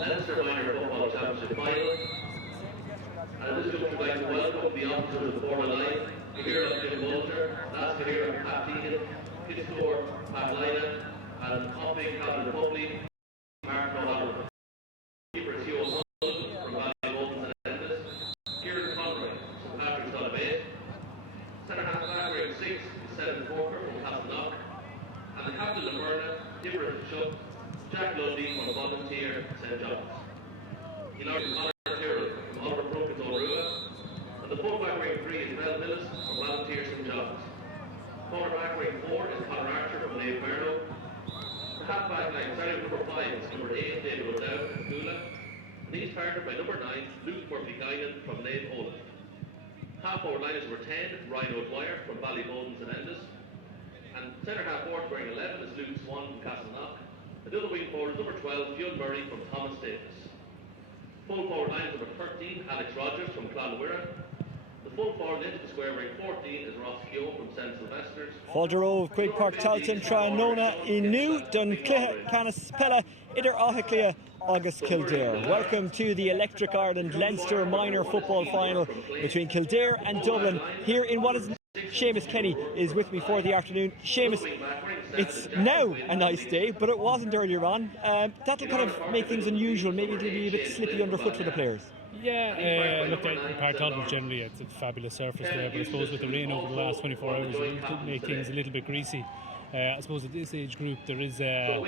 Leinster Minor Football Championship final. And this would like to welcome the officers of the borderline, Cahir Jim Bolter, last Cahir Páirc Tailteann, Mionúr Laighean, and Opping Captain Public, Páirc Tailteann, Keeper Cill Dara from Ballybones and Endless, Kieran Conroy, St Patrick's Tailteann, Centre half back grade 6 is 7 Corker from Castleknock, and the captain of Murna, Dibber Shuck, Jack Lundy from Volunteer St John's. He learned Conor Tyrrell from Oliver Brook and Rua, and the fullback ring 3 is Mel Millis from Volunteer St John's. Cornerback ring 4 is Conor Archer from Nave Barrow. The halfback line starting number 5 is number 8 David O'Dowd from Coola, and he's partnered by number 9 Luke Murphy-Guinan from Nave Olaf. Half forward line is number 10 Ryan O'Dwyer from Ballybones and Endless, and centre half forward wearing 11 is Luke Swan from Castleknock. The other wing forward is number 12 Fionn Murray from Thomas Davis. Full forward line is number 13 Alex Rogers from Clonwira. The full forward into the square ring 14 is Ross Keogh from St Sylvester's. Fáilte of Quig Páirc Tailteann Tránóna Inú Don Cluiche Ceannais Peile Idir Áth Cliath August Kildare. Welcome to the Electric Ireland Leinster Minor Football Final between Kildare and Dublin here in what is... Seamus Kenny is with me for the afternoon. Seamus, it's now a nice day, but it wasn't earlier on. That'll kind of make things unusual. Maybe it'll be a bit slippy underfoot for the players. Yeah, look, Páirc Tailteann generally it's a fabulous surface there, but I suppose with the rain over the last 24 hours it could make things a little bit greasy. I suppose at this age group there is I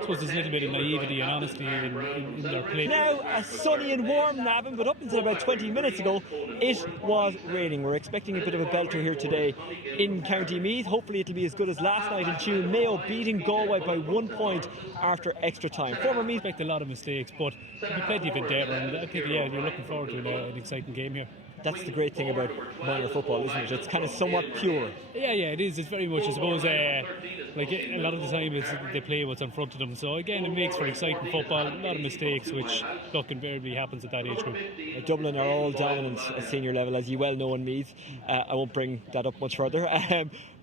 suppose there's a little bit of naivety and honesty in their play. Now a sunny and warm Navan, but up until about 20 minutes ago it was raining. We're expecting a bit of a belter here today in County Meath. Hopefully it'll be as good as last night in Tuam. Mayo beating Galway by 1 point after extra time. Former Meath expect a lot of mistakes, but there'll be plenty of endeavour, and I think you're looking forward to an exciting game here. That's the great thing about minor football, isn't it? It's kind of somewhat pure. Yeah, it is. It's very much, I suppose, like a lot of the time they play what's in front of them. So again, it makes for exciting football. A lot of mistakes, which look invariably happens at that age group. Dublin are all dominant at senior level, as you well know in Meath. I won't bring that up much further.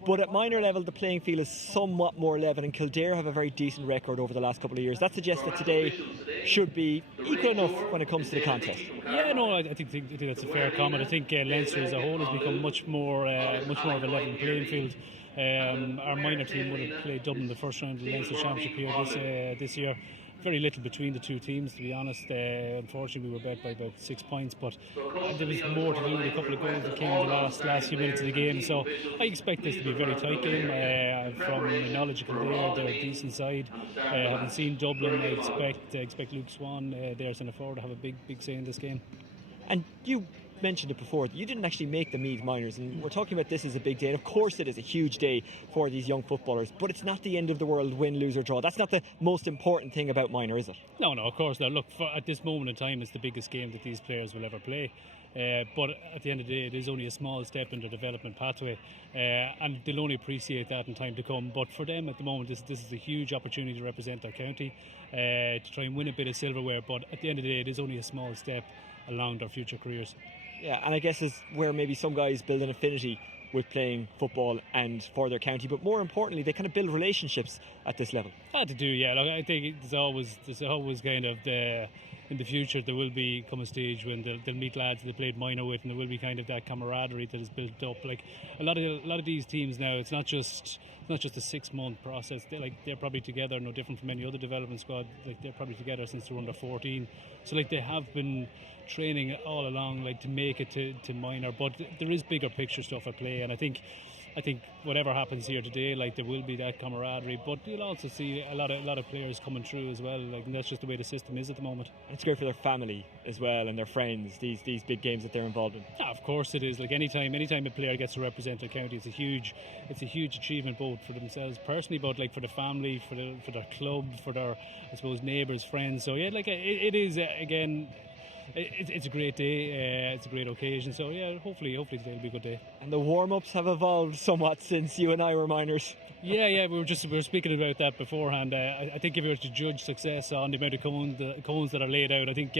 But at minor level, the playing field is somewhat more level, and Kildare have a very decent record over the last couple of years. That suggests that today should be equal enough when it comes to the contest. Yeah, no, I think that's a fair comment. I think Leinster as a whole has become much more of a level playing field. Our minor team would have played Dublin the first round of the Leinster Championship here this year. Very little between the two teams, to be honest. Unfortunately, we were bet by about 6 points, but there was more to do with a couple of goals that came in the last few minutes of the game. So I expect this to be a very tight game. From the knowledge of Kildare, they're a decent side. Having seen Dublin, I expect Luke Swan, their centre forward, to have a big say in this game. And you mentioned it before, you didn't actually make the Meath Minors, and we're talking about this as a big day, and of course it is a huge day for these young footballers, but it's not the end of the world, win, lose or draw. That's not the most important thing about minor, is it? No, of course not. Look, at this moment in time it's the biggest game that these players will ever play. But at the end of the day, it is only a small step in their development pathway, and they'll only appreciate that in time to come. But for them at the moment, this is a huge opportunity to represent their county, to try and win a bit of silverware. But at the end of the day, it is only a small step along their future careers. Yeah, and I guess is where maybe some guys build an affinity with playing football and for their county, but more importantly, they kind of build relationships at this level. Had to do, yeah. Look, I think there's always kind of in the future there will come a stage when they'll meet lads they played minor with, and there will be kind of that camaraderie that is built up. Like a lot of these teams now, it's not just a 6-month process. They're probably together, no different from any other development squad. Like they're probably together since they were under 14. So like they have been training all along, like to make it to minor. But there is bigger picture stuff at play, and I think whatever happens here today, like there will be that camaraderie, but you'll also see a lot of players coming through as well. Like, and that's just the way the system is at the moment. And it's great for their family as well and their friends. These big games that they're involved in. Yeah, of course it is. Like anytime a player gets to represent their county, it's a huge achievement both for themselves personally, but like for the family, for their club, for their I suppose neighbours, friends. So yeah, like it is again. It's a great day, it's a great occasion, so yeah, hopefully today will be a good day. And the warm-ups have evolved somewhat since you and I were minors. Yeah, we were speaking about that beforehand. I think if you were to judge success on the amount of cones that are laid out, I think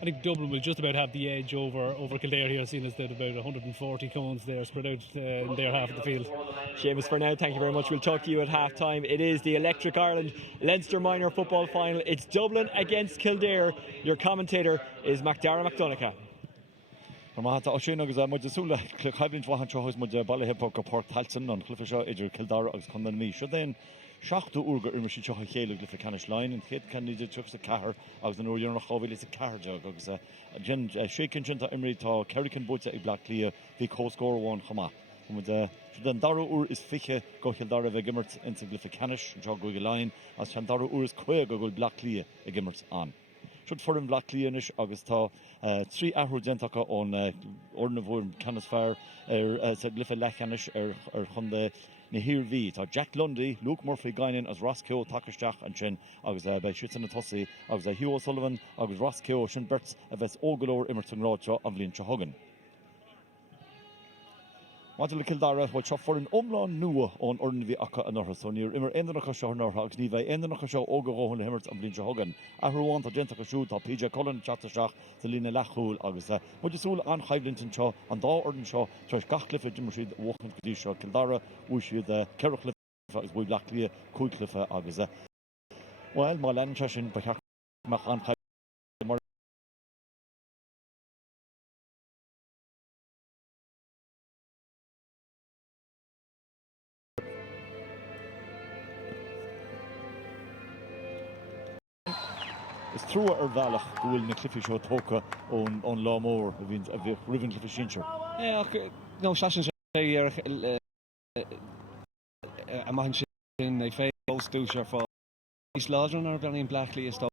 I think Dublin will just about have the edge over Kildare here, seeing as they've about 140 cones there spread out in their half of the field. Seamus, for now, thank you very much. We'll talk to you at half time. It is the Electric Ireland Leinster Minor Football Final. It's Dublin against Kildare. Your commentator is Dara McDonagh. Má sin agus muid súla chaibhinn bhahan trochas muid bailthe go Páirc Tailteann an Cluiche Ceannais idir Cill Dara agus chun mí. Seo den 7 úr mar sin teocha chéile Cluiche Ceannais Lein an chéad can idir tuachs a cehar agus an úr nach chábhil is a cehardeag agus gin sécinn sin tá imrí tá Cerricin Bute ag Áth Cliath bhí cóscóráin chumá. Den Dara úr is fiche go Cill Dara bheith gimmert in Cluiche Ceannais an go go lein as an Dara úr is chuig go goil Áth Cliath ag gimmert an. Should for him Áth Cliath agus tá 3 ahur dentacha on ornavur Ceannais Fair Cluiche Ceannais chun de na hir ví tá Jack Lundy, Luke Murphy gainin as Ross Keogh takeisteach an sin agus bei siútan na tosaí agus Hugh O'Sullivan agus Ross Keogh sin bert a bheits ógolóir immertún ráiteo a bhlíonn se hagan. Madal Cill Dara bhil seo for an omláin nua ón ornmhí acha an ortha so níor immer éanacha seo an ortha agus ní bheith éanacha seo ógóhán le himmert an bblionn se hagan. Ahruáin tá dentacha siú tá PJ Cullen chataisteach sa lína lechúil agus muid súil an chaiblintin seo an dá ordan seo treis gach clifa dimar siad bhchan go dtí seo Cill Dara bhui siad ceirc clifa agus bhui Áth Cliath cúig clifa agus well má lean sin ba cheach an chaib is trúa bhealach gohfuil na clifi seo tóca ón lámór a bhíh rihann clifa sinseir. No seasin sé a maithin sin é fé óstú ar fá is ládran ar bheaníon Áth Cliath istá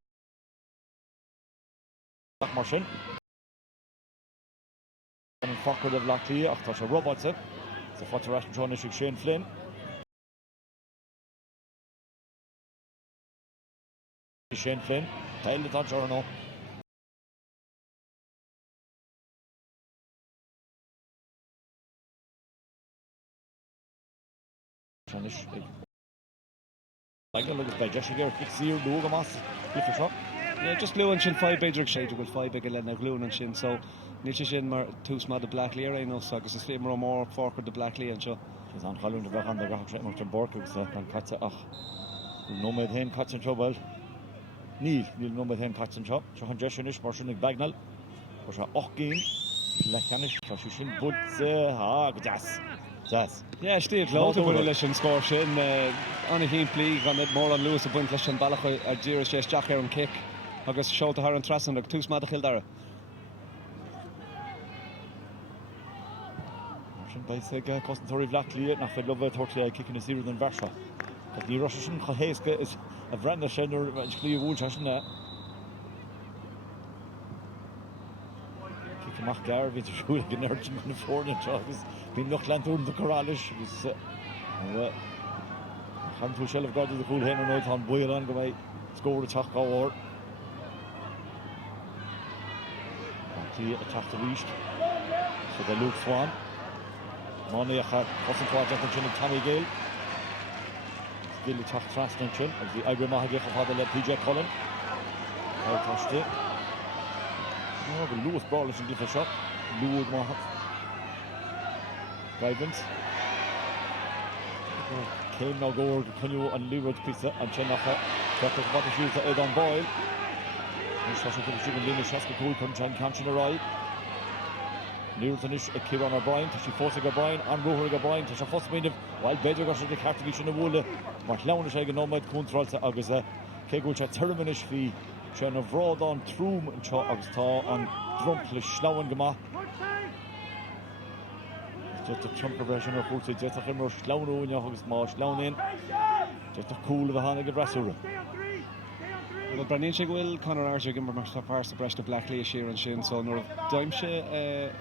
mar sin an focair a Áth Cliath ach tá sé robáte sa fátar Ashton is Shane Flynn. Shane Flynn, Peile tá Journal. Just gluúan sin 5 beidir sé goil 5 ag lena glúan sin so níl sin mar tús má de Áth Cliath nó agus is fé mar mór fáchar de Áth Cliath anseo. Is an chaún de bheith an de gaach mar an borc agus an caite ach nóméid hen caite an trobal. Níl nóméid hen caite an seo se an deisian is mar sin ag bagnal or se 8 game le Ceannais tá siú sin bud go deas. Yeah, stíad láta bhfuil leis an scóir sin anna himplí gan mór an luas a buint leis an bailach ar ddíir sé isteach ar an kick agus seolta ar an trasan ag tús mad a Cill Dara. Sin bais ag costantóirí Áth Cliath nach fed lobh tortla kicking na siúr an bhersa. Tá ní rois sin chohéasca is a bhrenna sin ar clíomh bhúil sin na. Kicking gar bhí siúil gan urgin na fórne agus bhí noch landún de chorális agus chan tú seilah gaidir de cúil hen ar nóid an buir an go bheith scóir a teach gáhar. Cliath a teach a ríist so de Luke Swan. Mánaí a chosantáid an sin Tommy Gale. Still teach trastan sin agus bhí eagra maithagach a fada le PJ Cullen. Táiste. Go luas brála sin glyfa seo. Luad maithag. Guidance. Céim ná góir cynniú an Leroy pizza an sin nach Becha go bata siúta éad an báil. Nís tá sin go sin an lína seaca cúil chun John Canchin a ráid. Leroy is a Kieran O'Brien, tá sí fósa go Brian, an Rúthar go Brian, tá sé fosmíanamh bhil beidir go sin de cartaí sin na bhúla mar leanna sé go nóméid cúntrálta agus cé gúil sé tuirminis bhí sé na bhrádáin trúm anseo agus tá an drumpla sláin go maith. Just a trumper version of Pulse, just a himmer Slauno, Yohus Marsh, Launin, just a cool of a hand of Brassura. Well, Brannish will Conor Archer give me first the breast of Áth Cliath sheer and shin, so nor Daimshe,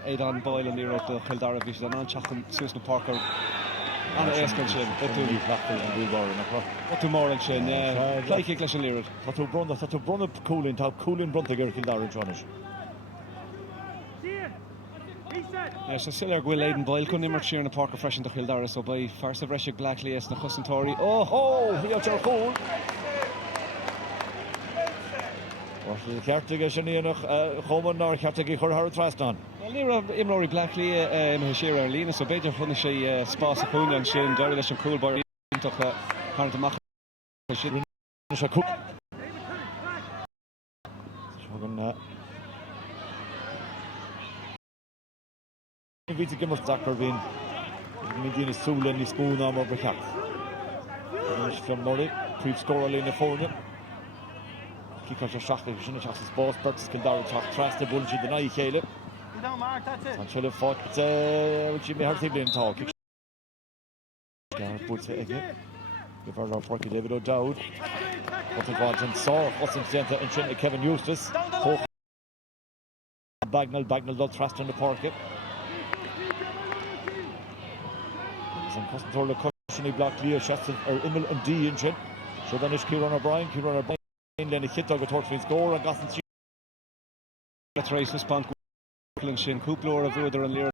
Aidan Boyle and Nero, the Cill Dara Vision, and Chachan, Susan Parker, and Eskin Shin, but to Blackpool and Wilbar in a crop. What tomorrow and Shin, yeah, play kick and Lyrid. What to run up cooling, top cooling Bruntiger, Cill Dara Jonish. Yes, so Siller will Aidan Boyle couldn't emerge in the Park of Fresh in the Cill Dara, so by first of Reshik Áth Cliath and the Cussentori. Oh, he got your cool. the Cartiga Shanianach, Homan or Cartiga Horhar Traston. Lira Imrory Blackley, Hashira Lena, so Beja Hunishi, Spas Apuna and Shin, Darius and Cool Bar, Harntamach. Cook. Ví gimmer Dakar vin Medina Sula ní spoon am over cap. From Murray, proof scorer in the phone. Kick a shot sin chas boss Burks Cill Dara trust the bullshit the night Peile. And Chile fought which me hard to talk. Puts it again. Give her our Porky David O'Dowd. What it was and saw wasn't center and Chin Kevin Eustace. Bagnall does trust on the Porky. And Constantore Cushiony Black Clear shots or Immel and D in Chin. So then it's Kieran O'Brien, then he hit a torch score and Gosson Street. That's race response. Shin Couplor of Ruder and Lear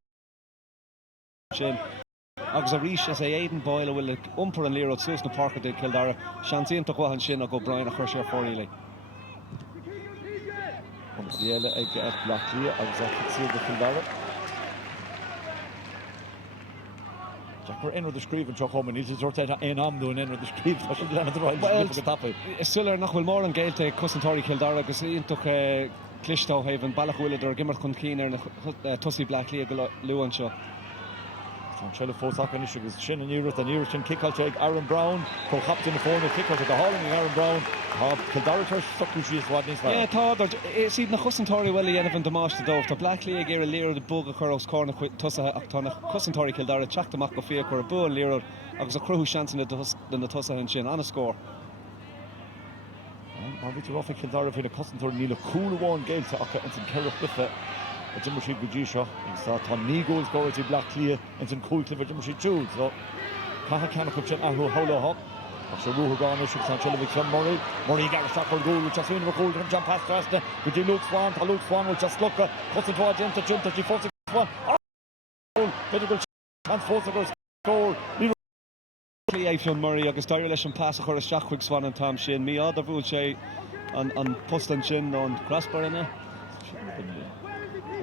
Shin. Agus a Rish as a Aiden Boyle will umper and Lear at Susan Parker did Cill Dara. Shanteen to Quahan Shin or O'Brien a Hershey for Ely. Comes the Ella at Black Clear, Agus a Cill Dara. Jack we're in with the screeve and Chuck home and he's sort of in am doing in with the screeve. I should have the right to tap it. Still nach will more and Gael to Constantore Cill Dara because he took Cluiche Ceannais and Balach Willard or Gimmer Kunkeener and Tussie Blackley Luan Shaw. Chile Fo Soccer issue is Shin and Nearest kick out to Aaron Brown. Co hopped in the phone and kick out to the Holland and Aaron Brown. Cill Dara first stuck to she's what needs. Yeah, Todd, see the Constantore well Evan Damash to Dove. The Blackley Gary Lear the Bug Curls corner Tussa Actona Constantore Cill Dara checked the Macafia or a bull Lear. Agus a crew chance in the Tussa and Shin on a score. Bit rough Cill Dara for the Constantore Neil cool one Gael to Aka and some Kerrick with it. Jim Rashid Gujisha, he saw Tony goals go to Black Clear and some cool cliff Jim Rashid Jules. So, Caha Canna Kupchin Ahu Holo Hop. After Ruhu Garner, she can tell from Murray. Murray got a shot for goal, which has been a goal from John Past Rasta. Could you look Swan? Luke Swan will just look. Cuts it towards him to jump 34-61. Critical chance for the goal. Clear from Murray, August Irish and pass a chorus shot quick Swan and Tom Shin. Me other rule say on post and Shin on crossbar in there.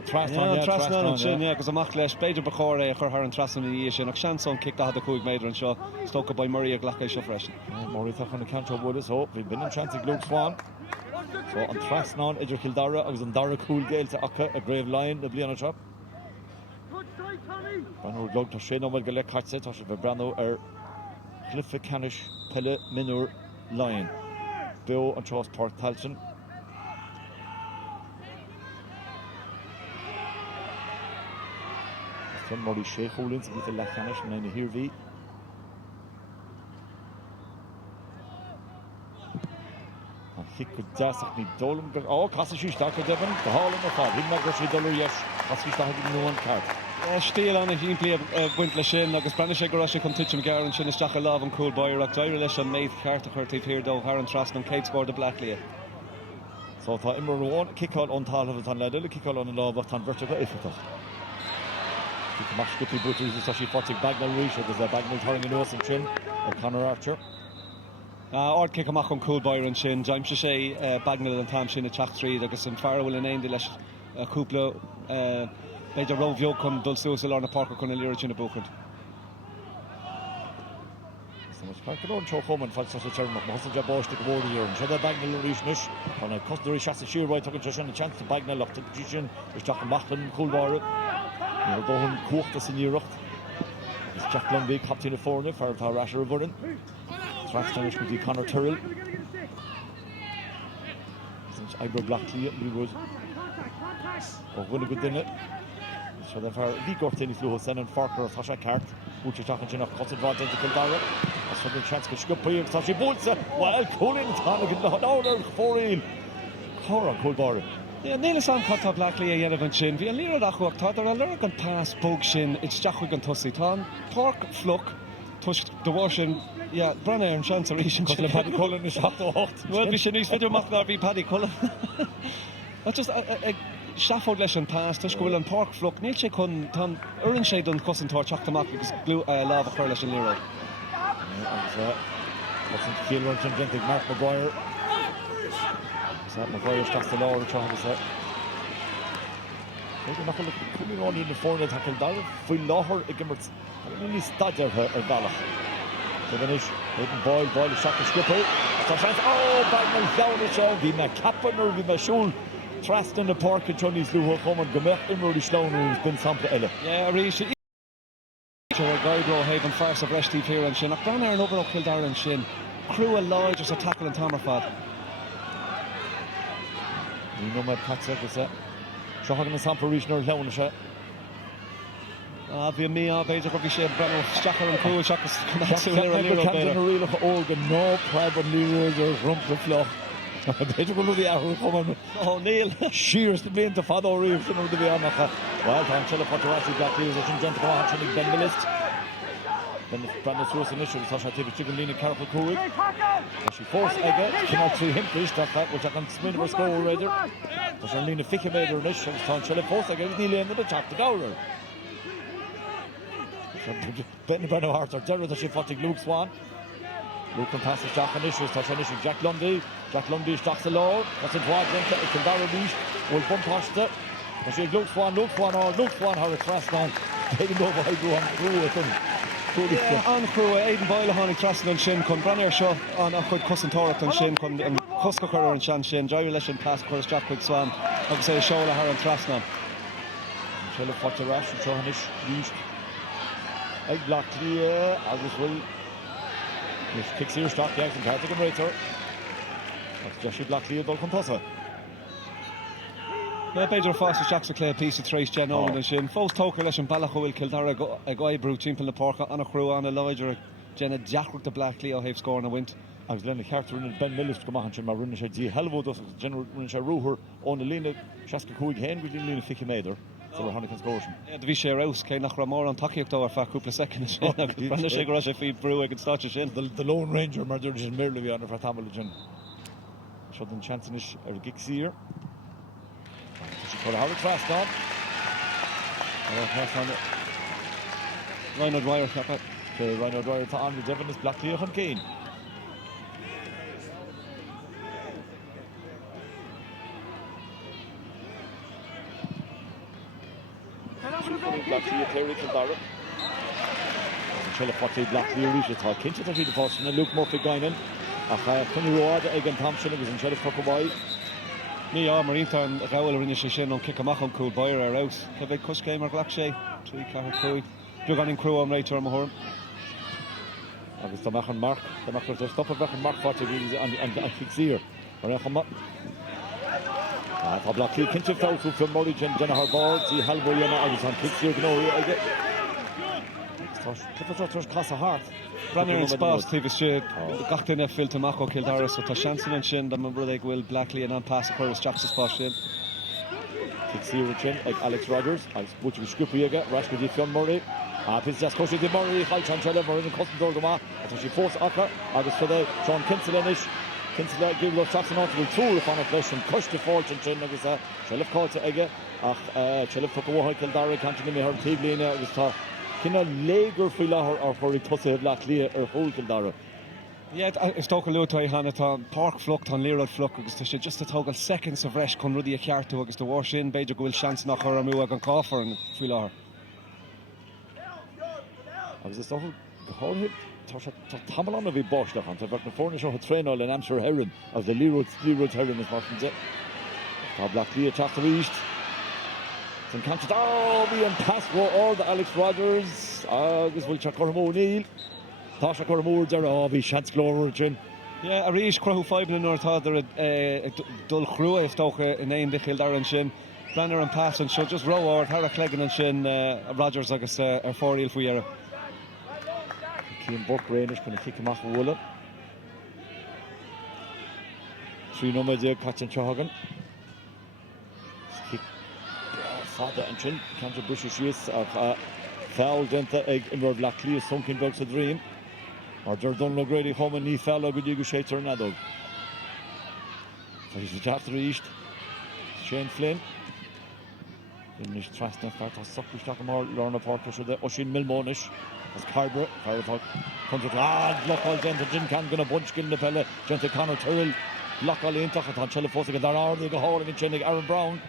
Traston and Shin, yeah, because a Maclesh, Beidir Bachore, Churhar and Traston in the Asian, a Shanson kicked out the Coig Mader and Shaw, Stoker by Murray, a Glacke Shaw fresh. Murray took on the canter with us, hope we've been in chance of Luke Swan. So on Traston, Idra Cill Dara, I was on Dara Cool Gael to Aka, a Grave Lion, the Bliana Shop. Brano Glug to Shane, Omel Galek Hartse, Tosh of Brano, Cluiche Ceannais, Peile, Mionúr Laighean. BEO and Charles Páirc Tailteann. From Murray Sheikh Hollins with the Laighean and then here V. And he could dasachni Dolan. Oh, Cassish Daka Devon, the Hall in the Fad. He never see Dollar yes. Cassish Daka didn't know one card. Still on a team play of Wintla Shin, August Branish Garashi come Titchum Garan, Shin Istaka Love and Cool Boyer, Irish and Maith Carter Curtive here, though Haran Traston and Kate scored the Blackley. So I thought Immer one kick out on Tal of it on Ledel, kick out on the law, but on Vertigo if it does. Match Guppy Butchers is actually Fortic Bagnall Risha, there's a Bagnall turning in Wilson Chin, or Conor Archer. Ord kick a mach on Cool Boyer and Shin, James Shay, Bagnall and Tam Shin at Chach 3, August and Farrell will name the Lesh Kupla. Beidir Rovio come Dulce Lorna Parker con Lira Chin a Bukard. So much Parker on Choke home and fight such a turn up. Mahasa Jabosh to the here and Shada Bagnall Rishnish. On a customary shot of sheer right took a chance to Bagnall up to the position. There's Jack Macklin, Cool Boyer. You're going Court the Senior. It's Jack Lundby, captain of Forna, Fartar Rasher of Burren. Traston could be Conor Tyrrell. Since Ibro Blackley, he was. Oh, what a good dinner. So the far we got in his low and Farker of Tasha Cart, which is talking to enough cut advantage to Cill Dara. That's for the chance to scoop here. Sashi Bolsa, well, Colin Tanagan, no, 4-1. Cora Cool Boyer. Yeah, Neil Sam cut up Blackley a Yerevan Shin. We are Lira Dachuak Todd, a Lurgan pass, Bog Shin, it's Jackwig and Tussie Ton, Park Fluck, touched the washing, yeah, Brenner and Chance are eating Paddy Cullen is hot to hot. Well, we should use video Machnar be Paddy Cullen. That's just a Shafford lesson pass, Tushkwill and Park Fluck, Neil Che Kun, Tom, Urin Shade on Cousin Tor, Chuck the Mac because glue lava curlish and Lira. What's in Kiel and Gentic Mark Maguire. McGuire staat de Laura trouwens. Ik heb nog wel een coming in de vorige tackle daar. Veel lager, ik heb het niet staat er ballig. Dan is het een bal is zakken skipper. Dat zijn bij mijn vrouwen die met kappen die met school. Trust in de park en Johnny's Luho komen gemerkt in die slowen is bin sample elle. Ja, Rishi. Guybro Haven farce of Rest here and Shin. Down there and over Kill Dara and Shin. Crew a large just a tackle and Tamerfad. You know my Patrick is that. Shocking the sample regional level shot. Via me, Beja Robbie Brenner, Stacker and Crew, Shackers, real old and no private leaders or rumpelfloch. Beter go the arrow come on. Neil. Shears the blame to Father Reeves and the Vianaka. Well, I'm Cill Dara Black Leaders and Gent Watching Ben the list. Then the Brandon Source initial, Sasha Tibbs, Chicken Lina Carpal Cool. She forced Egger, came out through Himpish, that which I can spin of a score already. But Lina Ficker made her initial, Cill forced Egger, nearly ended the top to Dowler. Ben Brennan Hart or Derry that she fought Luke Swan. Luke can pass the Jack initials, Tasha initial, Jack Lundy. Jack Lundy stocks the law, that's in Dwag, it's in Dara Beast, will bump past it. And she Luke Swan, her trust on. Taking over Hydro on through with them. An Crew Aidan Boyle Honey Traston and Shin come Brannier Shaw on a good Cussin Torret and Shin come and Cusco and Shan Shin, Jerry Leshin pass Curtis Jack Quick Swan, I would say Shola Har and Traston. Cill Potter Rash and Trohanish Beast. Egg Black Clear, Agus will. Kicks here, stop, yeah, from Páirc and Raitor. That's Joshie Black Clear, Dol Composa. Beja Foster Jackson Clay piece of Trace Jen Owen and Shin. Fos Toker Lesh and Balacho will Kill Dara a guy brew Chimpel the Porca on a crew on a lodger. Jenna Jack with the Black Leo have scored and a wint. I was Lenny Carter and Ben Millis to come on to my run and say Helvo does general run Ruher on the Lina Shaska Kuig Hen with Lina Ficky Mader. So we're Hannigan's Gorson. The Vishay Rouse came nach Ramor on Takiok Tower for a couple of seconds. Brandon Shaker Russia feed brew I can start your Shin. The Lone Ranger murder is merely on the Fatamiligen. Shouldn't chance in this or Gix here. She put a hard fast on. Rhino Dwyer cap to Rhino Dwyer to on the Devon is Black Clear and Kane. Black Clear Terry Dara. Cill Potter Black Clear Risha thought Kinch to the first and Luke Murphy going in. Tony Road again Thompson was in Cill Potter by. Me Marita and Raul in Shin on kick a mach on cool buyer out. Have a cuss game or Black Shay. 3 car cool. You're on in Crew on right term horn. I was the Mach and Mark. The Mach was stop of Mark Potter and kicks here. Or come up. For Black Clear Kinch out from Molly Jenna Harbord. The Halbo Yana was on kicks here. No, I get. Clifford Casa Heart. Brannier and Spas TV shit. Got in a fill to Mako Kill Dara so Tashanson and Shin. The member they will Blackley and on pass across Jackson Spas Shin. Kicks here Chin like Alex Rogers. Alex Butcher Scoopy again. Rashford Fionn Murray. Pins just Coach Di Murray. Halchan Trevor Murray and Custom Dorgama. That's she forced Akra. August for the Sean Kinsellenish. Kinsella give those shots and out will tool upon a flesh and push the fortune Chin. Agus Cill called to Egge. Cill took a walk Kill Dara. Can't give me her TV in Agus talk. Kinna Lager Filah or for Tussa Black Leah or Hole Cill Dara. Yeah, it's talking about Hanaton Park Flucht on Leroy Fluck because there's just a total seconds of rest con Rudy Carto against the wash in Beja go will chance knock her amu ag an coffer and Filah. I was just talking how hit Tamalon of a Bosch on to the furniture of trainer and Amsher Heron of the Leroy Heron is Martin Zip. Black Leah taps the east. Some catches. Ian pass for all the Alex Rogers. This will check O'Neill. Tasha Cormour there. Be chance glory Jim. Yeah, a reach Crow 5 in the north other dull crew if talk in name the Kill Dara and Shin. Branner and pass and should just row out Hara Cleggan and Shin Rogers like a 4 for year. Keane Buck Rangers going to kick him off with Woolen. 3 number there catching Chahagan. Father and Chin, Cantor Bushes yes, foul denta egg in where Black Clear sunken dogs a dream. Or they're done no grady home and knee foul or good you shater and adult. So he's after the east. Shane Flynn. In his trust and start to suck the stock more Lorna Parker so the Oshin Milmonish as Carber. Carber comes with look all denta Jim can gonna bunch in the Peile. Gentle Connor Tyrrell. block all in tach at Cill Dara go dar the go hole in Chinnig Aaron Brown.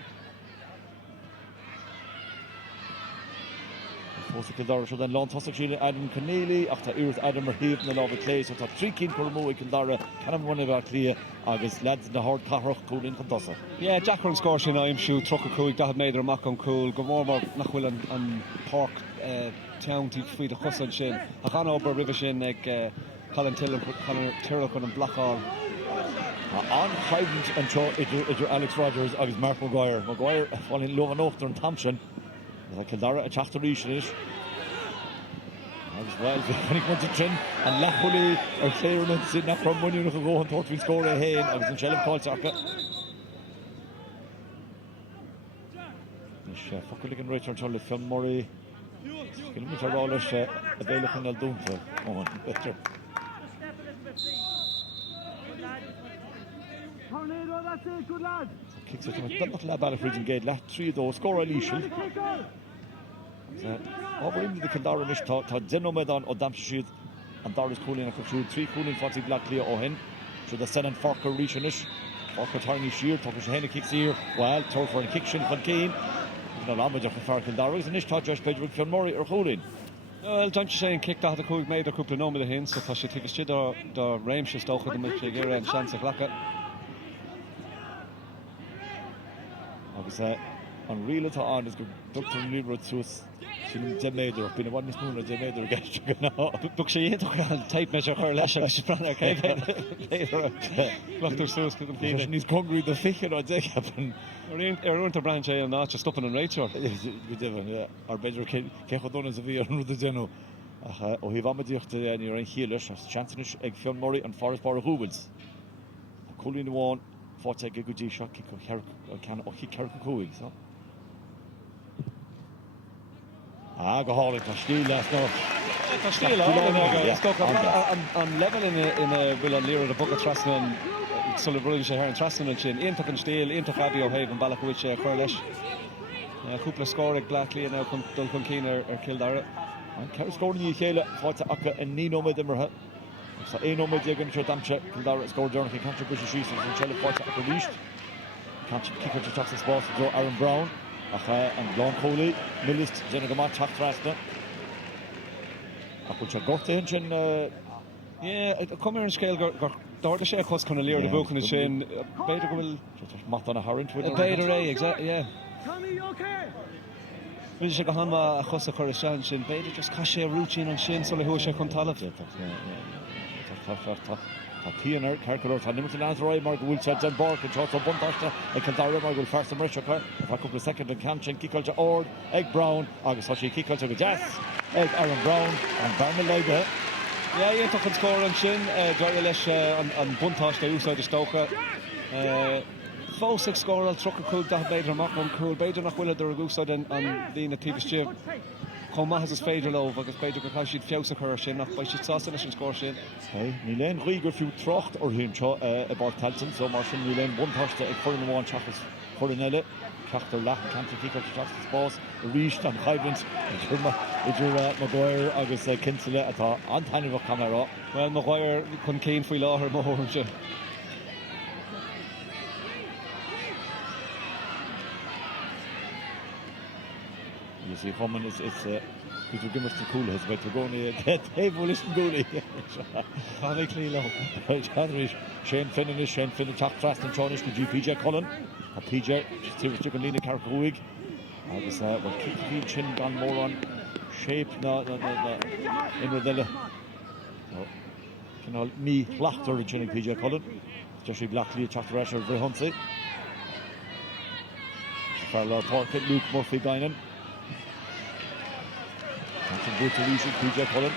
Cill Dara should then lawn toss Adam Keneally after Adam Rahib na love clay so that 3 kin Cormo Cill Dara can one about clear August lads in the hard Carroch cool in Contessa. Yeah, Jack Run scores in I'm shoot truck a cool that made her mock on cool go more nachwil and Páirc Tailteann to the Hussan shin a han over river shin like Colin Tyrrell and block all on Hydrant and Cho it's Alex Rogers August Mark Maguire falling low and after and Thompson Cill Dara a chachtarish as well when he comes to Trin and Lachuli or clearing it sitting up from Mionúr go and thought we'll score a hay and August Shell called Saka fucking looking right on the film Murray kilometer rollers available in Aldunfa on better kicks it from the lab at region gate left 3 of those score Alicia over into the Cill Dara mish ta Zeno Medan or Damshid and Dara's cooling a control 3 cooling 40 Black Clear O'Hen so the Sen and Forker reaching Forker turning sheer Tucker Shahena kicks here well throw for a kick shin from Kane no longer just for Cill Dara is an ish ta Josh Pedro from Murray or cooling well don't you say kicked out the cool made a couple of no the hints so she take a shit the range just over the match here and chance of luck obviously on real to on is good Dr. Libro to us Jemaider been one spoon of Jemaider get book she tape measure her lash she ran okay later Dr. Sus could complete he's hungry the figure or they happen around the branch and not just stopping and right short yeah our better can hold as a via the Zeno oh he vammed dich and you're in Heelish as Chancellor Egg Film Murray and Forest Bar Hubels cooling the one for take a good shot kick can or kick Carrick so go hall in Castile last night. Castile on level in a will on Lira the book of Trasnan Sullivan here and Trasnan and Chin into Castile into Fabio Haven Balakowicz Corlish couple of scoring Blackley and now Duncan Keane or Cill Dara and Carrick scoring the Chéile fought Aka and Nino with them so Eno with you going to Damche Cill Dara scored during the contribution sheets and Chéile fought Aka reached can't kick her to touch the spot to draw Aaron Brown and Blon Coley Millist Jennigamat Chachtrasta Apucha Gorte yeah come here and scale Dorda Shea Cos kind of leer the book in the shin Bader will Matt on a Harrint with Bader exactly yeah Tommy okay Will she go on a Chosa Coruscant shin Bader just Kashe Ruchin and shin so who she come talent Pianer, Carcolor, Hamilton Azroy, Mark Wilchad, and Bork, and Charles Buntosta, and Caldara, Mark will first and Rishaka, a couple of seconds, and Canchin, Kickulture Ord, Egg Brown, August Hoshi, Kickulture Jazz, Egg Aaron Brown, and Barney Laighean. Yeah, you took a score on Shin, Jerry Lesh, and Buntosta, outside the Stoker. 4-6 score, I'll truck a cool, that Bader, Mark, and cool, Bader, not will, they're a goose side, and Lena Tivis Jim. Coma has his Bader low, because Bader because she'd fuse her shin, not by she'd sauce and she score shin. Hey, Nilen Rieger few trocht or hincho about Tailteann, so Marshall Nilen one touched a foreign one chaffers for an elle, Cachter Lach, can't kick up the shots to boss, reached and Hydrant, Maguire, August Kinsella at on Tanny of camera. Well, Maguire couldn't keen for law her more. You see, Homan is Peter Gimmers to cool his but we're going to table listen goalie. Harry Cleelo. Shane Finn top fast and Chonish to GPJ Cullen. A PJ, Steve Chicken Lina Carcoig. I was well keep chin gone more on shape no in Rodella. So can all me Flachter the chin PJ Cullen. Joshie Blackley Chapter Rasher very Hunsey. Farlow Park Luke Murphy Guinan. Brutal PJ Cullen.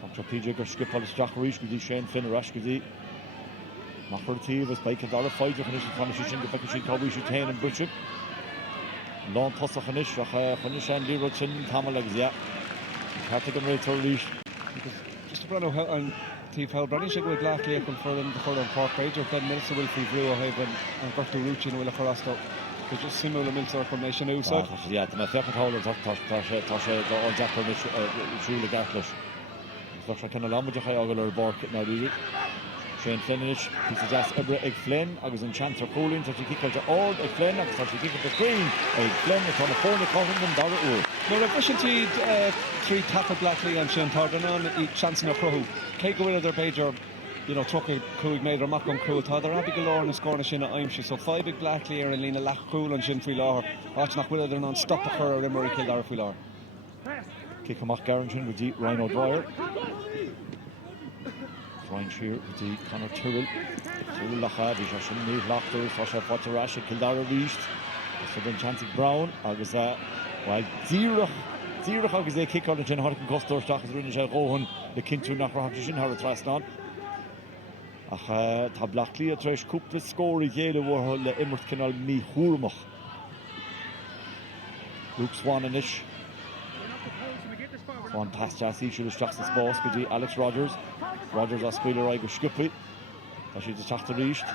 Dr. PJ Gerskip Polish Jackarish with Shane Finn Rashkidi. Macherty was by Cill fight to finish the Fakashin Kobe should ten and Butchip. Long toss of finish and Leroy Chin Tamalags, yeah. Cartigan Ray Turlish. Just to run out and Steve Hell Brady should go with Blackley and for them Páirc Page or 10 minutes will free Blue Haven and got to Ruchin will Acrosto. It's just similar military formation outside. Yeah, the Mafia Howler Tasha all Jack Truly Gartlish. It's kind of language I got or bark now, really. Shane Flynnish, piece of jazz Ibra ag Flynn, agus an chancer cooling, so she kicked to Ord ag Flynn, agus so she kicked to Green ag Flynn, it's on the phone, calling them Dara Ur. No efficiency, 3 tackle Blackley and Shane Tardanon, each chance in a pro. Kate go with their pager, you know, truck a Cruig made or Macon Cruel, Tadar Abby Galore and scoring a Shin at Imshi, so 5 big Blackley and Lena Lach Cruel and Shin Freelar, watch nach with their non stop a her or Murray Kildare Freelar. Kick him off Garrington with the Rhino Dwyer. Ryan Shear with the Conor Tyrrell. Tyrrell Lacha, the Shin Neve Lachter, Sasha Potarash, Kildare reached. So then Chantic Brown, agus while Zirach agus they kick out and Jen Harkin Costor, Stach is Rinnish Rohan, the Kintu nach Rahatishin Haratrastan. Ach, ta Blackley a Tresh Kupta score Yele war le Immert Canal Mi Hurmach. Luke Swananish. Swan past Jassy, should have struck the boss with Alex Rogers. Rogers a spieler I go Scuppy. That she just after reached.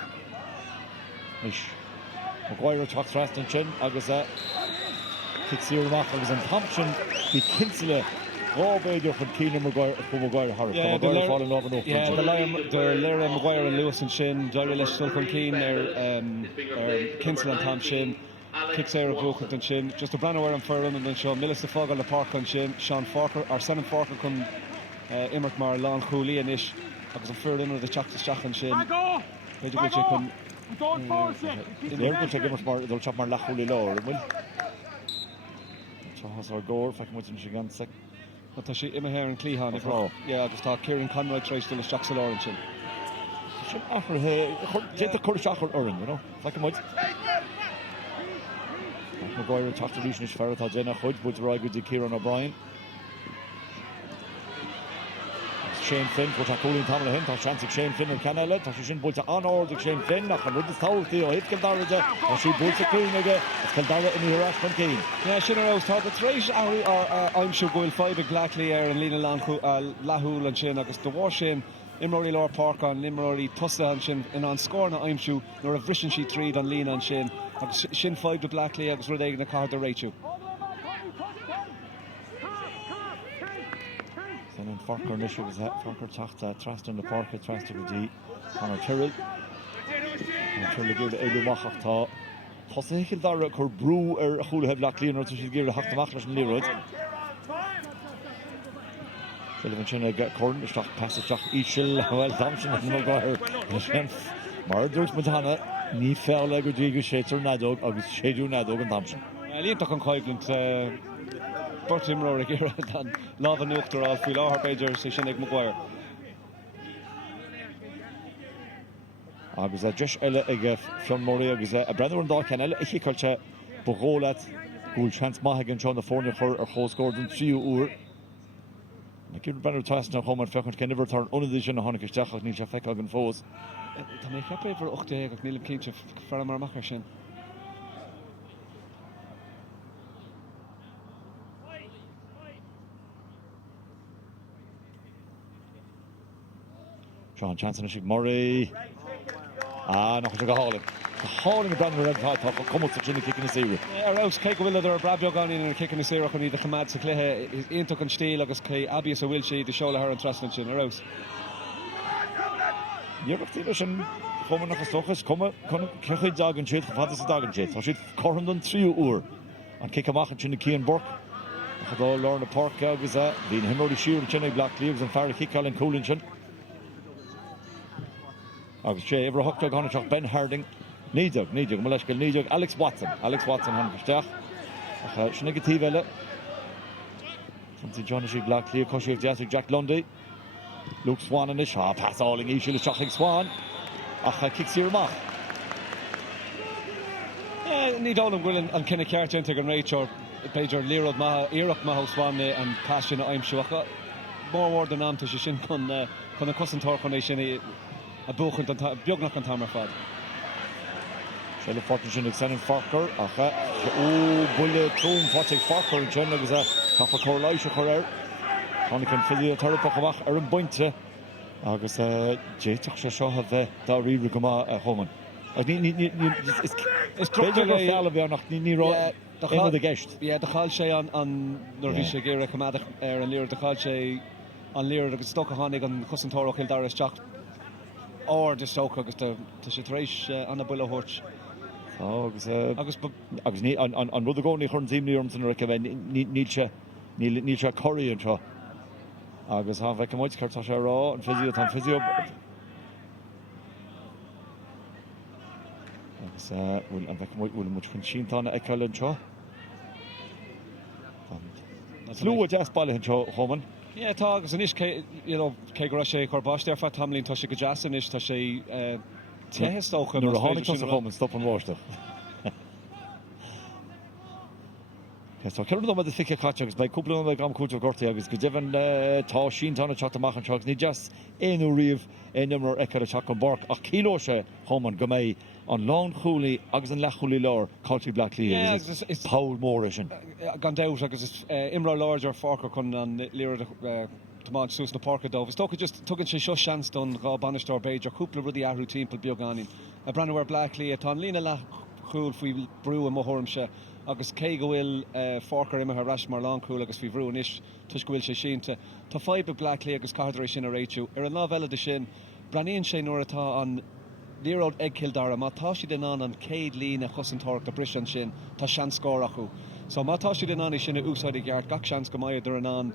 Mish. Maguire talks fast and chin, agus kicks here off, agus and Thompson, the Kinsella. Oh, very different. Keenan Maguire, Harris. Yeah, Maguire falling over no. Yeah, the Lyra Maguire and Lewis and Shin, Doyle Lish, Sultan Keen, Kinsella and Tom Shin, kicks Eric Brooke and Shin, just a brand aware and Ferran and then Sean Millis the Fog on the Park and Shin, Sean Farker, or Senan Farker come Immerk Mar, Lon Cooley and Ish, because I'm Ferran with the Chak and Shin. They're going to take Immerk Mar, they'll chop Mar Lachuli lower, will? Has our gore, if I can win Michigan sick. But she Emma here in Clehan, yeah, I just thought Kieran Conroy tries to Jack Saloran. She offer here, get the Kurdish Achel Urin, you know, if I can win. Maguire talked to Rishnish Ferret, Jenna Hood, but Roy good Kieran O'Brien. Shane Flynn, for Takulin Tamil Hint, or Chantic Shane Flynn or Canella, Tashin Bulta on order Shane Flynn, nach an Rudis Tau, Theo, hit Kildara, or she Bulta Queen again, it's Kildara in the Harass from Keen. Yeah, Shinner Rose thought it's right, I'm sure going 5 big Blackley air and Lena Lahul and Shin, agus the war Shin, Imrory Lower Park on Imrory Tussa and Shin, and on score na I'm sure, nor a Vishin she 3 on Lena and Shin, agus Shin 5 to Blackley, agus Rodeg na card the Rachel. And Farker initially was Farker Tachta, Trust in the Park, Trust with the Conor Tyrrell. And Tyrrell gave the Edu Machachta. Jose Kildara, Cor Brew, Hula Head Black Leonard, so she'll give the Hachta Machlash and Leroyd. Sullivan Chinna get Corn, the Stock Passage, Ishil, well, Thompson, and Maguire, the Shenf, Marders Madonna, Ni Fell, Rodrigo Shater, Nadog, August Shadu Nadog, and Thompson. Lientak on Coigland, Bert Imrory here, and Lava Nuchter, all three Lower Pager, Shishinig Maguire. Agus Josh Ella ag Fionn Murray agus Brendan an Dark Ella ich culture Bogolat Gul Chance Mahagan John the Fornia for a whole scored in 3 uur. Na give Brendan Tast na home and fechant can never turn on edition on Hanik Stach ni Shafek again foes. Ta me heb even 8 dagen ak Neil Kinch fer mar macher sin. Sean Chanson and Murray. Noch a hauling. The hauling of Brandon Red Hot come up to Chinny kicking the series. Rouse Cake will there Brabio gone in and kicking the series on the Hamad Seclehe is into can steal agus Clay Abius or Wilshy the show her and Trustin Chin Rouse. You ever think Russian coming off a stockers come Kirchid dog and shit, fantasy dog and shit. So she'd corn on 3 uur and kick him off and Chinny Key and Burke. I had all learned the park was that being him already sheer Chinny Black Leaves and Farrah kick and Coolinchin. Agus sé ever hooked on a Ben Harding. Nídog, Maleshka, Nídog, Alex Watson han gestach. Ach, negative elle. Something John Shig Black Clear, Koshi Jessic Jack Lundy. Luke Swan and Ish, pass alling, Ishil Shaching Swan. Ach, kicks here mach. Need all them willing and Kenny Carter into and Rachel, Pager Leerod Maha, Iraq Maha Swan and Passion I'm sure. More word than Am to Shin con a cousin talk on Nation. A bochent an biognach an tamer fad. Shell Fortune Xenon Farker, bulle tún Fortig Farker and John agus Cafa Corlaisha Correr. Connie can fill the turret Pochamach an Bointre. Agus Jatach Shaw have da Ribugama a Homan. It's probably a nach Niro the guest. Yeah, the Halshay on Norvisha Gira Kamada and Lear the Halshay on Lear the Stock Honig on Cousin Toro Kildara Jack. or de Stoke agus tá sé tréis anna bula hort. agus ní an rud a gcónaí chun tíimní orm san rica bheith níl se choirí anseo. Agus há bheith muid cartá sé rá an physio tá physio. Agus bhfuil an bheith bhfuil muid chun síntána ag ceile anseo. Slú a deas bailile anseo choman. Yeah, tá agus an is cé go sé chorbáiste ar fa tamlín tá sé go deasan is tá sé tehétócha nuair a tháinig tá choman stop an bháisteach. So ceann do fiche caite agus beidh cúpla bheith gam cútear gortaí agus go deimhan tá síntána teachta amach an teach ní just éonú riamh éonimar ag a teach an barc ach cíló sé choman go méid an lán chúlaí agus an lechúlaí leir Culture Ceannais is Paul mór sin. Gan deus agus is imrá láir ar fácar chun an líir Tomáid sús na parca dómh. Is tócha just tugann sé seo seans don gá banistóir beidir cúpla rudí ahrú timppla beagáninn. A breanhar Blackley tá lína le chúil faoi brú a mthormse agus cé go bhfuil fácar imethe reis mar lán cúil agus faoi bhrú inis tuis go bhfuil sé sínta. Tá feibe Blackley agus cardéis sin a réitiú ar an lábheile de sin breaníonn sé nuair atá an Líród ag Cill Dara, má tá si den an céad lína chosantáach a brisan sin tá sean scór acu. So má tá si den an sinna úsáid geart gach seans go maiad ar an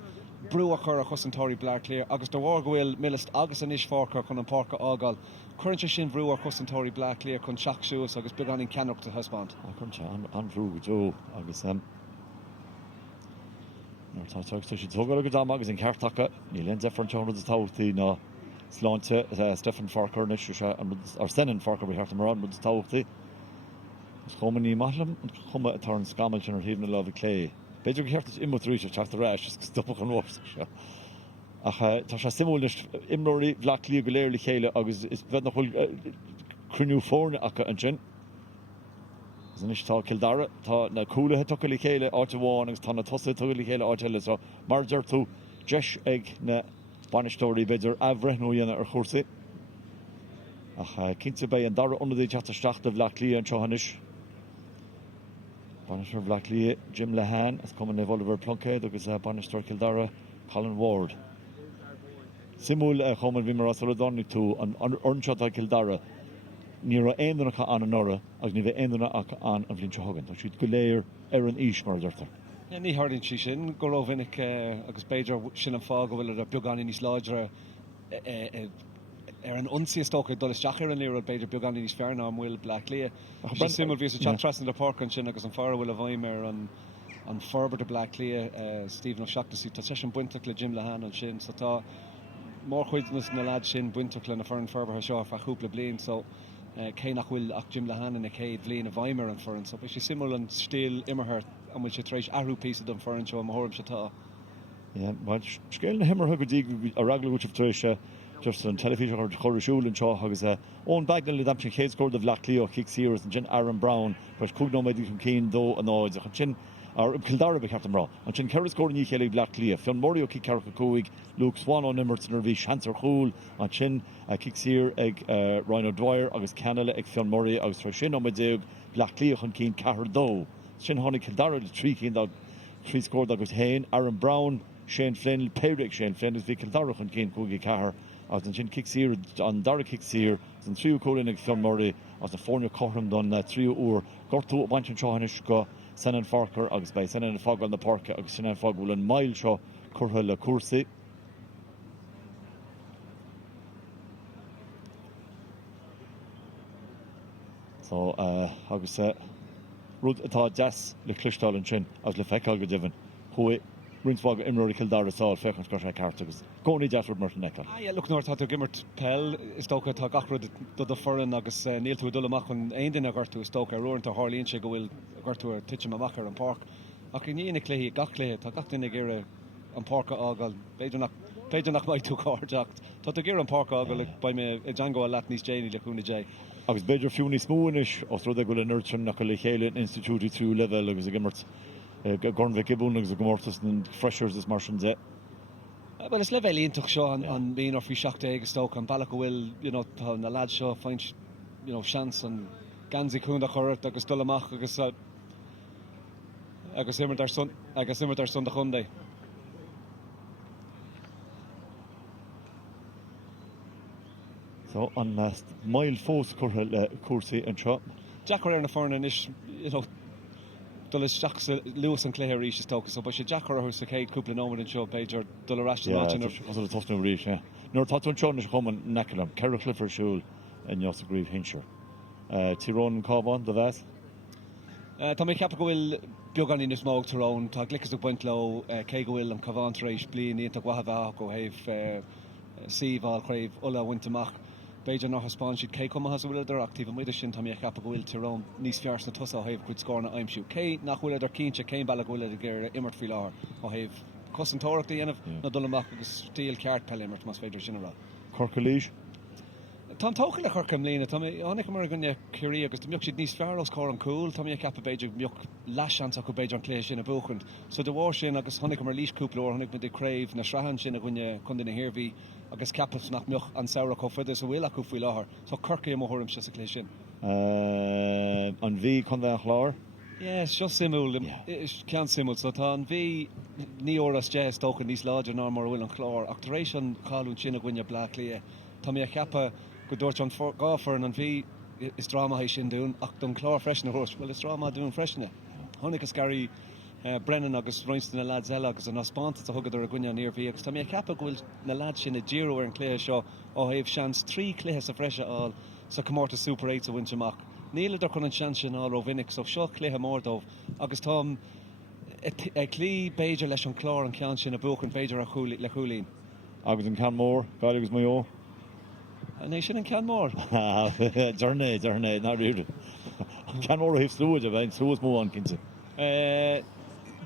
brú a chur a chosantáirí Blackley agus do bhhar go bhfuil millist agus an is fácar chun an parca ágáil. Cuirinte sin bhrú a chosantáirí Blackley chun seachsúas agus beganin ceannacht a husband. Chunte an bhrú go dó agus tá si tógáil go dám agus an ceartacha ní len defranteánna a táchtaí ná sláinte Stephen Farker ar Stennen Farker be hart mar an mud táchtaí. Choman ní maithlam chuma atá an scamal sin ar híomna le clé. Beidir go cheartas imotrí se teachta réis stopach an bhs. Ach tá sé simúlis imróí bhlachlí go léir le chéile agus is bheith nach chuil cruniú fórne acha an sin. Is tá Cill Dara tá na coolathe tucha le chéile áte bháin agus tá na tosa tucha le chéile áteile so mar deir tú deis ag na banistóirí beidir abhreithnú dhéanana ar chósaí. Ach cinnte bé an dara ionadaí teachta a bhlachlí an seohanis. Banistóir Blackley, Jim Laighean, as cumann Oliver Plunkett agus banistóir Cill Dara, Colin Ward. Simúl chumann bhí mar as donnig tú an ornseo a Cill Dara ní ra aonannacha an an nora agus ní bheith aonanna an bhlíonn se hagann. Tá siad go léir ar an ís mar dúirtar. Ní hardín si sin go raibh vinnic agus beidir sin an fá go bhfuil a beagán níos láidre ar an unsíostócha dul isteach ar an lír beidir beagán níos fearna am bhfuil Blackley. Simúl bhí a teachtrasna le parc an sin agus an fear bhfuil a bhaim ar an Ferbert a Blackley Stephen O'Shaughnessy tá sé an buinteach le Jim Laighean an sin so tá mór chuidnas na lad sin buinteach le na fear an Ferbert seo a chúpla bliain so cé nach bhfuil ach Jim Laighean in a céad bliain a bhaimar an fearan so bhí sé simúl an stíl imethe an bhfuil sé tréis ahrú písa don fearan seo am thorm se tá. Scéil na himar go dtí a ragla út tréis just an television or chorisúil an seo agus ón bagna le dam sin chéad de Blackley ó Kick Sears an sin Aaron Brown pres cúgná méid chun cín dó an áid a sin ar Cill Dara be ceartam rá. An sin ceir scóir ní chéile Blackley fion mórí ó Kick Carcha Cúig Luke Swan ó Nimmerton ar bhí seansar chúil an sin Kick Sear ag Ryan O'Dwyer agus Canada ag fion mórí agus tro sin ó méid Blackley chun cín cehar dó. Sin tháinig Cill Dara le trí cín trí scóir agus hain Aaron Brown, Shane Flynn, Páirc Shane Flynn agus bhí Cill Dara chun cín cúig cehar as an sin Kick Sear an Dara Kick Sear an tríú cólainn ag fion mórí as na fórne chom don tríú úr gortú baint an seohanis go Senan Farker agus bei Senan fágáil na parca agus Senan fágúil an mail seo curtha le cuasaí. So agus rud atá deas le Cluiche an sin as le feicáil go divan chuí rinsfág imróí Cill Dara sáil fechan go sé ceart agus gcónaí deas rud mar an necha. Look nóir tá gimmert Peile is tócha tá gachrad do foran agus níl tú dul amach chun aon duine gartú is tócha roiint a hálíonn sé go bhfuil gartú ar tiite amach ar an parc. Ach in dhéana léí gach léthe tá gach duine gur an parca ágáil beidir nach maid tú cáteacht. Tá gur an parca ágáil ba mé Django a leat níos déanaí le chúna dé. Agus beidir fiúní smúis os rud go le nurtin nach le chéile institútí trú level agus a gimmert gornmheic ibún agus a gomórtas an freshers is mar sin dé. Well, is level íntach seo an bhíon ar fhí seachta agus tócha an bailach go bhfuil tá na lad seo fáint seans an gansaí cúnta chuirt agus dul amach agus imirt ar sun a chundé. So an mile fós cuasaí an seo. Jackar ar na fórna is, dul is Jack Lewis an Clare is tógus, so ba sé Jackar ar sa céad cúpla nómad an seo beidir dul arás an máin. Os a tosnú rís, yeah. Nuair táú an seo is chuman necalam, Ceir Clifford siúil in Jos a Gríomh Hinseir. Tyrone an Cábán, the bheith? Tá mé ceappa go bhfuil beagán in is móg Tyrone, tá glicas ag buint lo, cé go bhfuil an Cábán éis blian íonta gwathbheach go héh síomháil chréibh ula wintamach. Beidir nach Spáin siad cé cum has bhfuil idir actív muidir sin tá mé ceappa go bhfuil Tyrone níos fears na tusa héh chuid scórna aimsiú. Cé nach bhfuil idir cínte céim bailach bhfuil idir gur immert fi láthir ó héh cosantóireachta dhéanamh na dul amach agus stíl ceart Peile immert mas féidir sin ará. Corcalige? Tá tócha le churcam lína, tá annig mar gunne curí agus mioch siad níos fearr os cór an cúil, tá mé ceappa beidir mioch leisans go beidir an Cluiche sin a buchant. So de bhór sin agus tháinig mar líscúplóir, tháinig me de craibh na srahan sin a gunne chun na hirhí agus ceappas nach mioch an saoire có fuidir sa bhfuil acu faoi láthair. So curcaí am thuirm se sa Cluiche sin. An bhí chun bheith chlár? Yes, seo simúil, cean simúil, so tá an bhí ní óras jazz tócha níos láidir ná mar bhfuil an chlár, ach tar éis an cháún sin a gunne Blá Cliath. Tá mé ceappa go dúirt an gáfar an bhí is drama hééis sin dún ach don chlár freisin hos, well is drama dún freisine. Tháinig is garí Brennan agus roinstan na lads eile agus an ospáanta a thugad ar a gcuine níor bhí agus tá mé ceappa gohfuil na lad sin a ddíú ar an Cluiche seo ó héobh seans 3 cluiche sa freise áil sa comórta Super 8 a winteach. Níl idir chun an seans sin áil ó vinnic so seo cluiche mórdómh agus tá clí beidir leis an chlár an cean sin a buchan beidir le chuúlín. Agus an can mór, gáil agus mó? Né sin an cean mór. Darné, ná riúde. Cean mór a híh slúid a bheith slúas mó an cinnte.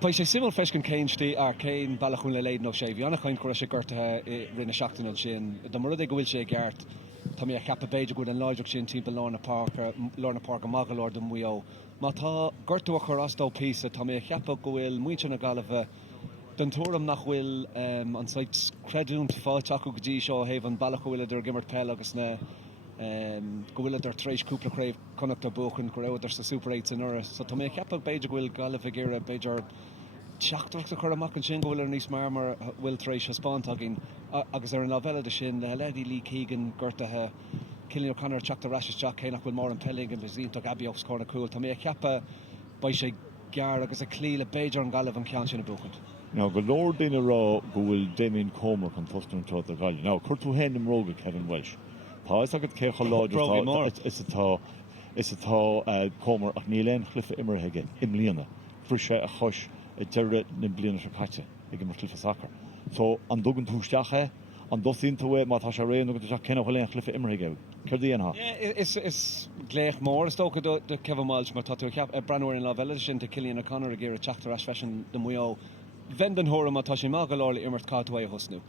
Ba sé simú feiscin céintí ar céin bailachún le léad nó sé, bhí annach chuin chuir sé gortathe rinne seachtain sin. Do mar rud go bhfuil sé gceart, tá mé ceappa beidir go an láideach sin timp Lorna Park a magalóir don BEO. Má tá gortú a chorastó písa, tá mé ceappa go bhfuil muinte na galamh don túram nach bhfuil an sait creún fáteach go dtí seo héh an bailach bhfuil idir gimmert Peile agus na go bhfuil idir trééis cúpla craibh connacht a buchan go raibh idir sa Super 8 in uras. So tá mé ceappa beidir bhfuil galamh ggéire beidir teachtarachta chur amach an sin go bhfuil ar níos mar bhfuil trééis a spáintagin agus ar an lábheile sin le leidí Lí Keegan gortathe Cillian O'Connor teachta raisteach cé nach bhfuil mar an Peile an bhíonnach abíoch scóna cúil. Tá mé ceappa ba sé gear agus a clí le beidir an galamh an cean sin a buchant. Now, go Lord in a row, go will Damien Comer can toast and the Galley. Now, Kurtu Hen and Rogan, Kevin Welsh. Pause, I got Kecha Lodge. It's a tall Comer at Nilen, Cliff Immerhagen, Imliana, Frisha, a Hush, a Terret, Nimblian, Shakacha, again, Cliff Soccer. So, on Dugan Tushtache, on Dothin to way, Matasha Ray, and the Kenna Helen, Cliff Immerhagen. Kerdiana. It's Gleich more, stoke the Kevin Welsh, Matatu Cap, a Branwer in Lavella, to Cillian O'Connor, a gear, a Chapter Ash Fashion, the Muyo. Vendan Horam atá sé magalóir immert cátué hosnú.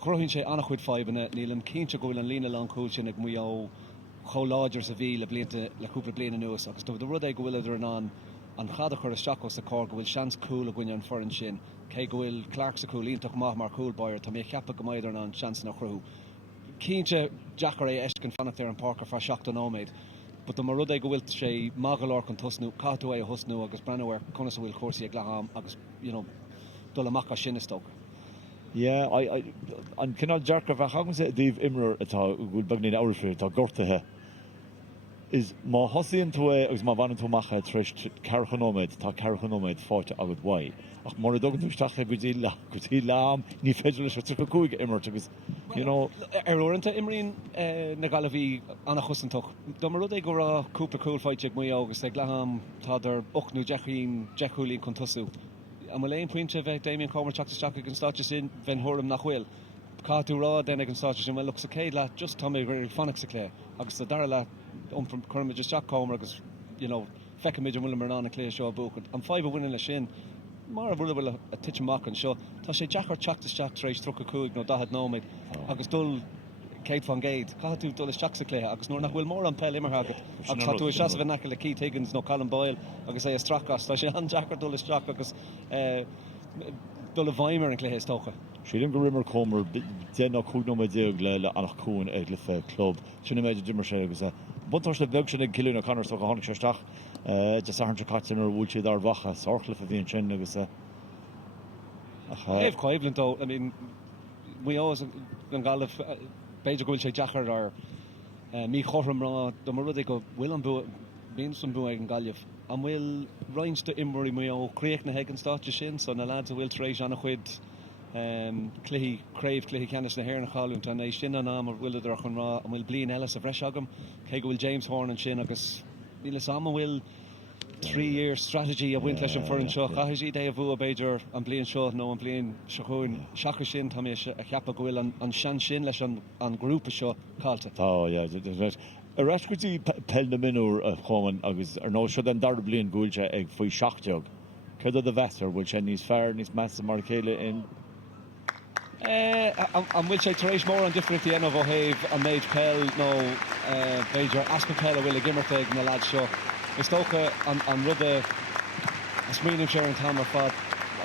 Chrohinn sé annach chuid fáibhna, níl an cínte go bhfuil an lína lan cúil sin ag muo choláidir sa bhí le cúpla bliana nuas agus do rud é go bhfuil idir an chada chur isteach os sa cór go bhfuil seans cúil a gcuine an forann sin. Cé go bhfuil Clark sa cúil ionach maith mar cúil bair, tá mé ceappa go maidir an seans nach chruthú. Cínte Jackar é eiscin fannacht ar an Páirc fa seachta nóméid. But the mar rud é go bhfuil sé magalóir chun tosnú, cátu é a hosnú agus breanhar conas a bhfuil cuasaí ag Glaham agus, dul amach a sin is tóg. Yeah, an cinál Jackar bheith chagan sé díobh imreoir atá bhfuil bagnaí áirfir tá gortathe. Is má hosaíonn tú agus má bhanan tú macha treis cearchanóméid tá cearchanóméid fáte agad bhaid. Ach mar a dogan túisteach go dtí lám ní féidir leis tu cúig immert agus Orintanta imríonn na galahí anna chusantach. Do mar rud é go rá cúpla cúil fáite ag muo agus ag Glaham tá ar 8 Jechúlín chun tosú. Am léon puinte bheith Damien Comer teachtasteach ag an státe sin bhein thuram nach bhfuil. Cáú rá déna ag an státe sin bhfuil sa céad le just tá mé gur fannach sa clé agus Dara le chuirm just Comer agus fecha méidir bhfuil mar anna clé seo a buchan. An 5 a bhfuine le sin mar bhfuil a tiiteach an seo. Tá sé Jackar teachtasteach trééis 3 nó 10 nóméid agus dul Kate van Gate, Cáú dul is teach sa clé agus nuair nach bhfuil mór an Peile immerthagat agus Cáú is seasa bheith le Keith Higgins nó Colin Boyle agus é strachas tá sé an Jackar dul is teach agus dul a bhaimar an cléhééis tócha. Sílim go rimmer Comer déna chuúgnóid déag le annach cún ag le club. Sinna méidir dimmer sé agus buntar le beg sin ag Cillian O'Connor so go tháinig séisteach de sahanse catin ar bhúil siad ar bhacha sorchla a bhíon sin agus Éh coibhlinn dó, I mean, we always an galah beidir gohfuil sé deachar ar mí chorm rá do mar rud go bhfuil an bu bíon san bu ag an gaileh an bhfuil roinste immorí mé ó chríoch na hegan státe sin so na lads a bhfuil trééis anna chuid Cluiche Ceannais na hhéir na chaúnta an é sin an am ar bhfuil ar chun rá an bhfuil blion eile a bhreis agam ché go bhfuil James Horn an sin agus bhíle sam bhfuil 3-year strategy a bhaint leis an forann seo chaithí é a bhua beidir an blion seo nó an blion sechuin seacha sin tá a cheappa go bhfuil an sean sin leis an grúpa seo cáilte. Tá a rascutí Peile na Mionúr a chuman agus ar nó seo an dar blion gúilte ag faoi seachteog cud a bhetar bhfuil sé níos fearr níos measa mar chéile in an bhfuil sé taréis mór an difriúltaí anmh ó thaobh an méid Peile nó beidir aspa Peile bhfuil a gimmarte ag na lads seo. Is tócha an rud a smíanamh sé an tam ar fad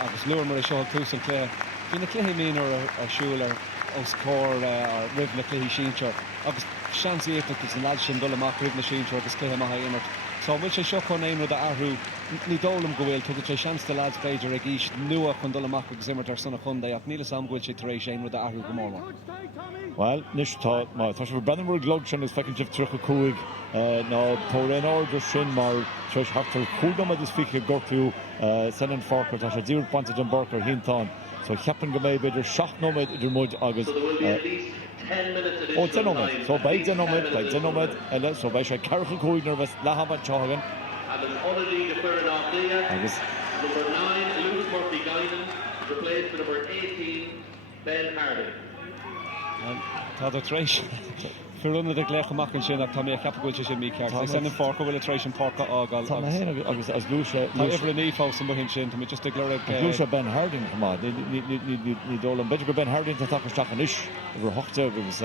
agus luair mar seo tús an clé. Bhí na Cluiche míonar ar siúil ar os cór ar rih na Cluiche Ceannais agus seansí éachtas an lads sin dul amach rih na Ceannais agus Cluiche maithe immert. So bhfuil sé seo chun éon rud a athhrú ní dólam go bhfuil tugadh sé seans de lads beidir ag ís nua chun dul amach agus immert ar sanna chunda ach nílas am bhfuil sé taréis éon rud a athhrú go mór. Well, nis tá sé brenn glog sin is fecinn sih trucha cúig ná tóréin áidir sin mar treis hartar chúdam is fiche gortú san an farcar tá sé dúr pointed an barcar hintáin. So cheapan go méid beidir 7 nóid idir muid agus 10 nóid. So beid 10 nóid eile so bheith sé cearcha cúig nar bheith lehabh teágan. Agus number 9 Lewis Murphy Guinan replaced with number 18 Ben Harding. Tá trééis fiúna de gléach amach sin ach tá mé capúil sin mí ceart. San an farca bhfuil trééis an parca ágáil agus as glúise ní fá san buhin sin tá just glóir glúise Ben Harding chumá ní dólam beidir go Ben Harding tá taketeach an isis bhar hochta agus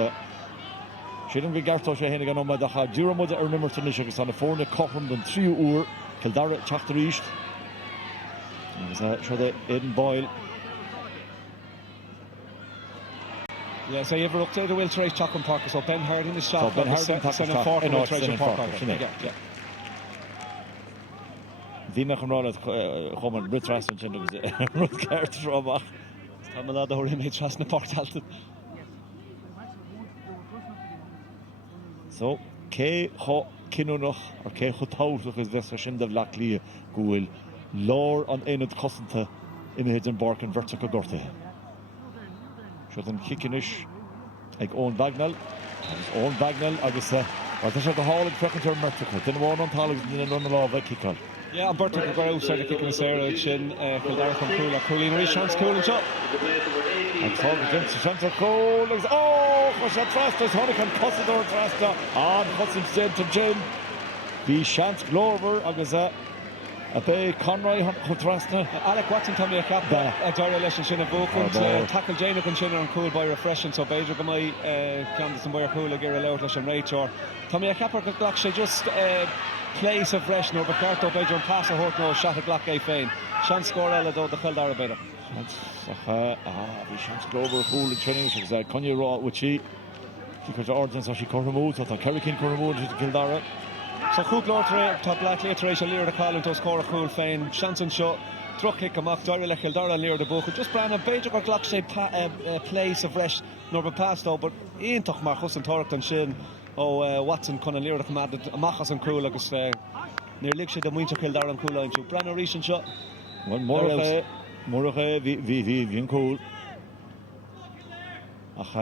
siadm go gartá sé héna an óid a dúramide ar nimmartanis agus anna fórna cocham don 3 uair Cill Dara teachtar ríist agus seo éan báil. Yeah, so you've looked at the Will Trace Chocolate Park, so Ben Harding is shot. Ben Harding Sen and Fork Will Trace Park. Dínach an rád chuman britras an sin rud ceart rábach. Tá me lád óir méid tras na Páirc Tailteann. So, cé cho cinúnach ar cé cho táach is bheits sin de bhleach lí gúil lár an éad cosanta imihéid an barc an bhirrte go gortaithe. An kickinis ag Owen Bagnall agus tá sé go hálaigh fecantar mertecha den bháin an talamh in an lá bheith kickáil. Yeah, an Berta go raibh sé kicking Sarah sin Cill Dara chun cúla cúlín rí seans cúla seo. An tág den seantar cúla agus chu sé trastas tháinig an cosador trasta an chosin sin Jim. Bhí seans glóver agus a bé Conroy chu trasna. Alec Watson tá mé cap Dara leis sin a bhócant tackle Jane an sin an cool by refreshing so beidir go mai ceantas an buir cúla gur leir leis an réiteir. Tá mé capar go ghlach sé just place of fresh nó becartó beidir an pass a hort nó shot a ghlach é féin. Sean scór eile dó de Cill Dara beidir. Bhí seans glóver cúla training agus conne rá utí chu ordens a sí chomú tá Kerricin chomú Cill Dara. So chúglóir tá blacklétaréis a líir a cáún tó scóir a chúil féin seanan seo trochic amach Dara le Cill Dara líir de bucha just brena beidir go ghlach sé place of fresh nó be pastó, but íontach mar chus an toracht an sin ó Watson chun an líir amachchas an cúil agus níor lig sé do muinte Cill Dara an cúlainn tú brena rí an seo. Mórcha hí an cúil ach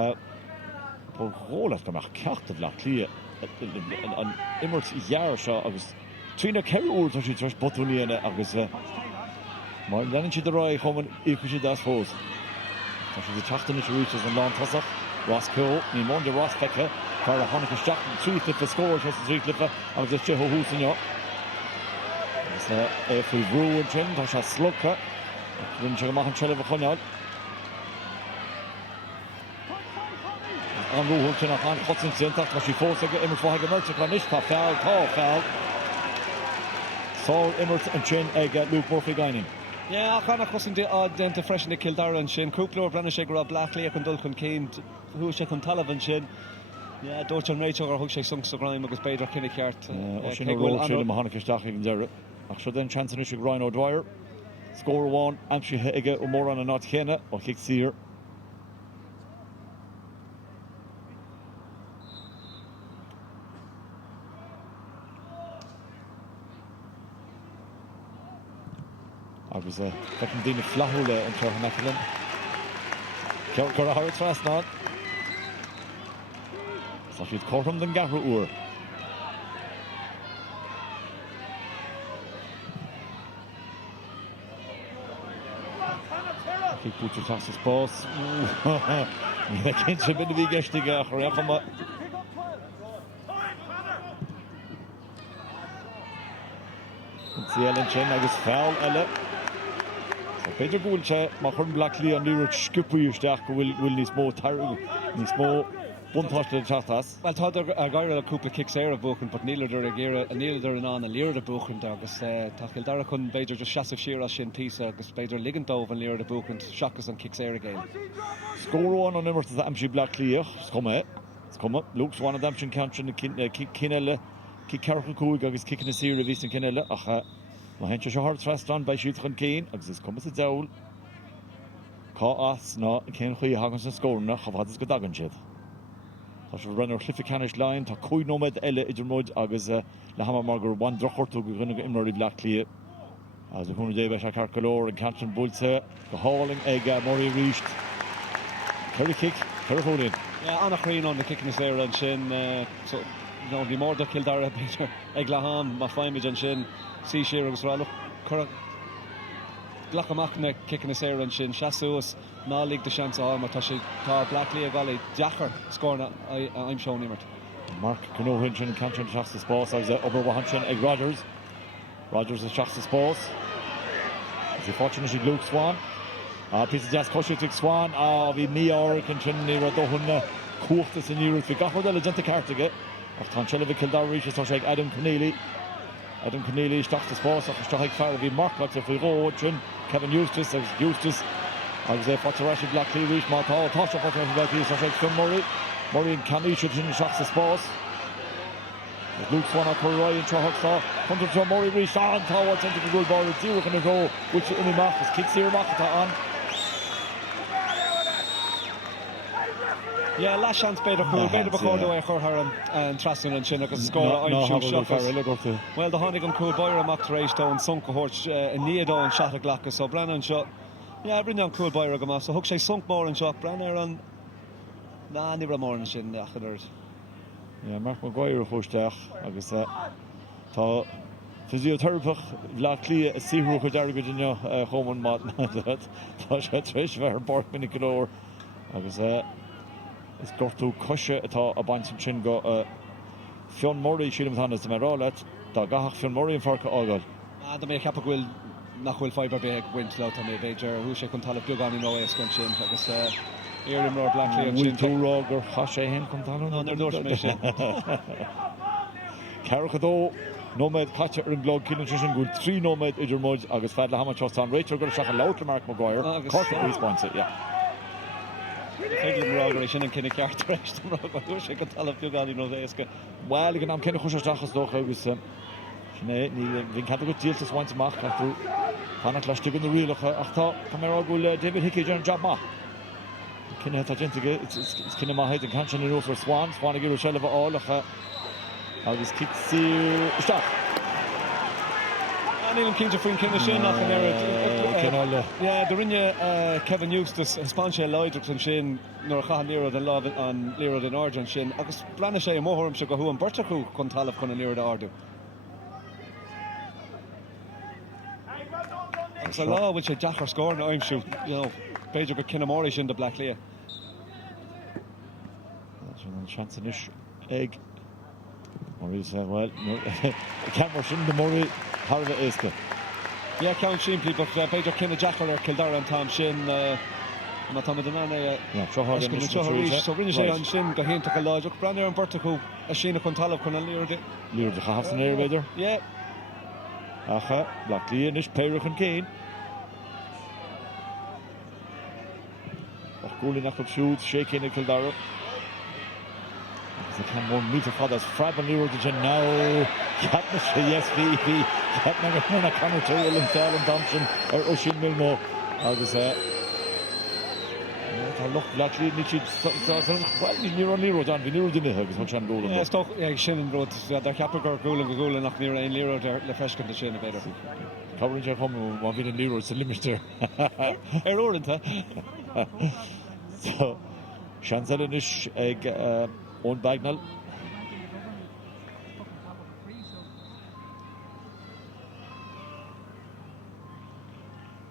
hólas go meach ceachta bhleach lí an immert jaar seo agus trína ceúr tá sí tras botúíana agus mar leann si de rá chuman icu si das fós. Tá si teachtain rútas an lá tasach Ross Cole ní món de Ross Pecca chuir a tháinig isteach tríclifa scóir tríclifa agus is tithe húsaneo. Agus faoi bhrú an sin tá se slugcha rinn se go maith an treleh chuneáil. An rúhúil sin an chosin sinach tá sí fósa go immert fáige merte chu níos tá fearr. Sáil immert an sin ag Luke Murphy Guinan. Yeah, chana chosin denta freisin na Cill Dara an sin cúplóir brenne sé go blachlíach an dul chun céim thu sé chun talamh an sin. Dúirt an réiteach ar thug sé sung sa gráim agus beidir cinnig ceart. Sin bhil sin tháinig isteach an deire. Ach seo den chansan is Ryan O'Dwyer. Scór bháin amsithe ige ó mór an na chéine ó chiic sír. agus fecin daoine flathúla an treo Mechelen. Cear a thir tras ná. Sa siad cortham den gahra uair. Kick bútear tas sa spás. Ní cinn se bit a bhí geistigh a chreachama. Ciall sin agus foul eile. So Peter Gúilte má chun Black Lee an líra sciúpaí isteach go bhfuil níos mó tarú, níos mó buntáiste teachtas. Well, tá a gaiire a cúpla kicks ar a bhuachan, but níleidir a ggéire níleidir an a líra a bhuachan agus tá Cill Dara chun beidir just seasamh siar sin písa agus beidir ligandómh an líra a bhuachan seachas an kicks ar a géil. Scóráin an immert a amsí Black Lee, scoma, Luke's one of them sin country Cinnelle, kick carcha cúig agus kicking a sira vís an Cinnelle, ach má hense se hard trastan bei siúd chun céin agus is cumas a dail. Cá as ná cén chuí hagan sa scórna chafhad is go dagan siad. Tá se runner Cluiche Ceannais line, tá cúi nómed eile idir muid agus le hama mar gur one drochortú go rinne go imnorí Black Lee. As a húna débeis a carcalór an Cantran Búlte, go háling ag Morí ríist. Curry kick, Curry fólin. Anna chrín an na kicking is ar an sin, so bhí mór do Cill Dara beidir ag lehan má feimid an sin sí siar agus rá glachamach na kicking is ar an sin seaúas ná lig de seansa á tá Black Lee a gáil deachar scórna aim seán immert. Mark Canohin sin Cantran seach sa spás agus obair wahan sin ag Rogers. Rogers a seach sa spás. Is he fortunate she Luke Swan. Piece of jazz cosisiigh Swan bhí Mionúr Laighean sin ní radóhanna cuachtas in Europe. Bhí gachar eile genta cartaige ach tá seile bhí Cill Dara ríis tá sé ag Adam Conneely isteach sa spás ach isteach ag fearr bhí Mark leach faoi róid sin Kevin Eustace agus fatarráisi Black Lee ríis má tá se fatarráisi Black Lee tá sé ag Finn Murray an Ceannais sin seach sa spás. Luke Swan a churáid an trochtá chuntar Joe Murray ríis an táhaid senta go gúil bar dúach an go bhúilte imach is kick síar amach atá an. Yeah, last chance beidir bacháda é churthar an trasan an sin agus scóra aimsú seachas. Well, the tháinig an cúil bair amach rééis dó an sunk chóirt in níadó an seaach leachas, so brenn an seo. Yeah, brenn an cúil bair agam, so thug sé sunk mór an seo, brenn ar an ní bra mór an sin achadar. Yeah, Mark Maguire a fóisteach agus tá fysiotherapeach Black Lee a síhrú chu deargad inne choman mat tá sé tréis bheith ar bort minic golóir agus is gortú cosise atá a baint sin go Fionn Murray sílim thanas a marrálet tá gahach Fionn Murray an farca ágáil. Da mé ceappa bhfuil nach bhfuil fibre be buint le mé beidir thu sé chun talh beagán nó éas gan sin agus éirimrá Black Lee an sin túrá gur cha sé hen chun talú nar dúirt mé sin. Cearcha dó nóméid caite ar an glog cinne sin gúil 3 nóméid idir muid agus fed le hama teán réitir gur seach leir Mark Maguire corta response Féidirrá sin an cinenne ceartrééis dú sé go talh beagán nó éasca. Well gan am cinenne chuisteachchas dó agus ní hín can go díaltas bhaint amach tú fanna leiiste an rialacha ach tá mé gúil David Hickey an job má. Cinenne tá gentige is cinenne maithéid an can sin in ófar Swanna gur sellh álacha agus kick sí stop. Níl an cinnte faoin cinenne sin nach an airad. Yeah, the rinne Kevin Eustace spáin leidir an sin nuair a chahan líad an lá an líad an ard an sin agus brenne sé mórm se go thu an burtaú chun talamh chun an líad ardú. Agus lá bhfuil sé deachar scór na aimsú beidir go cinnemóir sin de Black Lee. An chancenis ag Murray well camera sin de Murray Harvey éasca. Yeah, count simply, but beidir cinenne deachar ar Cill Dara an tam sin má tá den anna so rinne sé an sin go hénta go láidir brenn ar an burtaú a sinna chun talamh chun an líirde. Líirde chahafsan éir beidir? Yeah. Acha Black Lee is Páirc an céin. Ach gúlí nach siúd sé cinenne Cill Dara. They can more meet of others. Frabban líirde sin ná ceapna sé yes bhí ceapna go muna canúil an Talon Thompson ar Oisin Milmó agus look, actually, well, Nero John, Nero didn't have as much on goal. Yeah, Stoke, yeah, Shannon wrote that Capricorn goal and goal and knocked near a Nero there, the fresh can the Shannon better. Coverage at home, one bit of Nero, it's a limiter. Errorant, huh? So, Shanzalinish, own Bagnall.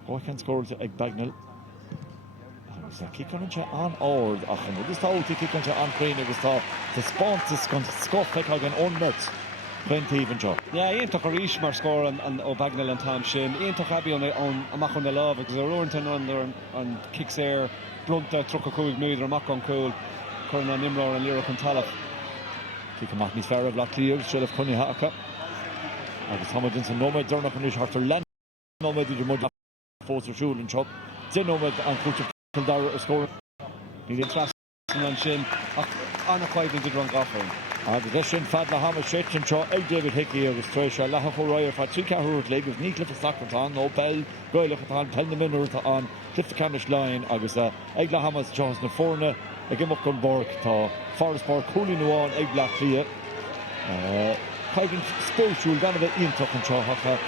Oh, I can score to Egg Bagnall. Kick on ord achan agus tá kick on an Crane agus tá sponsors gon scoff again onwards 20 even job. Yeah, Ian took a reach mar score on Bagnall and Tom Shin. Ian took happy on amach on the love because Rorenton on kicks there blunta truck a cool mood or mac on cool current on Nimrod and Lero Contalaf. Kick a match fair of Black Clear should have Connie Haka. Agus Hamilton no maid turn up on after land no maid the mud force of shooting chop. Then no maid and Cluiche Cill Dara a score. He's interested on Shin on a quite did run off him. The Shin Fadla Hammer Shet and Shaw David Hickey was Tresha Laha Royer for Trika Hurd leg with Nick Cliff Stockton no Bell Goylachatan Pen the Mionúr on Cliff Ceannais line agus Egla Hammers Jones na Forna again up on Bork to Forest Park Cooling Nuan Egla Cliath Kagan Spiritual Ganava Ian Tuck and Shaw Haka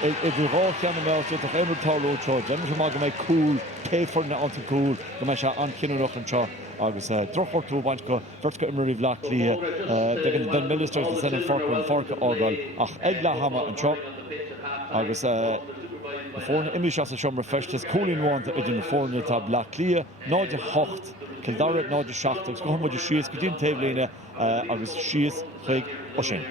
if you walk down the mouth with the Emerald Tolo Shaw Jennifer Magamay cool pay for the anti cool the Masha on Kinnock and Shaw agus drochor to bunch go first go Emery Black Lee they're going to ministers the Senate Fork Ogal ach Egla Hammer and Shaw agus before Imish as a Shummer first is cooling one to Edin before the tab Black Lee not the hocht Cill Dara not the shaft go home with the shees go in table agus shees Craig Oshin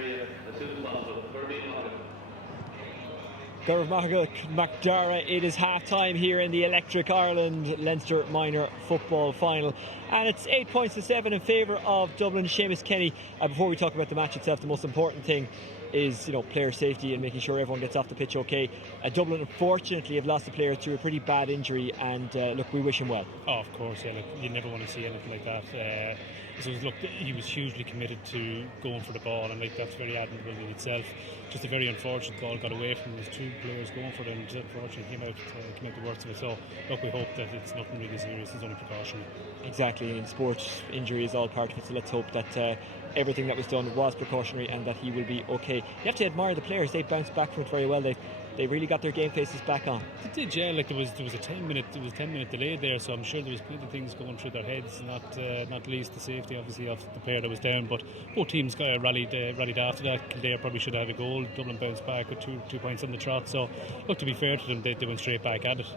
McDara. It is half time here in the Electric Ireland Leinster Minor Football Final, and it's 8 points to 7 in favour of Dublin. Seamus Kenny. Before we talk about the match itself, the most important thing is player safety and making sure everyone gets off the pitch okay. Dublin unfortunately have lost a player through a pretty bad injury, and look, we wish him well. Oh, of course, yeah. Look, you never want to see anything like that. So look, he was hugely committed to going for the ball, and that's very admirable in itself. Just a very unfortunate ball got away from him. There's two players going for it, and unfortunately came out the worst of it. So look, we hope that it's nothing really serious. It's only precautionary. Exactly. In sport, injury is all part of it. So let's hope that everything that was done was precautionary and that he will be okay. You have to admire the players. They bounced back from it very well. They really got their game faces back on. They did, yeah. Like there was a 10-minute delay there, so I'm sure there was plenty of things going through their heads. Not least the safety, obviously, of the player that was down. But both teams rallied after that. Kildare probably should have a goal. Dublin bounced back with two points on the trot. So look, to be fair to them, they went straight back at it.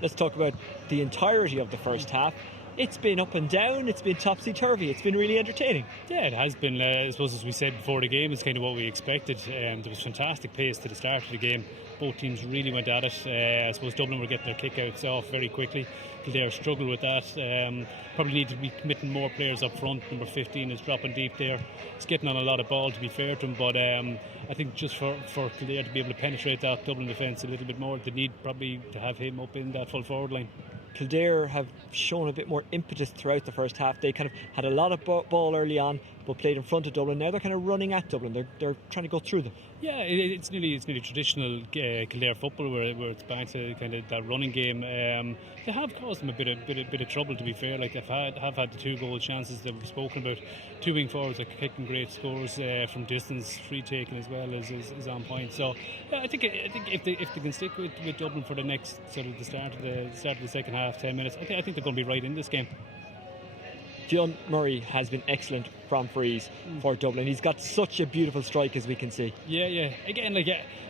Let's talk about the entirety of the first half. It's been up and down, it's been topsy-turvy, it's been really entertaining. Yeah, it has been. I suppose, as we said before the game, it's kind of what we expected. There was fantastic pace to the start of the game. Both teams really went at it. I suppose Dublin were getting their kick-outs off very quickly. Kildare struggled with that. Probably need to be committing more players up front. Number 15 is dropping deep there. It's getting on a lot of ball, to be fair to him, but I think just for Kildare to be able to penetrate that Dublin defence a little bit more, they need probably to have him up in that full forward line. Kildare have shown a bit more impetus throughout the first half. They kind of had a lot of ball early on, but played in front of Dublin. Now they're kind of running at Dublin. They're trying to go through them. Yeah, it's nearly traditional Kildare football where it's back to kind of that running game. They have caused them a bit of trouble, to be fair. Like they've had the 2 goal chances that we've spoken about. 2 wing forwards are kicking great scores from distance, free taking as well is on point. So yeah, I think if they can stick with Dublin for the next sort of the start of the second half, 10 minutes, I think they're going to be right in this game. John Murray has been excellent from frees for Dublin. He's got such a beautiful strike, as we can see. Yeah. Again,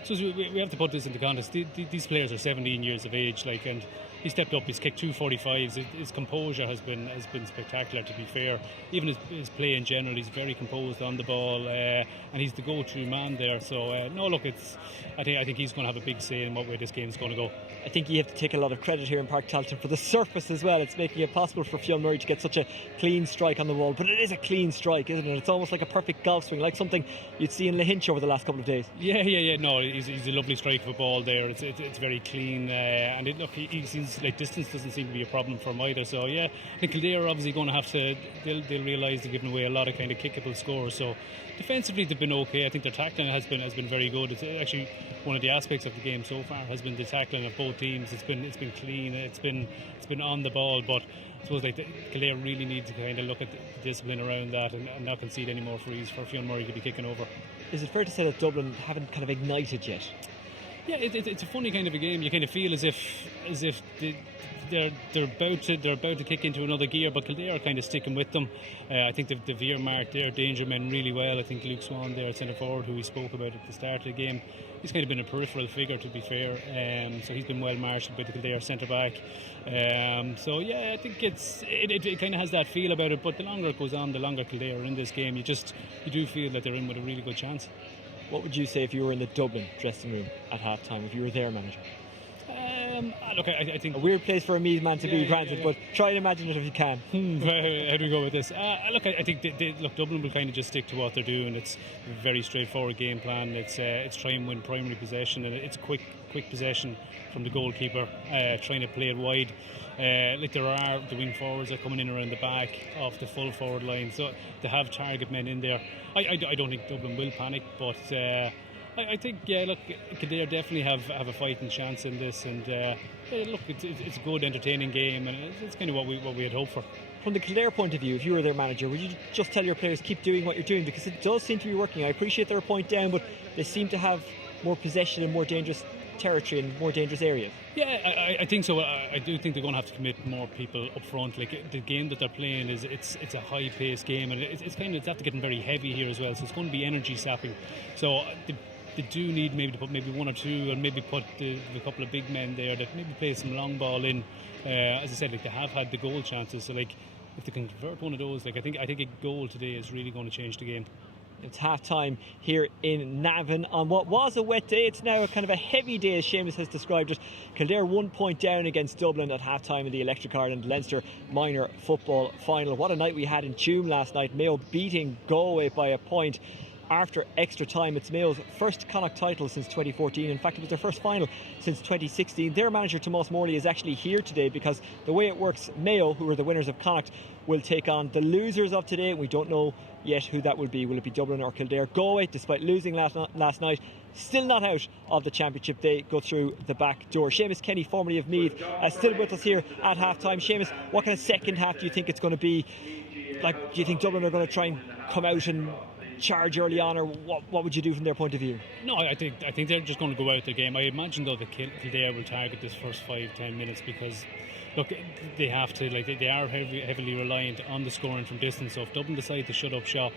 so we have to put this into context. These players are 17 years of age, and he stepped up. He's kicked 245s. His composure has been spectacular, to be fair. Even his play in general, he's very composed on the ball, and he's the go-to man there. So no, look, I think he's going to have a big say in what way this game is going to go. I think you have to take a lot of credit here in Páirc Tailteann for the surface as well. It's making it possible for Fionn Murray to get such a clean strike on the wall, but it is a clean strike, isn't it? It's almost like a perfect golf swing, like something you'd see in Lahinch over the last couple of days. Yeah. No, he's a lovely strike of a ball there. It's very clean, and he seems distance doesn't seem to be a problem for them either. So yeah, I think Kildare are obviously going to have to. They'll realise they're giving away a lot of kind of kickable scores. So defensively they've been okay. I think their tackling has been very good. It's actually one of the aspects of the game so far has been the tackling of both teams. It's been clean. It's been on the ball, but I suppose Kildare really need to kind of look at the discipline around that and not concede any more frees for Fionn Murray to be kicking over. Is it fair to say that Dublin haven't kind of ignited yet? Yeah, it's a funny kind of a game. You kind of feel as if they're about to kick into another gear, but Kildare are kind of sticking with them. I think they've earmarked their danger men really well. I think Luke Swan there at centre forward, who we spoke about at the start of the game, he's kind of been a peripheral figure, to be fair. So he's been well marshalled by the Kildare centre back. So yeah, I think it kind of has that feel about it. But the longer it goes on, the longer Kildare are in this game, you do feel that they're in with a really good chance. What would you say if you were in the Dublin dressing room at half time, if you were their manager? Look, I think a weird place for a Meath man to be, granted, but try and imagine it if you can. How do we go with this? Look, I think Dublin will kind of just stick to what they're doing. It's a very straightforward game plan. It's try and win primary possession, and it's quick possession from the goalkeeper, trying to play it wide. There are the wing forwards are coming in around the back of the full forward line, so they have target men in there. I don't think Dublin will panic, but I think Kildare definitely have a fighting chance in this, and it's a good entertaining game, and it's kind of what we had hoped for. From the Kildare point of view, if you were their manager, would you just tell your players keep doing what you're doing, because it does seem to be working? I appreciate they're a point down, but they seem to have more possession and more dangerous territory and more dangerous areas. Yeah, I think so. I do think they're going to have to commit more people up front. Like the game that they're playing it's a high paced game, and it's after getting very heavy here as well. So it's going to be energy sapping. So they do need maybe to put maybe one or two, and maybe put a couple of big men there that maybe play some long ball in. As I said, they have had the goal chances. So if they can convert one of those, I think a goal today is really going to change the game. It's half time here in Navan on what was a wet day. It's now a kind of a heavy day, as Seamus has described it. Kildare 1 point down against Dublin at half time in the Electric Ireland Leinster minor football final. What a night we had in Tuam last night. Mayo beating Galway by a point after extra time. It's Mayo's first Connacht title since 2014. In fact, it was their first final since 2016. Their manager, Tomás Morley, is actually here today, because the way it works, Mayo, who are the winners of Connacht, will take on the losers of today. We don't know yet who that will be. Will it be Dublin or Kildare? Galway, despite losing last night, still not out of the championship. They go through the back door. Seamus Kenny, formerly of Meath, still with us here at half time. Seamus, what kind of second half do you think it's going to be? Do you think Dublin are going to try and come out and charge early on, or what would you do from their point of view? No, I think they're just going to go out the game. I imagine though that Kildare will target this first 5-10 minutes, because look, they have to, they are heavily reliant on the scoring from distance. So if Dublin decide to shut up shop,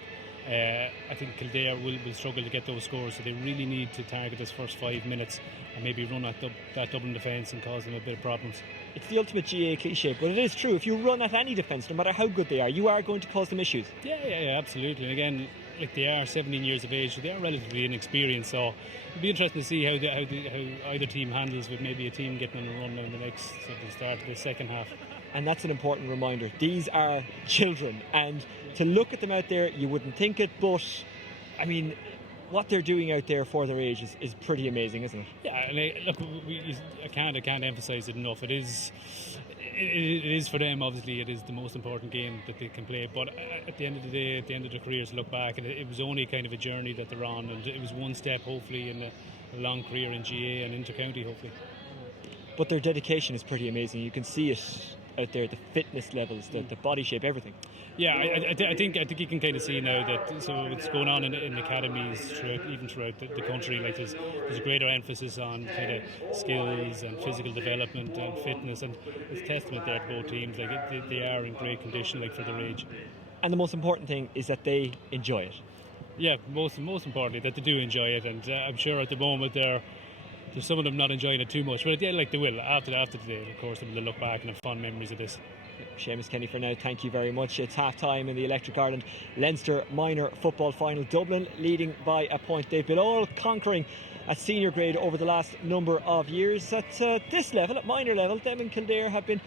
I think Kildare will struggle to get those scores. So they really need to target this first 5 minutes and maybe run at that Dublin defence and cause them a bit of problems. It's the ultimate GAA cliche, but it is true. If you run at any defence, no matter how good they are, you are going to cause them issues. Yeah, absolutely. And again, they are 17 years of age, so they are relatively inexperienced. So it'll be interesting to see how either team handles with maybe a team getting on a run in the next start of the second half. And that's an important reminder. These are children, and to look at them out there, you wouldn't think it, but I mean, what they're doing out there for their age is pretty amazing, isn't it? Yeah, and look, I can't emphasise it enough. It is for them, obviously, it is the most important game that they can play. But at the end of the day, at the end of their careers, look back, and it was only kind of a journey that they're on, and it was one step, hopefully, in a long career in GAA and inter-county, hopefully. But their dedication is pretty amazing. You can see it out there, the fitness levels, the body shape, everything. Yeah, I think you can kind of see now that so it's going on in academies throughout the country. There's a greater emphasis on kind of skills and physical development and fitness, and it's a testament there to both teams. They are in great condition for their age. And the most important thing is that they enjoy it. Yeah, most importantly that they do enjoy it, and I'm sure at the moment there's some of them not enjoying it too much, but they will after today. Of course, they'll look back and have fond memories of this. Seamus Kenny for now, thank you very much. It's half time in the Electric Ireland Leinster minor football final. Dublin leading by a point. They've been all conquering at senior grade over the last number of years. At this level, at minor level, them and Kildare have been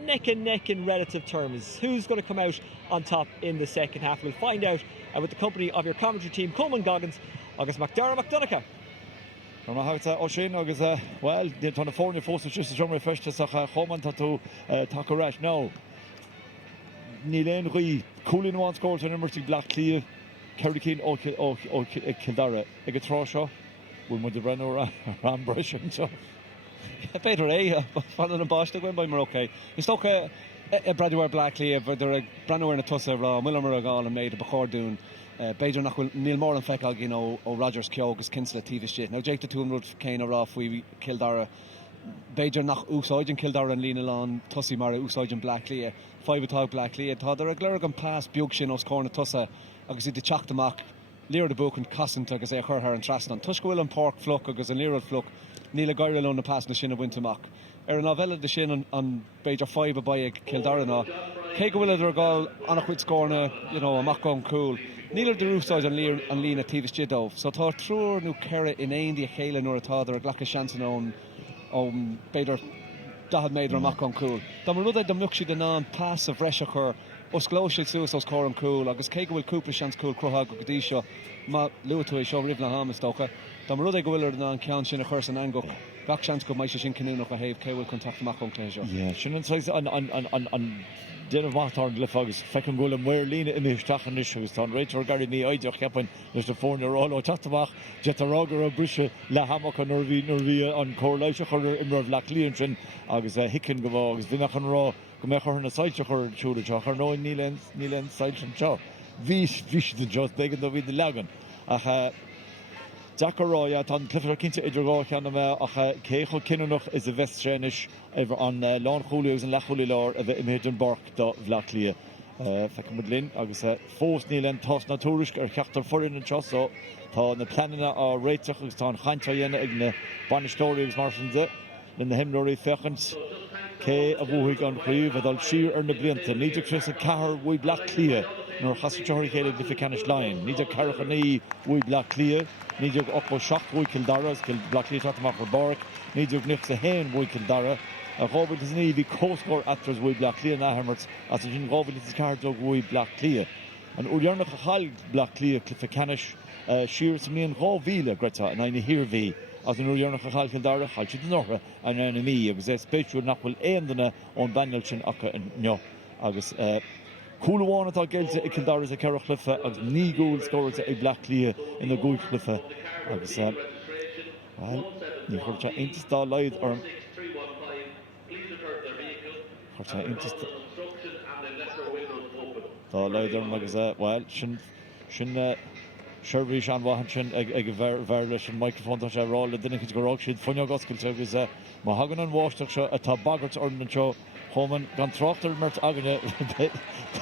neck and neck in relative terms. Who's going to come out on top in the second half? We'll find out with the company of your commentary team, Coleman Goggins, August McDara McDonough. Mar hata ó sin agus well den tan fórne fósa just jommer feste sa choman tatu take rash now. Ní len ri coolin one score to number 2 Black Clear Kerricane ó Cill Dara ag tráseo bhfuil mu de brenn ran brushing so. Beidir fan an báiste goin ba mar okay. Is tócha bradúir Black Clear beidir ag brenn na tusa rá muile mar a gáil a méid a bachordún. Beidir nach níl mór an feicáil gin ó Rogers Ceog agus cinsle tíiste. Nó déit tú rud céin a rá faoi Cill Dara. Beidir nach úsáidin Cill Dara an lína lán tosí mar úsáidin Black Clear. 5 Black Clear tá ar a gléir an pass beag sin os córna tusa agus I de teachtamach líir de bóchan casanta agus é churthar an trasna. Tus go bhfuil an Páirc Fluc agus an líad Fluc níl a gaiire lón na pass na sin a bhaintach. Ar an ábheile de sin an beidir 5 ba ag Cill Dara ná. Cé go bhfuil ar gáil annach chuid scórna amach gón cool. Níl de rúfsáid an lína tíiste dómh. So tá trúr nó ceire in éon a chéile nuair atá ar a ghlacha seansan ón beidir dahad méidir amach an cool. Tá mar rud é dom nuach siad an ná pass a bhreise chur os glóisiid suas os cór an cool agus cé go bhfuil cúpla seans cool crutha go dtí seo má luatú seo ribh na hamas tócha. Tá mar rud é go bhfuil ar an ceann sin a chur san angach gach seans go maiise sin cinúnach a héh cé bhfuil contactach an clé seo. Yeah, sin an déanamh mátar le agus fecin ggóil muir lína imisteachchan is agus tá réitir garí ní aideach ceapan leis de fórna ráil ó tatamach jet arágur a brise le hamach an bhí an cóirléise chur imar Black Clear sin agus hicinn go bh agus bhíach an rá go mé chur na saite chur siúlateach chu nó nílen saite an seo. Bhís de just began do bhí de legan ach Dacarráia tan clifar cinnte idirgá cheanna ach cécho cinúnach is a vestrénis over an lán choúliúgus an lechúlí lár a bheith imhéid an barc do Black Clear. Feice mud linn agus fós ní len tás natúrisk ar cheachtar forin an seo tá na planina á réiteach agus tá an chainte dhéine ag na banistóí agus mar sin de lin na himróí fechant cé a bhuaigh an chríomh a dal siar ar na blianta. Níidir chris a cahar bhui Black Clear nor chasateoirí chéile de Ciannais Lein. Níidir carcha ní bhui Black Clear. Níidir oppo 7 bhui Cill Dara Cill Black Clear tatamach ar barc. Níidir nich a hen bhui Cill Dara. A Robert is ní bhí cóscór atras bhui Black Clear náhamart as a sin Robert is cardog bhui Black Clear. An uliarnach a chal Black Clear Cluiche Ceannais siar sa míon 2,000 greta an aine hirví as an uliarnach a chal Cill Dara chal si den ortha an enemy agus spéisiú nachfuil éandana ón banil sin acha an neo agus Cúlháin atá geilte I Cill Dara a ceire chluife agus ní gúil scóirte ag Black Clear ina gúil chluife agus well ní chuirte intastá leid orm chuirte intastá tá leid orm agus well sin Sherby Sean bhahan sin ag bhar leis an microphone tá sé rá le duine go rág siad foine goscailte agus má hagan an bháisteach seo atá bagart orm an seo Homan gan trachtar mert agane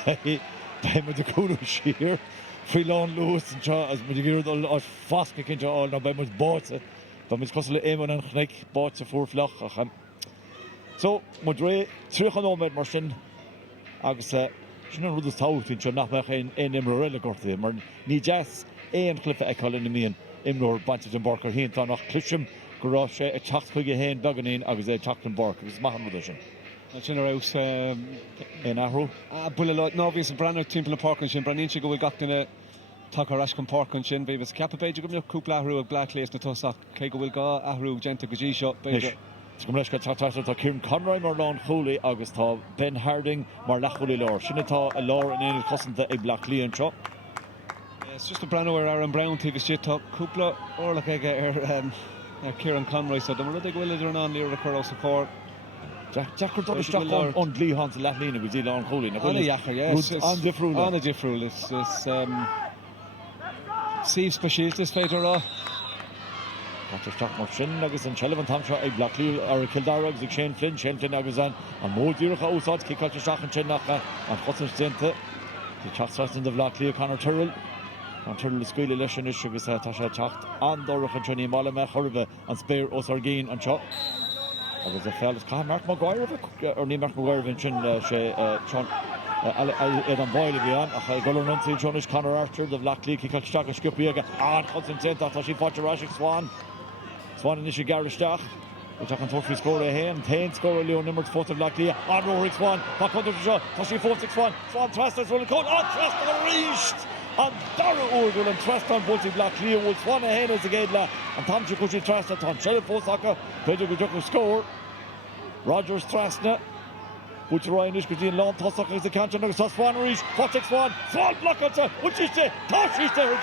bei me de cool sier Freelon Lewis and Cha as me vir al fast kinja all na bei me bote dan mis kostle éman an gnek bote voor vlach so moet re terug aan met mar sin agus sin an rud tau fin nach me geen een imrelle korte maar ní jazz éon cliffe ekal in mian imnoor bant den barker heen tá nach clichim gorá sé a tachtchuige héin baganin agus é tachten bark agus ma an sin. Sin aus in ahrú bula le nóhís an brenn timppla park sin brenin si go bhfuil gatainine take rascon park an sin bhí capapéidir go mbeúpla ahrú ag Black Clear na tosach cé go bhfuil gá ahrú genta go dtí seo beidir. go leis go tá Ciarán Conroy mar lán choulaí agus tá Ben Harding mar lecholaí lár. Sinna tá a lár an éanaad cosanta ag Black Clear anseo. It's just a brand new Aaron Brown TV shit talk couple or like Ciarán Conroy so the rud ag bhfuil idir an líor a chur os a cór. Jack done stuck on Glehan to Latlina with Dylan Coley. On different. It's Steve Specialist fighter. Got stuck more shin agus and Sullivan Tomshaw a Black Clear or Cill Dara agus Shane Flynn agus an mór dúracha úsáid kick out stach an sin nach an chosan stinte. The chat in the Black Clear Conor Turrell. An Turrell is scuile leis an is agus tá sé teacht an dóracha Trini Mala me chorbe an spéir os Argéin an shot. Agus a fel is Mark Maguire or ní Mark Maguire vin sin sé Sean an boile bhí an ach go an tí John is Conor Archer the Black Clear kick staach a sciúpi aga an concentrate tá sí fáte Rashik Swan in is garistach which I can talk for score here 10 score Leon number 4 of Black Clear on Rorik Swan back under the shot tá sí 4-6-1 Swan trust as well code on trust the reached An Dara Urgul and Treston Bulty Black Clear will swan ahead as again and Tom Chukushi Trasna Tom Sheriff Osaka Pedro Gujuku score Rogers Trasna which Ryan is getting long toss is the cancer no Swan reach Fotex Swan block it which is the toss is there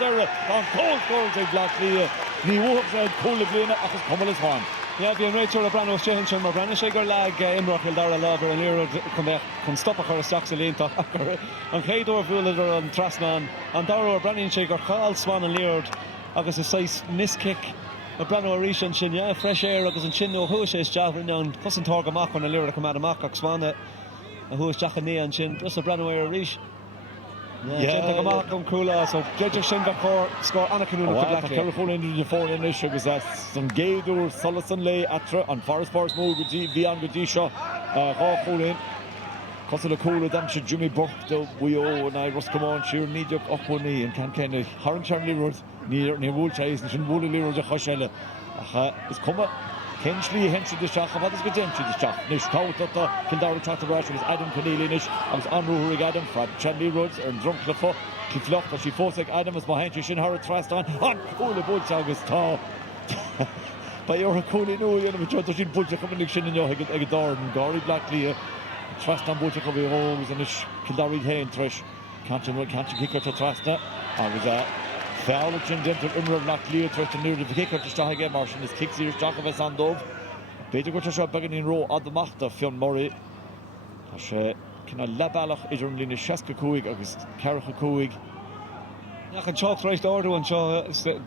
on cold scores in Black Clear Ni Wolves and cool Lena as Kamala Swan. Yeah, bhí an réitear a Brano Shehin mar Brana sé gur lag Imrach Cill Dara lábar an líor chun stoppa chuir isteach sa léonta an chéadúir bhuaileidir an Trasna an Dara Branin sé gur cháil Swan an líor agus is 6 miskick a Brano arís an sin fresh air agus an sin ó thuis is deathrin an cosan tág amach an líor a cumad amach ach Swan a thuis deach an ní an sin plus a Brano air arís. Yeah, amach an coola so Judge sin bhar score anna canúna go Black Clear. Careful into the four in this agus some Gaydor Sullivan lay atra an Forest Bars move the an Gadisha half in Cosala Coola dam should Jimmy Burke the BEO and I was come on sheer need up one and can Haran Charlie Road near Wool Chase and Wool Liro the Hoshella is come Hensley the Shach of others good Hensley the Shach Nish Tout that Cill Dara Chatter Rush was Adam Keneally Nish I was Anru Adam from Charlie Roads and Drunk Cliffo Clifflock but she Fosek Adam was behind she Shin Harry Traston on Coola Bulls August Tau by your Coola no you know which she Bulls coming Shin and your Egador and Gary Black Clear Traston Bulls come home and Nish Cill Dara Laighean Trish can't kick her to Traston I was Foul at Jindent of Mionúr Laighean Trish near the kicker to Stahage Martian is kicks here Jacob Sandov Peter got a shot back in row at the Machta Fionn Murray Ashe can a labalach is only in Shaska Kuig agus Carcha Kuig Nach an chalk right order an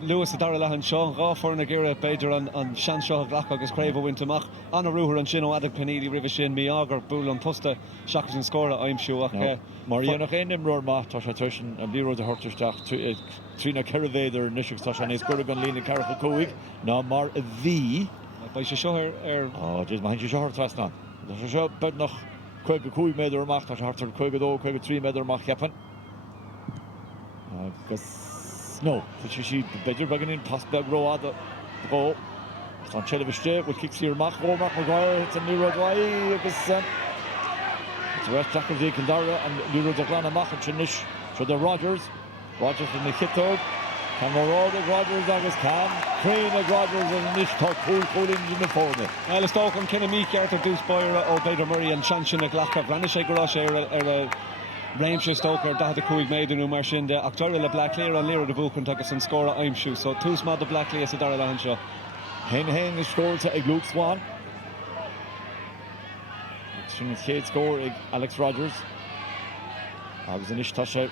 Lewis Dara Laighean Sean Gaffer na Gira Peter an Shan Shaw Glach agus Crave Wintermach Anna Ruher and Shino Adag Penili River Shin Miagar Bull and Tusta Shackles and Scora I'm sure Maria noch ein Imror ma Tasha Tushin and Lero the Horterstach Trina Keravader Nishuk Tasha is Gurgan Lena Carcha Kuig now Mar the by Shahar oh just behind Shahar Trasna Tasha Shaw but noch Quig Kuig Meder Mach Tasha Harter Quig do Quig 3 Meder Mach happen because no she better bagging in past back row at the go it's on Cheleviste with kicks here Mark Maguire it's a new road way because it's a rest jack of the Cill Dara and new road Glana Mach and Chinish so the Rogers in the Kitto Cameron Rogers agus Cam Crane Rogers and Nish talk cool in the form Let's talk on Kenny Meek Arthur Deuce Boyer or Bader Murray and Shanshin Glaka Branish Garage Raimse Stoker da the Kuig made in mar sin de October le Black Clear an Lero de Buchan tugus an score I'm shoe so two small the Black Clear Dara Laighean show Hen is scored to Luke Swan Shin Kate score Alex Rogers I was in Ishtasha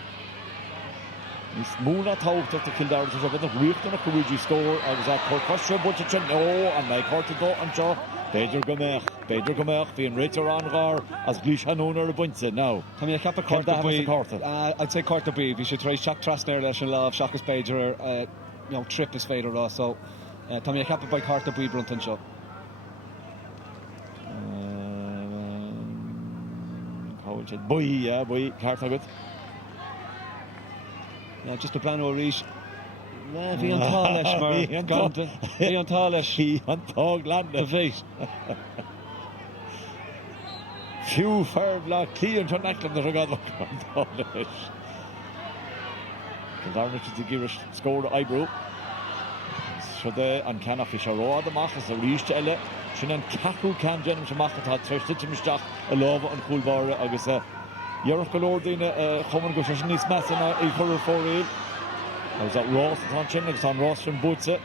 Is Moona taucht at the Cill Dara to the Rift and a Kuigi score I was at Corcusha but no and like Hortigo and Shaw Peter Gomech being Ritter on Gar as Cluiche Ceannais or a bunch now. Come here, cap a court I'd say court to be. We should try Shaq Trasner Lesh and Love Shaq's Pager trip is fader raw so come here, cap by court to be Brunton show. Boy, Cartagut. Yeah, just a Brano Reach. Bhí an táleis mar Bhí an táleis Bhí an tág land the face Few fair Black Clear to Nackland that I got look an táleis Cill Dara to give a score to Eyebrow so the an Canna Fisher Roa the Mach as a reach to Elle Shin an Cacu can Jenny to Mach hat trusted to Mistach a love and cool bar agus Europe galore in common go shin is mass in a color for it I was at Ross on Chinnigs on Ross from Butze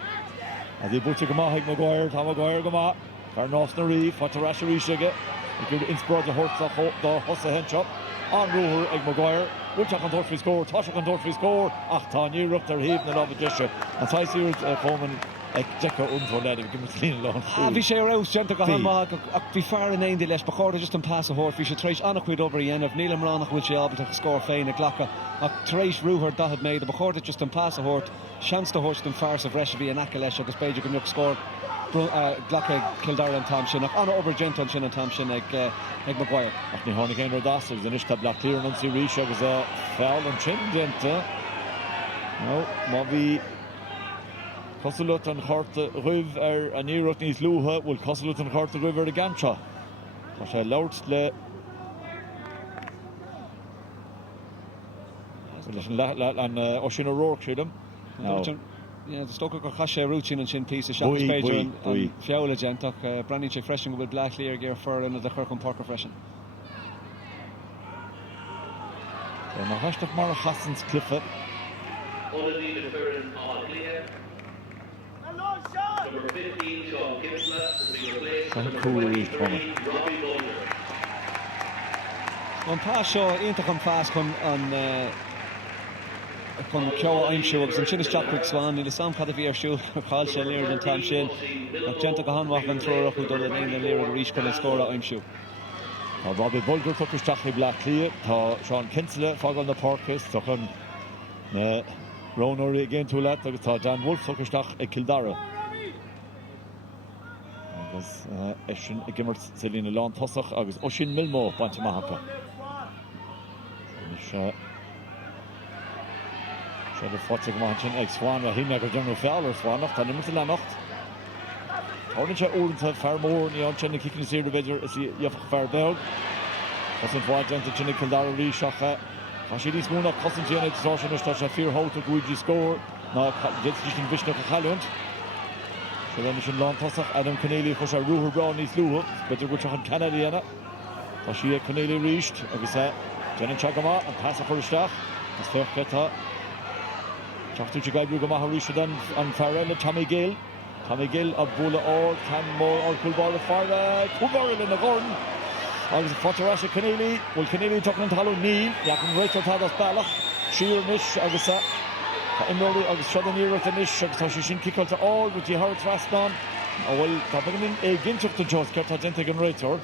and the Butze Gama Maguire Tom Maguire Gama Carnos na Reef what a rashery sugar you could inspire the horse the Hossa Henchop on Ruher Egg Maguire which I can touch for score Tasha can touch for score Achtan you rock their heap and love it just and so I see common Jekka unvolledig give me clean alone bhí sé raibh genta go hamach ach bhí fear in aon leis bachorda just an pass a horse bhí sé tréis annachhuid over dhéanamh níl amránach bhfuil sé ábal a score féin a glacha ach tréis Ruher da had made a bachorda just an pass a horse seans the horse den fars a bhreis bhí an aca leis agus beidir go mbeadh score glacha Cill Dara an tam sin ach anna over gent an sin an tam sin ag Maguire ach ní tháinig aon rodás agus an ista Black Clear an si ríis agus a foul an sin genta no má bhí Cossalut an Chorta Ruv an Iraq Nís Luha will Cossalut an Chorta Ruv the Gancha Masha Laut le an Oisin O'Rourke shoot him. Yeah, the Stoker got Cache routine and Shin piece of Shabbos Pager and Fiala Gentok, Brandon Che Freshen with Black Lear gear for another Kirkham Parker Freshen. So now hashtag Mara Hassan's Clifford. Only deferring Áth Cliath. Number 15, Sean Kinsler, to be replaced by number 23, Robbie Bowler. One pass show, ain't come fast come on come Kyoa I'm sure was in Chinnis Jack Swan in the Sam Cadavir shoe, Carl Shelley and Tam Shin, Gentle Gahan walk and throw up who done the name and Lear reach come and score I'm sure. Robbie Bulger took his Jackie Black Clear, Sean Kinsler, Fog on the Parkis, took him Ronory again to that, Dan Wolf took his Cill Dara. Agus Eshin Gimmert Celine Lawn Tosach, Agus Oshin Milmo, Bantamahaka. So the 40 Manchin, Swan, Hinnager General Fowler, Swan, and Nimmer Lanocht. Ornicha Orensa, Farmore, Neon Chenny kicking the Zero Bedger, as he Yafak Farbell. Cousin Fwajan to Chenny Kildara Rishacha. Hashidi Smuna, Cousin Janet, Zorshan, Stasha, Fear Holt, Guiji score. Now, Jets Vishnu Kahalunt. So then it's in Lawn Tosach, Adam Connelly, Hosha Ruher Brown, East Luhu, but they're going to Canadiana. Hashia Connelly reached, Avisa, Janet Chagama, and Passa for the staff. It's fair Keta. Chaftu Chigaibu Gamaharisha then on Farrell, Tommy Gill, Abula or Canmore or Kulbar Farrell, Kulbar in the Gordon. Agus Fotarasha Connelly, Connelly talking to Hallow Neil, Yakin Rachel Tadas Balach, Sheer Nish, Agusa, Imroli, Agus Shadanir at the Nish, Agutashin Kikol to all, with the Hart Raston. Well, Tabagan a Ginchuk to Joss, Kertagentig Rachel.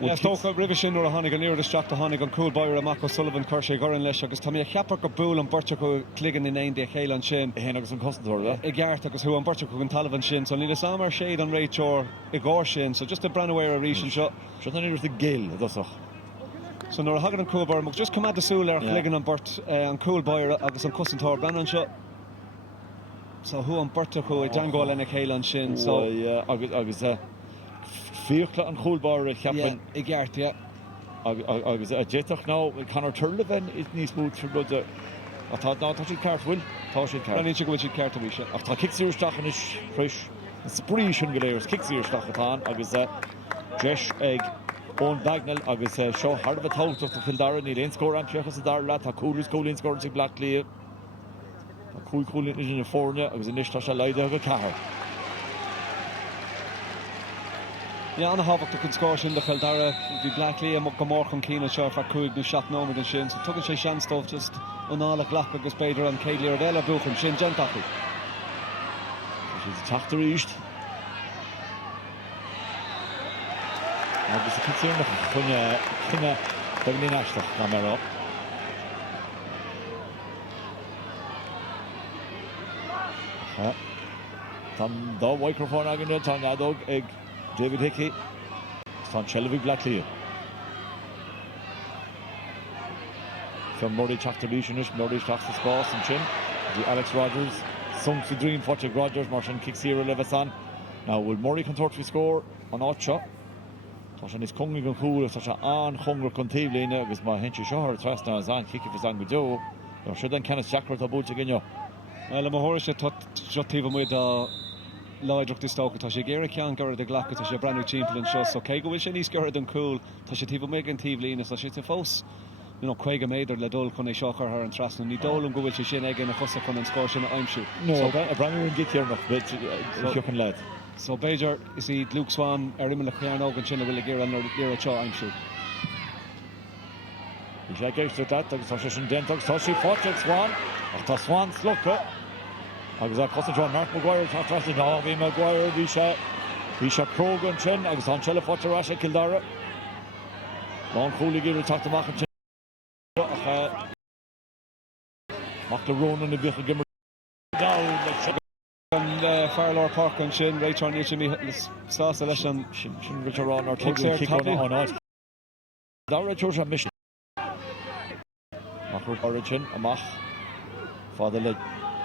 Yeah, Stoker Rivishin or a Honigan near the Strack to Honigan, Cool Boyer, Mako Sullivan, Kershay, Goran Lesh, Agus Tamia Kapper, Bull, and Burchako, Cliggan in Nine, the Hale and Shin. Hennigs and Costor, Egartakus, who and Burchako and Talavan Shin, so Nila Samar, Shade and Rachel, Igor Shin, so just a brand away a Rishin shot. Shadanir with the Gale, that's all. So Nora Hagan and Cool Boyer, just come out the Suler, Cliggan and Burt, and Cool Boyer, Agus and Cousin Tor, Brandon shot. So who and Burchako, a Django and Hale and Shin, so. Yeah, Agus, Fiachla and Coolbar Captain. Yeah, Igart, Agus a Jetach now, Conor Turleven is ní smooth for blood. I thought now, Tashid Cartwell, Tashid Cart. I need to go with Cartwell. I thought Kicksir Stach and is fresh. Spree Shungalayers, Kicksir Stachatan, Agus Jesh Egg, Owen Bagnell, Agus Shaw hard of a tout of the Kildara, Neil Lane score and Chechas Darla, Takuris Colin scored to Black Clear. Cool Colin is in the Fornia, Agus a Nishtasha Lida of a car. Yeah, on the Havok to Conscortion, the Kildara, the Black Liam, Gamork and Keenan Shore for Coig, the shot no more than Shin. So, Tugan Shay Shanstov just on all the Glack Agus Bader and Kaili Ardella Buch and Shin Gentaki. She's attacked the East. Agus a Kitsin, Kuna, Berlin Ashta, Camera. Tam the microphone again, Tangadog, Egg. David Hickey, Stan Shelby Black Clear. From Murray Chaktabishanish, Murray Chaktas Cross and Chin, the Alex Rogers, Sung to Dream, Fortic Rogers, Martian kicks here, Levesan. Now, will Murray Contortry score on Ocha? Tashan is Kunging and Cool, such an Hunger Contively, because my Henry Shahar, Trasna, Zan, Kiki for Zan Gujo. Or should then Kenneth Jacker to boot again. Well, I'm a horse that shot even with Lloyd this stoke, Tasha Gary can go the Glack, Tasha brand new champion and shots. So Kego wish any scared and cool, Tasha Tiva Megan Tivlina, so she's a false. You know, Quaga made her Ladol Conne Shocker her and Traston, and Nidol and go with Shin egg and a Cossa Con and Scotian, I'm sure. No, a brand new get here enough, but you can let. So Bajer, you see Luke Swan, Erimil Piano, and Chinna will gear and Lira Chaw, I'm sure. Jack goes to that, Tasha Dentox, Tashi Fortex Swan, after Swan Slucker. Agus a Cousin John Mark Maguire, Traston, Harvey Maguire, Visha Krogan, Chen, Agus on Chella Fotarasha, Kildara. Long Cooley Gill, talk to Mark and Chen. Mark the Ronan and the Vicar Gimmer. And Farlower Park and Shin, Ray Charney, Jimmy Sauce, Election, Shin Richard Ron, or kick on out. Dara Georgia Mission. Mark Origin, Amach, Father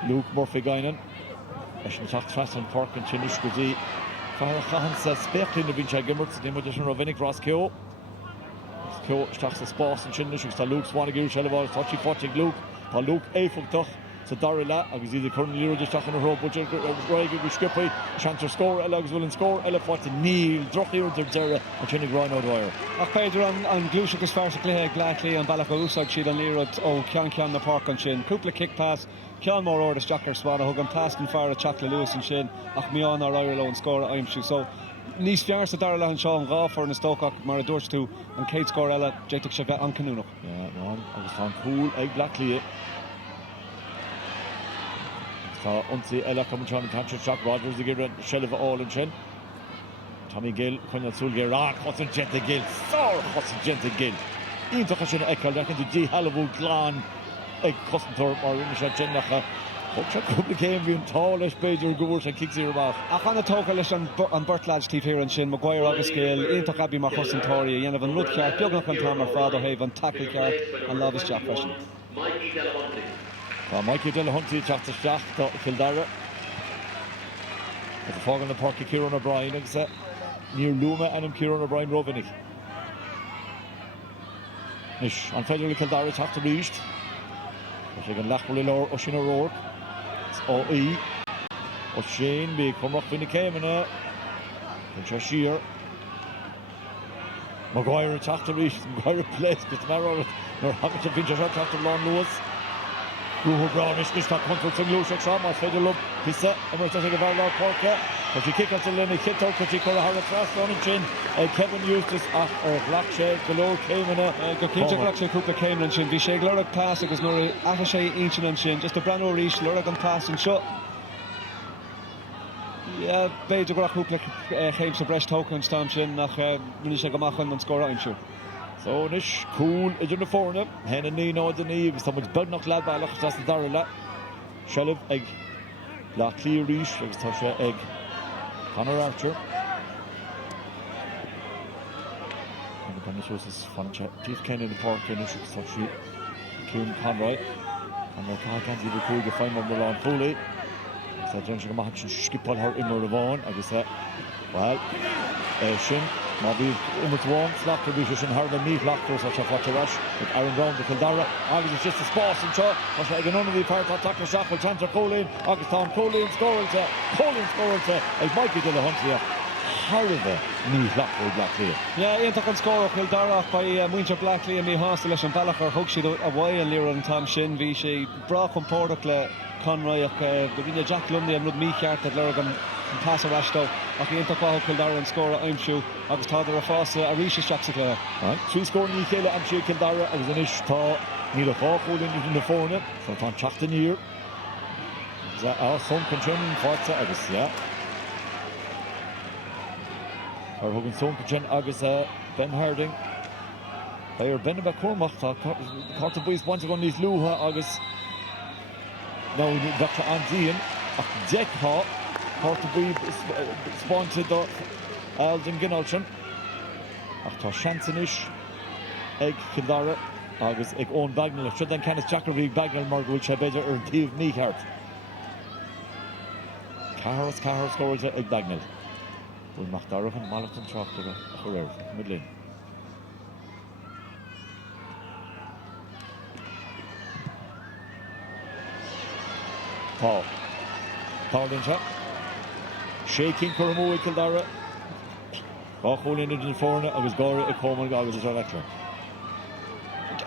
Luke Murphy Guinan, Ashton Traston Park and Chinish Guzi, Farah Khan says, Speck in the Vincha Gimmert, the Name of Rovenic Roskio. Stach sa spás an sin agus tá Luke Swanagir Shellevar touchy fortig Luke tá Luke éfogtach sa Dara le agus iad chun líide stach an ro budget roig go skippi chanter score agus will score ele fort Neil drochir der a chinnig Ryan O'Dwyer ach Pedro an Cluiche agus fear sa Cluiche Glackley an bailach úsag siad an lírod ó cean na park an sin cúpla kick pass cean mór ordas Jackar Swana thug an pass an fear a Chacla Lewis an sin ach mián ar Irish an score aimimsú so níos fear sa Dara le an seo an gáfar na stócach mar a dúirt tú an céad score eile déiteach se bheith an canúnach agus tá cool ag Glackley Tá onti eile cum an cancer Jack Rogers a gir Shellef all an sin Tommy Gill chun súlge rá chos an gente Gill sár chos an gente Gill Ítach sin eáil lechan tú dí halbhú glán ag cosantor mar rinne sé gennacha cúpla céim bhí an tá leis beidir gohúir an kick bach ach anna tóca leis an Bertlads tíh an sin Maguire agus Gill ítach abí mar chosantóirí dhéanamh an rud ceart beagnach an tamar fád ó héh an tackle ceart an lávis Jack freisin Mikey Delahunty teachta steach tá Cill Dara Tá fágan na Páirc Ciaran O'Brien agus níor luma anam Ciaran O'Brien rovinnig Nis an féidir le Cill Dara teachta ríist Tá sé an lechbal i lár ó sin aróir ó í ó sin bí cumach fin na céimena an se siar Maguire teachta ríist Maguire place go mar nar hagat a fin se teachta Lán Lewis Ruho Brown is tá control san Luach sam mar féidir lub pisa mar tá go bhar lá Páirce tá sé kick at lenne kitó chu tí chu har tras an sin Kevin Eustace ach ar Black sé golóir céimena go cinnte Black sé cúpla céim an sin bhí sé glóra pass agus nuair atha sé intin an sin just a brenn ó ríis lura an pass an seo beidir go cúpla chéim sa breist tóca an stam sin nach muni sé gomachchan an scóra aimsú So nis cool idir na fórne hen an ní náid an ní agus tá muid bednach le bailach tá na Dara le Shellef ag le clí ríis agus tá sé ag Conor Archer an gan is fanche Chief Kenny na Páirc in is tá sí Ciúm Conroy an mar cá can idir cúig go fein mar an Foley sa dran go maith sin skipal har imar a bháin agus well sin má bhí immerháin slachtar bhí sin Harvard níos lachtar sa se fatarás ag Aaron Brown de Cill Dara agus is just a spás an seo tá sé ag an onadí Páirc Tailteann seachfuil Chanter Colleen agus tá Colleen scóilte ag Mikey Delahunty Harvard níos lachtar Blackley ionach an scóra Cill Dara ba muintear Blackley a mí hásta leis an bailachar thug siad a bhaid an lír an tam sin bhí sé bra compórach le Conroy ach go bhíine Jack Lundy an rud mícheart a le an pass arastó ach ionach bhail Cill Dara an scóra aimimsú agus tá ar a fása a ríise seach sa Cluiche trí scór ní chéile an sé Cill Dara agus an is tá níl a fáchúlinn na fórne so tá teachta níor son can sin fáte agus ar thugann son can sin agus Ben Harding ar Ben a cuamach tá carta buis bainte go níos luútha agus ná bhecha an díon ach deicá carta buis spáinte do Alden Ginalchan ach tá seansanis ag Cill Dara agus ag ón bagnal si den Kenneth Jackar bhí bagnal mar bhfuil sé beidir ar tíomh nícheart Cahar scóilte ag bagnal bhfuil nach darach an malacht an tráchta a chuir midlín Tá den se shaking Cormú Cill Dara Báchúlín idir na fórne agus gáir i cóman agus is electra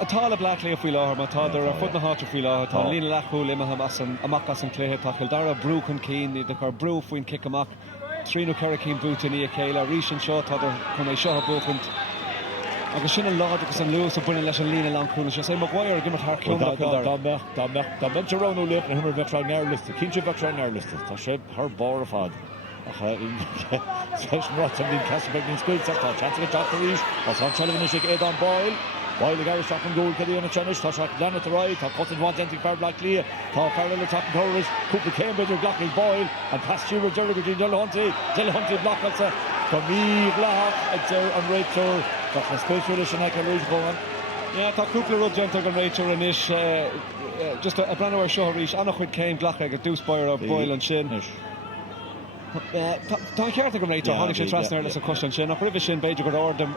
atá le Blackley a fhí láthair má tá ar a fud na háte fhí láthair tá lína lechúil imethe amach as an Cluiche tá Cill Dara brú chun cín de chu brú faoin kick amach tríú Carricín búta ní a chéile ríis an seo tá chun é seo buchant agus sin an lád agus an luús a buine leis an lína landúna sé sé Maguire gimar th clúna Tá bentaránú le na humar bheitráid neirliste cinse bheitráid neirliste tá sé th bar a fad rot an bhín Casabeg nín scuilteach tá teanta teachta ríis tá an televína sé éad an Báil gar seach an gúil cadí anna tenis tá seach lena a ráid tá cotan bhaintig fear Blackley tá fearla le teach an choras cúpla céimbeidir Blackley Báil an pasúr deir go dtí Delahunty blachalsa go míomh lethach ag deir an réiteúr tá na scuilteúla sin ag a rúis bóin tá cúpla rud deanta an réiteúr in is just a brenn seo ríis annach chuid céim Blackley go dúspáir a Báil an sin Tá ceartta go réitar tháinig sé trasnar leis a costan sin nach rih sin beidir go ordam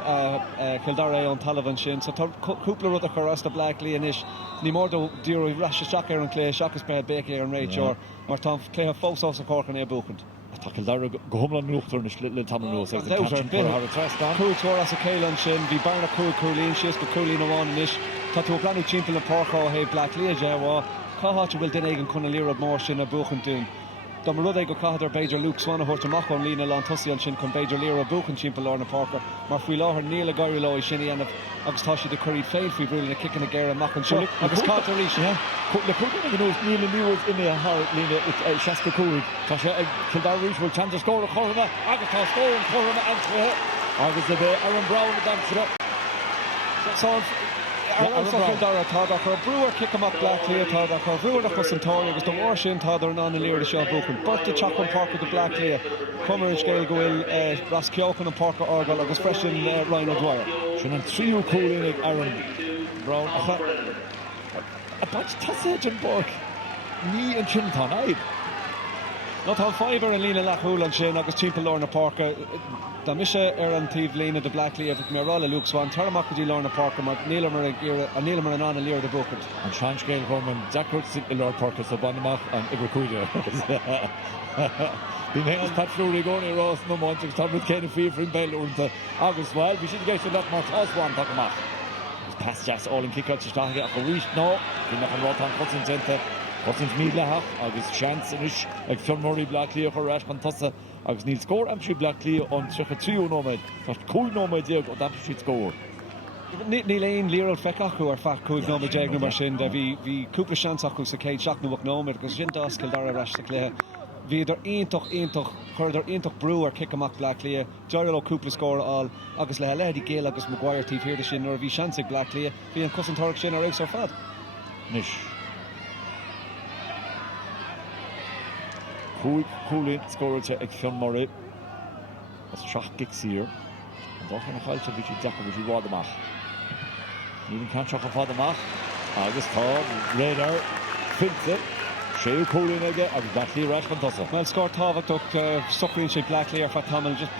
Cill Dara an talamhan sin so tá cúpla rud a chu as na Black Lean is ní mór do dúú ras seach ar an Cluiche seachas be béic ar an réiteir mar tá Cluiche fósás a corcan é buchant. Tá Cill Dara go humla nuachtar na tamnós Cúir as a céile sin bhí barna cúlín sios go cúlín amháin is tá tú planú timp na Páirc hé Black Lean bhá cááte bhfuil duine an chuna líra mór sin a buchan dún. Dá mar rud é go caidir beidir Luke Swanna thuirteach an lína an tosaí an sin chun beidir líra buchan timp lá na Páirc mar faoi láthair níla gairí lá sin anamh agus tá si de chuirí féil faoi brúla na kicin na ggéir amachchan sin agus cátar rí sin le cúna an nús níla níos ina lína seaca cúig tá sé Cill Dara ríis bhfuil chance scóir a chorna agus tá scóir an chorna an Cluiche agus a bheith ar an Brown a damsra Cill Dara tá chu breúir kick amach Black Lean tá chu breúir a chusantáir agus do mór sin tá ar ná léir seo buchan Burta teach an Páirc de Black Lean cumar scéil go bhfuil ras ceochan an Páirc ágal agus freisin Ryan O'Dwyer sin an tríú cúlínig ar an Brown a bat taséid an Páirc ní an sin tá aib nó tá fiber an lína lethúil an sin agus timp lá na Páirc Tá mise ar an tíomh lína de Black Lean mé rála Luke Swan tarach go dtí lá na Páirc mar níla mar an anna líir de buchan an seanscéil chum an Jackart i Lord Páirc sa banach an ibracúide Bhí hénas patrúí gcónaí rás nó máinte tá céna fíomhrin bailúnta agus bhil bhí siad géisi le mar tásáin tá amach agus pastas all an kickáil tetáige a go ríist ná bhí nach an rátán cosintenta cosint míleach agus seans inis ag fiormóí Black Lean chu ráis an tosa agus níl scór am si Black Lean an trecha tríú nóid tá cúig nóid déag ó dam siad scór Ní léon lír feic acu ar fach cúig nóid déag nó mar sin de bhí cúpla seans acu sa céad seach nó nóid agus sin das Cill Dara reis sa Cluiche hí idir chuir iontoch brú ar kick amach Black Lean deir ó cúpla scór áil agus le leí géal agus Maguire tíh hiirde sin nó bhí seansig Black Lean hí an cosantáirc sin ar éags ar fad Nis Cúlín scóilte ag fiormóí as seach gic sír an dóchan na cháilte bhí deach bhí si bhád amach Níl an canseach a fád amach agus tá réadar filte séú cúlín aige agus Black Lean reis an tosa Well scór táhachtach sochríonn sé Black Lean ar fad tamil just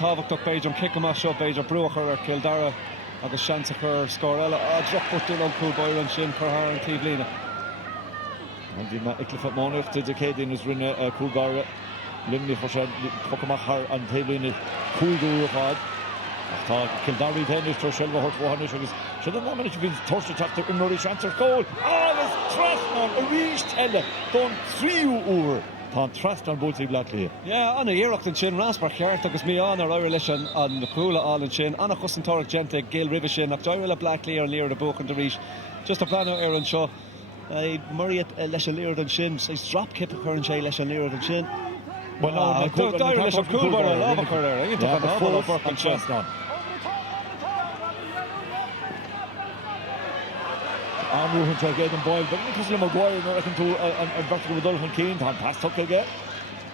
táhachtach beidir an kick amach seo beidir brúachar ar Cill Dara agus seansa chur scór eile á drochbúirtú an cúl bair an sin chur an tíomh lína an bhí me icla mánacht de cédaon is rinne cúgáire limní chocamach an tablína cúlú a fád ach tá Cill Dara tennis tar selva hortmhanis agus sin an námanich bhín torsta teachtar imnoirí seansar cóil agus trasnan a ríist eile don 3 úr tá trasnan búltaí Black Lean anna iirecht an sin raspar cheart agus mí an ar áir leis an cúla áil an sin anna chusantáirc gente géal ribh sin ach deir Black Lean ar líir a buchan de ríis just a plan ar an seo Murray leis an líir an sin is drop kip a chun sé leis an líir an sin dair leis an cúlbar a lábha chuir ar an sin Anrúhann se géad an báil, but le Maguire nó ag an tú an bharta go dulchan cín, tá an passtoch aige,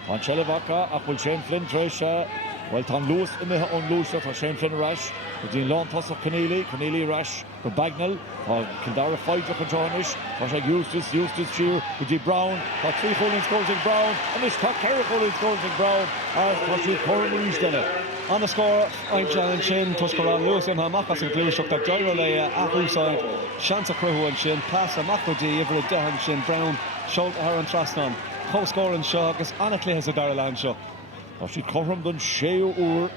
tá an Selevacha ach bhfuil Shane Flynn treis bhfuil tá Lewis imithe ón Lewis tá Shane Flynn reis, go dtíon lán tosach Keneally reis go Bagnall, tá Cill Dara fáideach an teáis, tá sé Eustace siúr, go dtí Brown, tá 3 chólín scórs ag Brown, anis tá 4 chólín scórs ag Brown, as tá siad chóir ríis denne. Anna scór aimte an sin tuscar an Lewis an amachchas an Cluiseach ag deir le athúsáid seansa cruthú an sin pas amach go dtí ibre dehan sin Brown seolt ar an trasnan cóscóir an seo agus Anna Cliath a Dara lein seo tá siad chorm don 6 úr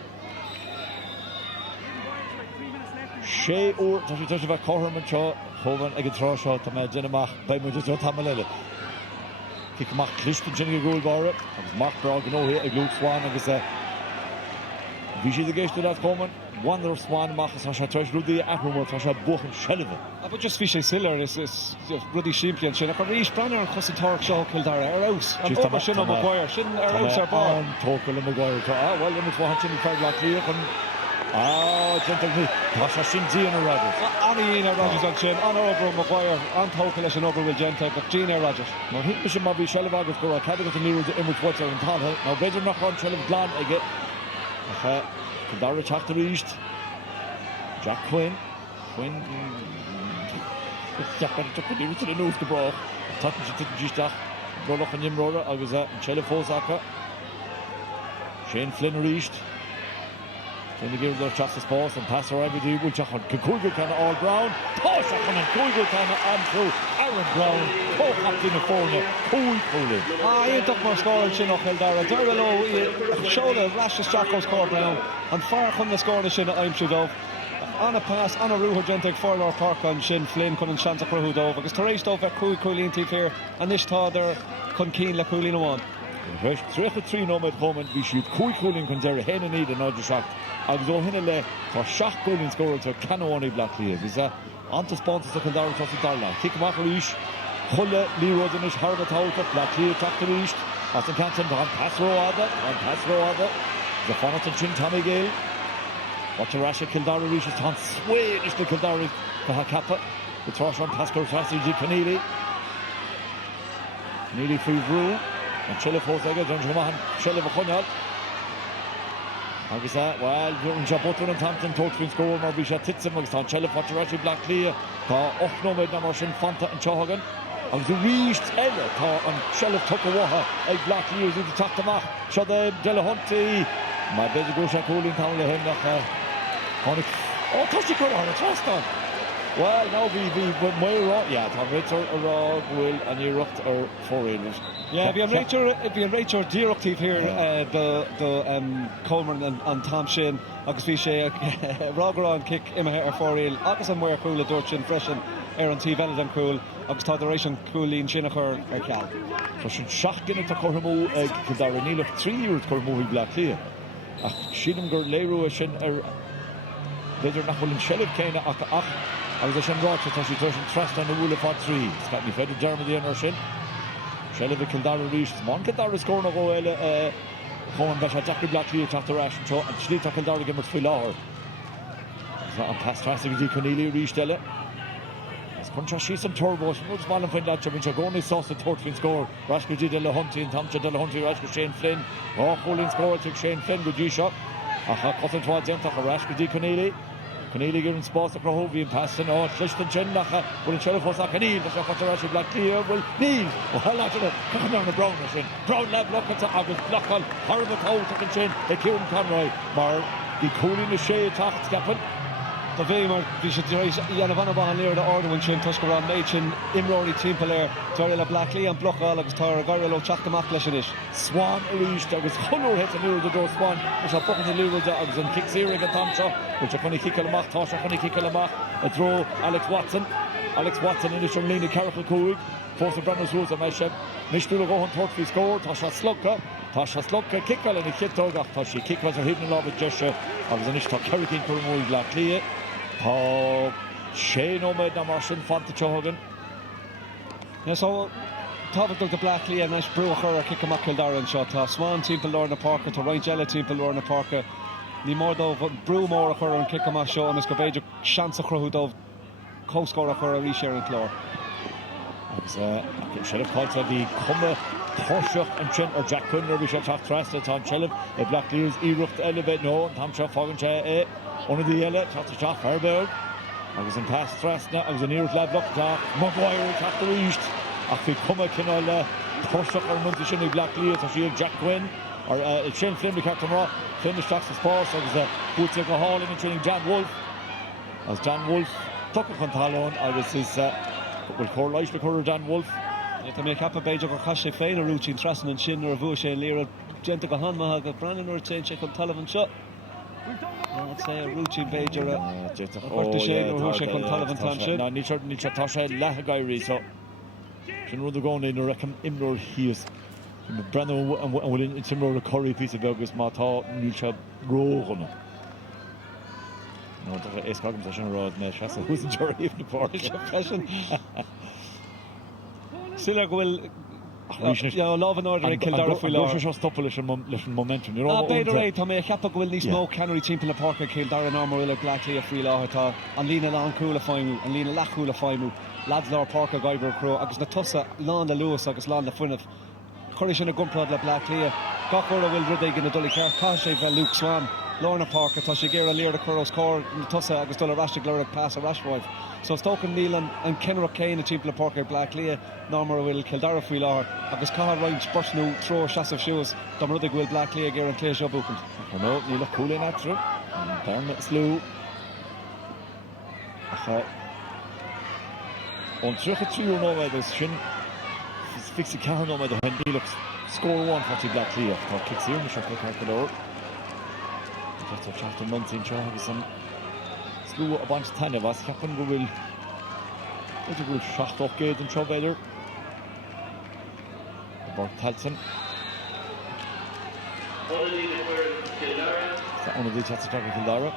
tá siad bheith chorm an seo choban ag an trá seo tá méid déanaach ba mu seo tam leile Kick amach Clishton sin go gúlbáire agus Mark Bragg an óhé ag Luke Swan agus bhí siad a géiste dat coman Wonder Swan machchas tá sé treis rudí ahrúmar tá sé buchan sellime but just bhí sé sillar is rudí siimplíonn sin a chu ríos brenn ar an chusantáirc seo Cill Dara ar aus an bóbar sin an Maguire sin ar aus ar bar an tócail le Maguire tá bhil limit bhain sin fear Black Lean chun tá sé sin díana a Rodgers Aníon ar Rodgers an sin an obair Maguire an tócail leis an obair bhfuil gente go Gene ar Rodgers mar hí sin má bhí sellh agus go a cadú an líú imú fuir an taltha ná beidir nach an sellh glán aige Cill Dara teachtar ríist Jack Quinn Jackúíú an nús go brach tá si díisteach brolach an imróra agus an seile fósacha Shane Flynn reached. Then give their shots to Spurs and pass around with the Woolchachon. Kikuigu can all ground. Toshachon and Kuigu can on through. Aaron Brown. Co-captain of Forna. Cool. He took more score in Cill Dara. Very low. Showed a rash of Stracco's score Brown. And far from the score in Cill I'm sure of. On a pass, on a Ruha Gentic for our Park on Shin Flynn couldn't chance a Cruhu Dove. Because Therese Dove at Coolin Teeth here. And this Todder Kunkeen La Coolin one. 3-3 no met komen vi shoot Coolin kan der hen need and not shot. Agus o hinne for shot Coolin score to Canoni Black Lee. Is anto sponsors of Dara to Darla. Kick back Rish. Hulle Leroy and is Harvard out of Black Lee top the Rish. As the Canton on pass row other. The Fonatan Chin Tommy Gale. Watch a rash of Kildare Rish is on sway is the Kildare for Kappa. The Tosh on Pascal Fassi G Keneally. Nearly free rule. And Cill force again, John Jumahan, Cill of a Conal. Agus well, Jordan Jabotun and Thompson told Twins goal, nor Bisha Titsim, Agus Cill for Rashi Black Clear, Ochno made Namarsin Fanta and Chohagan. Agus reached Ella, and Cill of Tukawaha, a Black Clear is in the top of Mach, Shade Delahunty, my bed go Shakulin Town Lehem, oh, Toshi Koran, a trust on. Well, now we more yeah, Tom Richard or will and you rocked or 4 innings. Yeah, if you rate your directive here, the Coleman and Tom Shane, agus fi sé Roger and kick imhe 4 in, agus an more cool Dorchin freshen Aaron T Velden cool, agus Toderation coolin Shinachar Cal. So should shock in to Cormo Kildare Neil 3 years Cormo Black here. Shinum Gur Leru Shin Better not willing Shellif Kane I was a Shin Rocha Toshi Toshin Trust on the Wool of 3. Scott me fed Germany and Shin. Shellif Kildare reached one Kildare score no go Cohen Besha Jackie Black here after Rash and Shli Kildare game with Philar. On past Trassi G Cornelia reached Ella. As Contra she some turbos, what's Malin Finn that Chavin Chagoni sauce the Tortfin score. Rashka G Della Hunty and Tamcha Della Hunty, Rashka Shane Flynn. Oh, Colin score took Shane Flynn, good G shot. Cotton towards Jenta for Rashka G Cornelia. Cornelia giving spots to Crohovi and passing. Oh, Tristan Chendaka. Will the Sheriff was like an eel. The shot for Rashi Black Clear. Will Neil. Well, after the coming down the Brown machine. Brown lab look at the August Blockal. Horrible cold to Chin. The Kieran Conroy. Mar. The cooling the shade talk Scappin. The Vamer, we should raise Yanavana Bahan near the order when Chin Tuscaran Machin, Imrory Timpler, Torilla Blackley and Blockal, Agus Tara Garrilo Chakamaklashish. Swan reached. There was Hunter hit and near the door Swan. Which are fucking the Lura Dogs and kick zero at Tomcha. Which are funny kick a Mach, Tosha, funny kick a Mach. A throw, Alex Watson in the Shamlini Caracol Coig. Force of Brandon's rules of Meshem. Mishnula Gohan Tortfi scored. Tasha Slugka kick and a hit dog. Tashi kick was a hidden love with Joshua. I was an Ishtar Hurricane Kurmui Blackley. Shane Omed Namarsin Fanta Chohagan. Yeah, so Topic the Blackley and Nash Brewer kick a Kildare and shot. Swan team for Lorna Parker to Ryan Jella team for Lorna Parker. Ní Mordov Brew more a chur and kick a show and it's Gabeja chance a crew of co-score a chur a reshare and Clore. Sheriff calls the Cumma Porsche and Chin or Jack Kunner we shall talk trust at Tom Sheriff the Black Lears Erupt Elevate no Tom Shop Foggin one of the yellow talks to Shop Herberg I was in past thrust now I was in Erupt Lab Lock Maguire talk the reached after Cumma Kinola Porsche or Muntishin the Black Lears or she Jack Quinn or Shane Flynn the Captain Rock Flynn the Stocks the Sports so was Boots of Hall and training John Wolf as John Wolf took a Contalon I was his will Corlice the Corr John Wolf to make up a page of a cash fain or routine Trasson and Shin or Vush and Lira Gentical Hanma have Brandon or change check on Sullivan shot. Let's say a routine page or a Shane or Vush on Sullivan Township. Now Nisha Tasha Lahagairi so Shin Ruther going in or Reckham Imlor Hughes. Brandon and will in similar curry piece of August Mata Nisha Rogan. No, it's Coggins Session Road Mesh. Who's in jury if the park? Silla will love an order in Kildare Fuller. Just stop a little momentum. You're all better right. Tommy Kappa will need smoke cannery team in the park at Kildare Normal will Blackley a free law at and Lena Long Coola Final and Lena Lachula Final lads Law Parker Guyver Crow agus na Tussa Landa Lewis agus Landa Funnef Currish and a Gumprod la Blackley Gachora will Rudig in the Dully Car, Tasha Luke Swan, Lorna Parker, Tasha Gera Lear, the Curros Core, Tussa, Agus Dulla Rashig Luric Pass, a Rashwife. So Stoken Neelan and Kenrock Kane, the Chief Parker, Black Leah, Norma will Kildara Filar, Agus Kahar Ryan Spursnu, throw Shass of Shoes, Dom Rudig will Black Leah, Gera and Clay Shaw Bukent. No, Neela cool in that through. Darn Slew. On terug het 3 no met dus Shin. Fixie Kahar no met de Hendy looks score 1 for Black Leah. For kicks here, Michelle Carcador. Just a chat month in charge some Slew a bunch Tanya was happen we will. It's a good shot off gate and show better. Páirc Tailteann. One of the chats to talk with Cill Dara.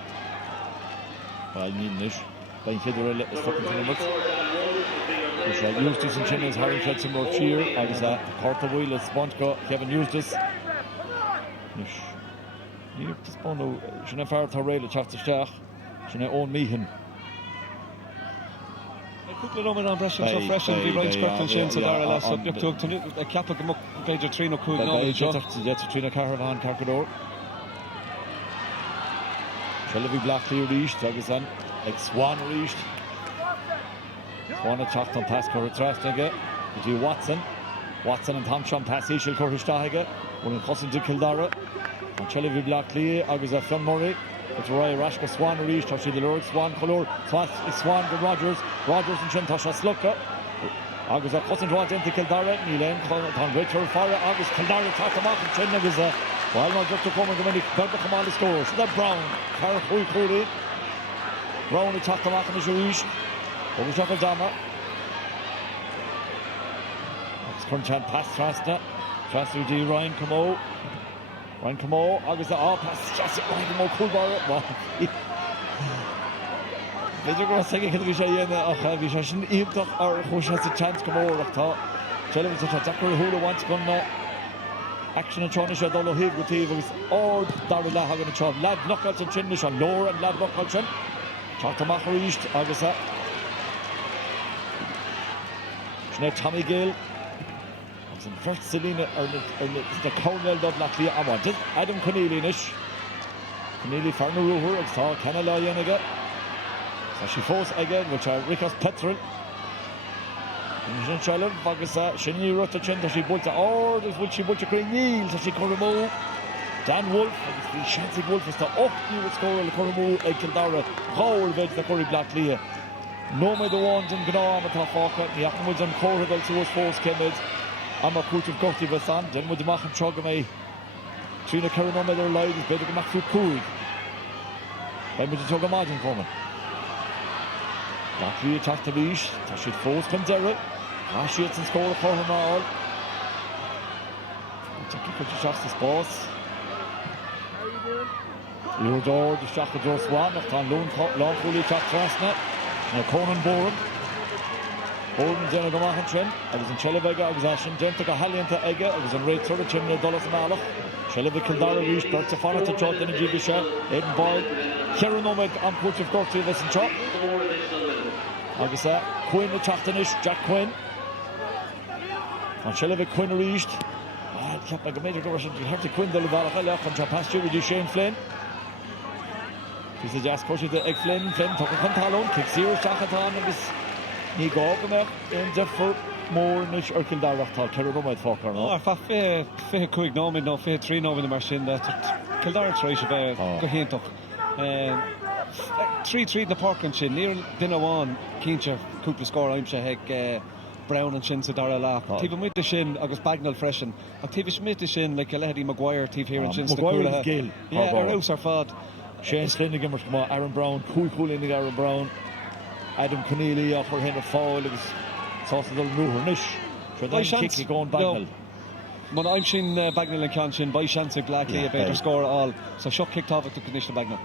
Well, Nish. By Federal is fucking numbers. Which Eustace and Chinna's Harry Fred some more cheer. I was at Carter Wheel at Sponchka, Kevin Eustace. Nish. You just want to. She never had rail at Chafter Stach. She never own Meehan. Couple of them on Brescia, so fresh and the right script and Shane Cill Dara last up to a cap of the Gage Trino Cool. That's a Trina Caravan Carcador. Shelby Blackley reached, Agasan, like Swan reached. Swan attacked on pass Corey Trastega. To Watson. Watson and Thompson pass Ishil Corey Stahiga. One in Cousin to Cill Dara. And Shelby Blackley, Agasa Fionn Murray. It's Roy Rashka Swan reached, Toshi the Lord, Swan Color, Swan to Rogers and Shin Tasha Slukka. Agasa Cousin to Watson to Cill Dara. Nilen, Con Richard Farah, Agus Cill Dara, Tatamak and Shin Agasa. While not just to come and Dominic Berber come on the score. So that Brown, Carl Hui Brown attacked the mark on the Jewish. Over Jacob Dama. It's Crunchan pass Trasta. Trasta to Ryan Camo. Ryan Camo. August the pass. Just Ryan Camo. Cool bar. They're going to say that Vishan Ibdach or Hush has a chance Camo. Tell him that Zachary Hula wants to come now. Action and Chonish at Dolo Hill with Evans or Darila having a chop. Lad knockouts and Chinnish on lower and Lad knockouts and Chartamacher reached Agasa. Schneid Tommy Gale. As in first Selena or the Cornell Dub Latvia Amonted. Adam Cornelianish. Corneli Farnaruher and Star Canala Yanaga. So she falls again, which are Rickos Petrel. Shalom, Vagasa, Shinny Rotachin, she built or she built a great meal, so she can remove Dan Wolf, and the Shanty Wolf is the off new score, the Cormu, Cill Dara, Howell Veg, the Corey Black Leah. No matter the ones in Gnam at Hafaka, the Akmuds and Corridor to us force Kemid, Amma Coach of Gorty Vasan, then with the Machan Chogame, Trina Karanoma, their lives, better than Mafu Kui. By Mr. Chogamajin for me. Black Leah attacked the Leash, Tashit Force comes Derek. Shoots and score for him all. Jackie could shots this boss. Leodor, the shot of Joe Swan, after long fully shot Trasna. And Conan Boren. Boren Jenna Gamachan. I was in Chelevega, I was Ashen, Gentaka Hallianta Ega, I was in Ray Turrichin, Dulles Malach. Chelevig Cill Dara reached, Bertafana to Jot in a Jibisha, Eden Boyle. Kieran am coach of Gorty, listen shot. Agasa, Quinn attacked Jack Quinn. And Shelby Quinn reached. I kept like a major direction to have to Quinn the Levalach and past you with Shane Flynn. He's a jazz coach of the Egg Flynn took a Contalon, kicks here, Shachatan, and this he go up in the for more niche or Cill Dara talk. Kerry Rumad Falker, no? I thought Fair Quick Nomin, no Fair 3 Nomin the machine that Cill Dara tries to go hint up. 3-3 the Park and Shin, near dinner one, Kincher, Cooper score, I'm sure Brown and Shin Cill Dara la. Tiva with the Shin, August Bagnall freshen. And Tiva Smith the Shin, like a Lady Maguire, Tiva here and Shin. Maguire is Gill. Yeah, our house are fad. Shane Slinigan was come on, Aaron Brown, cool in the Aaron Brown. Adam Conneely offer him a foul. It was sort of the Ruhanish. So then kick going Bagnall. When I'm Shin Bagnall and Can Shin, by chance of Blackley, a better score all. So shot kicked off at the condition of Bagnall.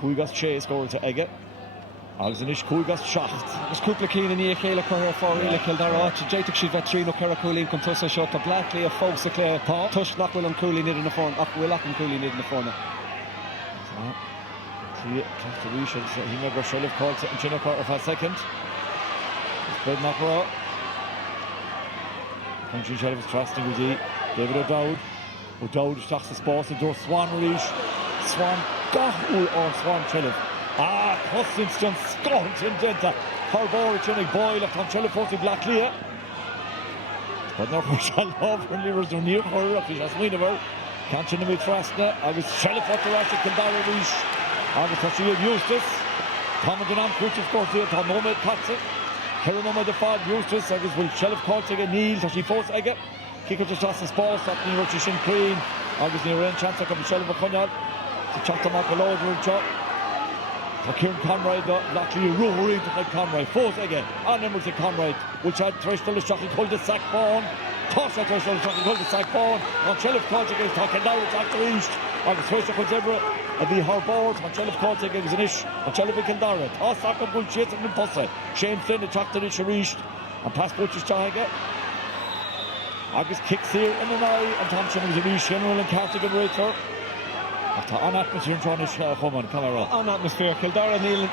Kuigas Chase scored to Egge. Alexanish Kuigas Schacht. There's Cúpla Keane and Iachéla Correa for Cill Dara. Jaitic Shid Vetrino Caracoolin Contussa shot to Blackley, a Fox a Clare. Tush Lockwill and Cooley needed in the phone. Will and Cooley needed in the phone. He never should have called it in Chinook for a second. Spread Macro. Country Sheriff's trusting with David O'Dowd. O'Dowd is tax the spots and door Swan Reach. Swan Gahul or Swan Sheriff. Hustinson Scott in Denta. Harbor Chinnig Boyle on Sheriff Forty Black Leah. But no shall over and Livers are near her up. He's Wiener. Can't you know Trustna? I was Sheriff Forty Rash Cill Dara Reach. I was touching Eustace. Commandant on Cluiche Ceannais, Tom Mohamed Patsy. Karen Mohamed the Fad, Eustace, I was will Sheriff Court again, Neil, Tashi Force again. Kick out to Justin Sports, that near to Shin Queen. I was near Rain Chance, I come to Sheriff O'Connell. To Chapter Markaload, Road Chop. For Kieran Conroy, luckily Rory to fight Conroy. Force again, on numbers to Conroy. Which had threshold of shot, he called the sack bone. Toss that threshold of shot, he called the sack bone. On Sheriff Court against Talking Down, attack the East. On the threshold of Zebra. A bhí Harbord, an Sheriff Court agus an ish, an Sheriff Cill Dara. Tá sac an bullshit an posse. Shane Flynn attacked the rich reached and passed Butch's Chahaga. Agus kicks here in an eye and Thompson was a wee general and Cartigan Rater. After an atmosphere in Johnny Homan, camera. An atmosphere, Cill Dara Neil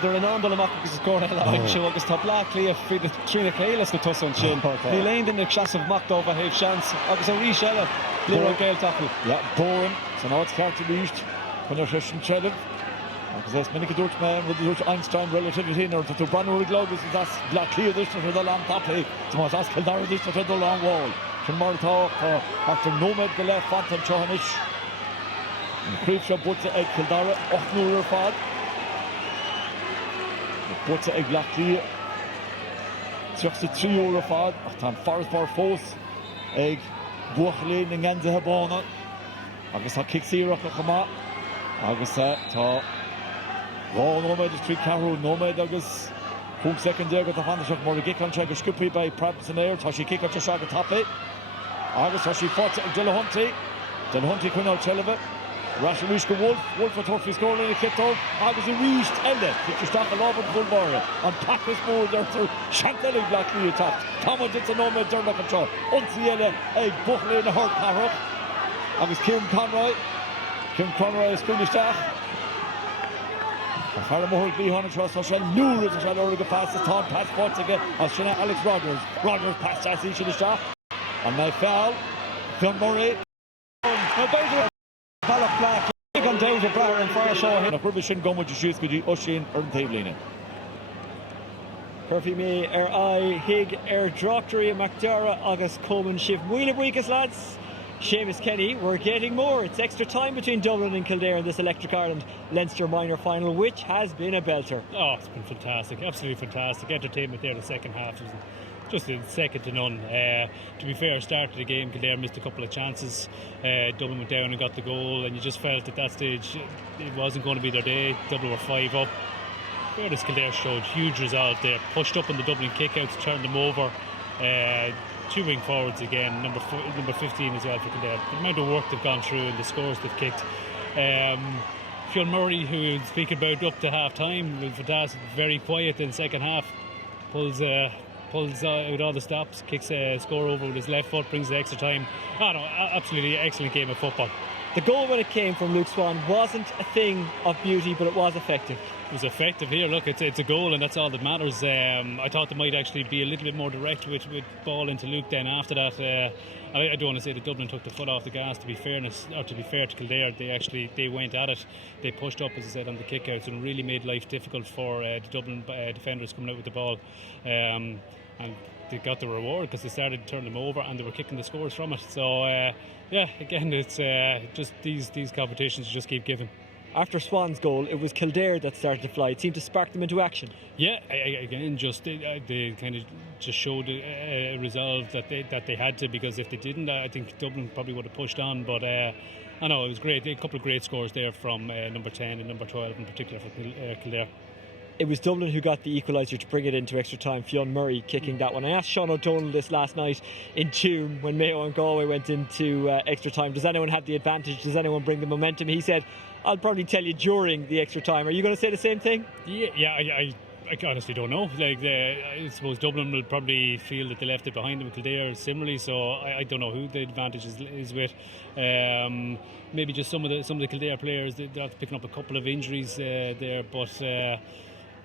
there an andal amach agus score I'm sure agus tá Black Cliath fi the Trina Kailas the tuss on Shin. Neil Ain in the class of Macdova have chance agus a reshella. Leroy Gale tackle. Yeah, boring. So now it's Cartigan reached. When you're Shin Cheddar. Because there's many good man with the Einstein relativity in order to Branwell Globus is that's Black Cliath this for the long tappy. So much as Cill Dara this for the long wall. From Martha after Nomad the left Phantom Chohanich. And Creepshop Butza Egg Cill Dara, Mionúr Fad. Butza Egg Black Cliath. €63 Fad. After Forest Bar Force Egg Buachlin and Ganza Habona. Agus tá kick here chama. Agus tá Nomad is 3 Cameroon Nomad agus hook second there got the hand shot more Gick on check a scoopy by Prabs in air. Tashi kick out to shot at Tappy. Agus Tashi fought Delahunty. Delahunty Quinn out Cheleva. Rashid Rishka Wolf for Turkey scoring in a kick out. Agus he reached Elde. Kick to stop a lob at full bar. And Packers more there to Chantelli Black Lee attacked. Thomas did the Nomad there back and shot. Unsiele Egg Buckley in the hurt Parrock. Agus Kieran Conroy is Cluiche Ceannais. Harry Mohol Leighean across for Mionúr is a Orga pass the Todd pass spots again as Shana Alex Rogers pass that's each of the shot and now foul John Murray Ballock Black on down to Briar and Fire Shaw and a Rubishin Gum with the shoes could you Ushin or Tablina Perfect me I Hig Drockery McDara August Coleman Shift Wheeler Weekest lads. Seamus Kenny, we're getting more. It's extra time between Dublin and Kildare in this Electric Ireland Leinster minor final, which has been a belter. Oh, it's been fantastic, absolutely fantastic. Entertainment there in the second half was just second to none. To be fair, started the game, Kildare missed a couple of chances. Dublin went down and got the goal, and you just felt at that stage it wasn't going to be their day. Dublin were 5 up. Fairness, Kildare showed huge resolve there, pushed up on the Dublin kickouts, turned them over. 2 wing forwards again, number 15 as well for Kildare. The amount of work they've gone through and the scores they've kicked. Fionn Murray, who we speak about up to half time, was fantastic, very quiet in the second half. Pulls out all the stops, kicks a score over with his left foot, brings the extra time. Absolutely excellent game of football. The goal when it came from Luke Swan wasn't a thing of beauty, but it was effective. It was effective here. Look, it's a goal, and that's all that matters. I thought they might actually be a little bit more direct with ball into Luke. Then after that, I don't want to say that Dublin took the foot off the gas. To be fair to Kildare, they went at it. They pushed up, as I said, on the kickouts and really made life difficult for the Dublin defenders coming out with the ball. And they got the reward because they started to turn them over and they were kicking the scores from it. So again, it's just these competitions just keep giving. After Swan's goal, it was Kildare that started to fly. It seemed to spark them into action. Yeah, again, they kind of just showed a resolve that they had to, because if they didn't, I think Dublin probably would have pushed on. But I know it was great. A couple of great scores there from number 10 and number 12 in particular for Kildare. It was Dublin who got the equaliser to bring it into extra time. Fionn Murray kicking that one. I asked Sean O'Donnell this last night in Tuam when Mayo and Galway went into extra time. Does anyone have the advantage? Does anyone bring the momentum? He said, I'll probably tell you during the extra time. Are you going to say the same thing? Yeah, I honestly don't know. I suppose Dublin will probably feel that they left it behind them. Kildare similarly, so I don't know who the advantage is with. Maybe just some of the Kildare players, they're picking up a couple of injuries there, but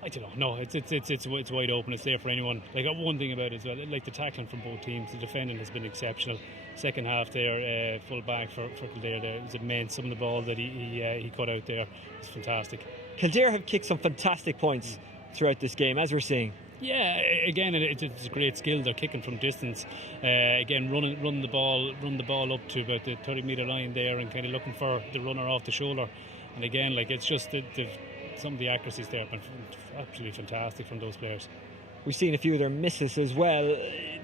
I don't know. No, it's wide open. It's there for anyone. Like one thing about it as well, like the tackling from both teams, the defending has been exceptional. Second half there, full back for Kildare there, it was immense. Some of the ball that he cut out there was fantastic. Kildare have kicked some fantastic points throughout this game, as we're seeing. Yeah, again, it's a great skill. They're kicking from distance. Again, run the ball up to about the 30-metre line there, and kind of looking for the runner off the shoulder. And again, like it's just some of the accuracies there have been absolutely fantastic from those players. We've seen a few of their misses as well.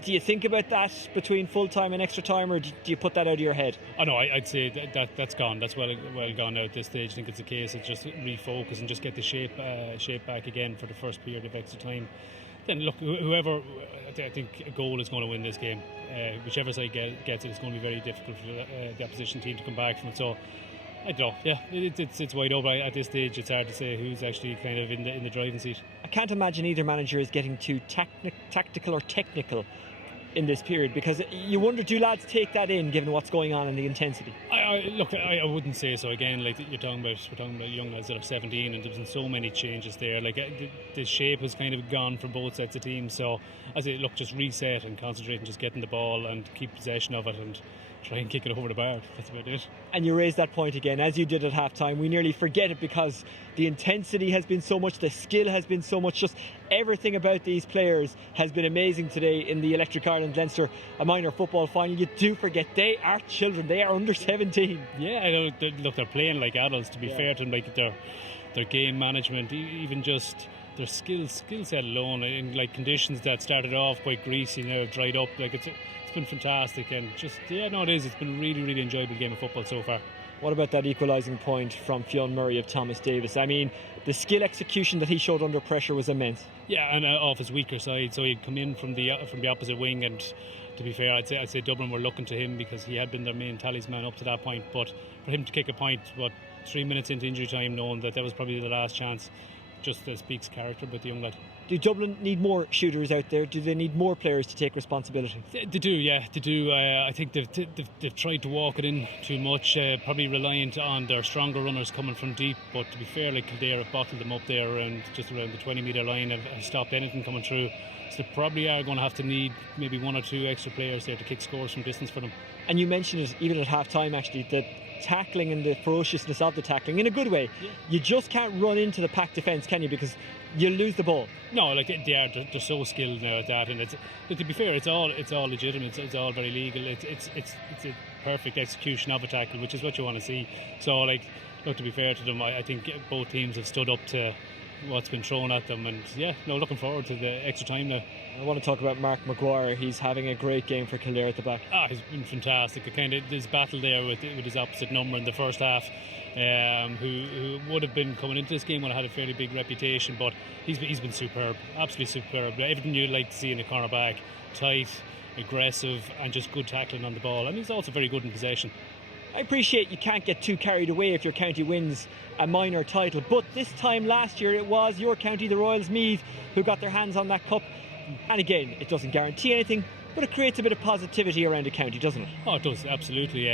Do you think about that between full time and extra time, or do you put that out of your head? Oh no, I'd say that's gone. That's well gone now at this stage. I think it's a case of just refocus and just get the shape back again for the first period of extra time. Then look, whoever, I think a goal is going to win this game. Whichever side gets it, it's going to be very difficult for the opposition team to come back from it. So I don't know. Yeah, it's wide open at this stage. It's hard to say who's actually kind of in the driving seat. I can't imagine either manager is getting too tactical or technical in this period, because you wonder, do lads take that in given what's going on and the intensity? I wouldn't say so. Again, like we're talking about young lads that are 17, and there's been so many changes there. Like the shape has kind of gone for both sets of teams. So I say, look, just reset and concentrate and just getting the ball and keep possession of it and try and kick it over the bar. That's about it. And you raised that point again, as you did at half time. We nearly forget it because the intensity has been so much, the skill has been so much, just everything about these players has been amazing today in the Electric Ireland Leinster a minor football final. You do forget they are children, they are under 17. Yeah, I know, look, they're playing like adults, to be fair to them. Like their game management, even just their skill set alone, in like conditions that started off quite greasy, now have dried up. Like it's been fantastic, and just it's been a really, really enjoyable game of football so far. What about that equalising point from Fionn Murray of Thomas Davis? I mean, the skill execution that he showed under pressure was immense. Yeah, and off his weaker side, so he'd come in from the opposite wing, and to be fair, I'd say Dublin were looking to him because he had been their main talisman up to that point. But for him to kick a point, 3 minutes into injury time, knowing that was probably the last chance, just speaks character about the young lad. Do Dublin need more shooters out there? Do they need more players to take responsibility? They do, yeah, they do. I think they've tried to walk it in too much, probably reliant on their stronger runners coming from deep. But to be fair, like Kildare have bottled them up there around the 20-metre line, have stopped anything coming through. So they probably are going to have to need maybe one or two extra players there to kick scores from distance for them. And you mentioned it even at half time, actually, that tackling and the ferociousness of the tackling in a good way. Yeah. You just can't run into the packed defence, can you? Because you'll lose the ball. No, like they're so skilled now at that, and to be fair, it's all legitimate. It's all very legal. It's a perfect execution of a tackle, which is what you want to see. So, like, look, to be fair to them, I think both teams have stood up to what's been thrown at them, and looking forward to the extra time now. I want to talk about Mark Maguire. He's having a great game for Kildare at the back. He's been fantastic. His battle there with his opposite number in the first half, who would have been coming into this game would have had a fairly big reputation, but he's been superb, absolutely superb. Everything you'd like to see in a cornerback: tight, aggressive, and just good tackling on the ball. And he's also very good in possession. I appreciate you can't get too carried away if your county wins a minor title, but this time last year it was your county, the Royals Meath, who got their hands on that cup. And again, it doesn't guarantee anything, but it creates a bit of positivity around a county, doesn't it? Oh, it does, absolutely.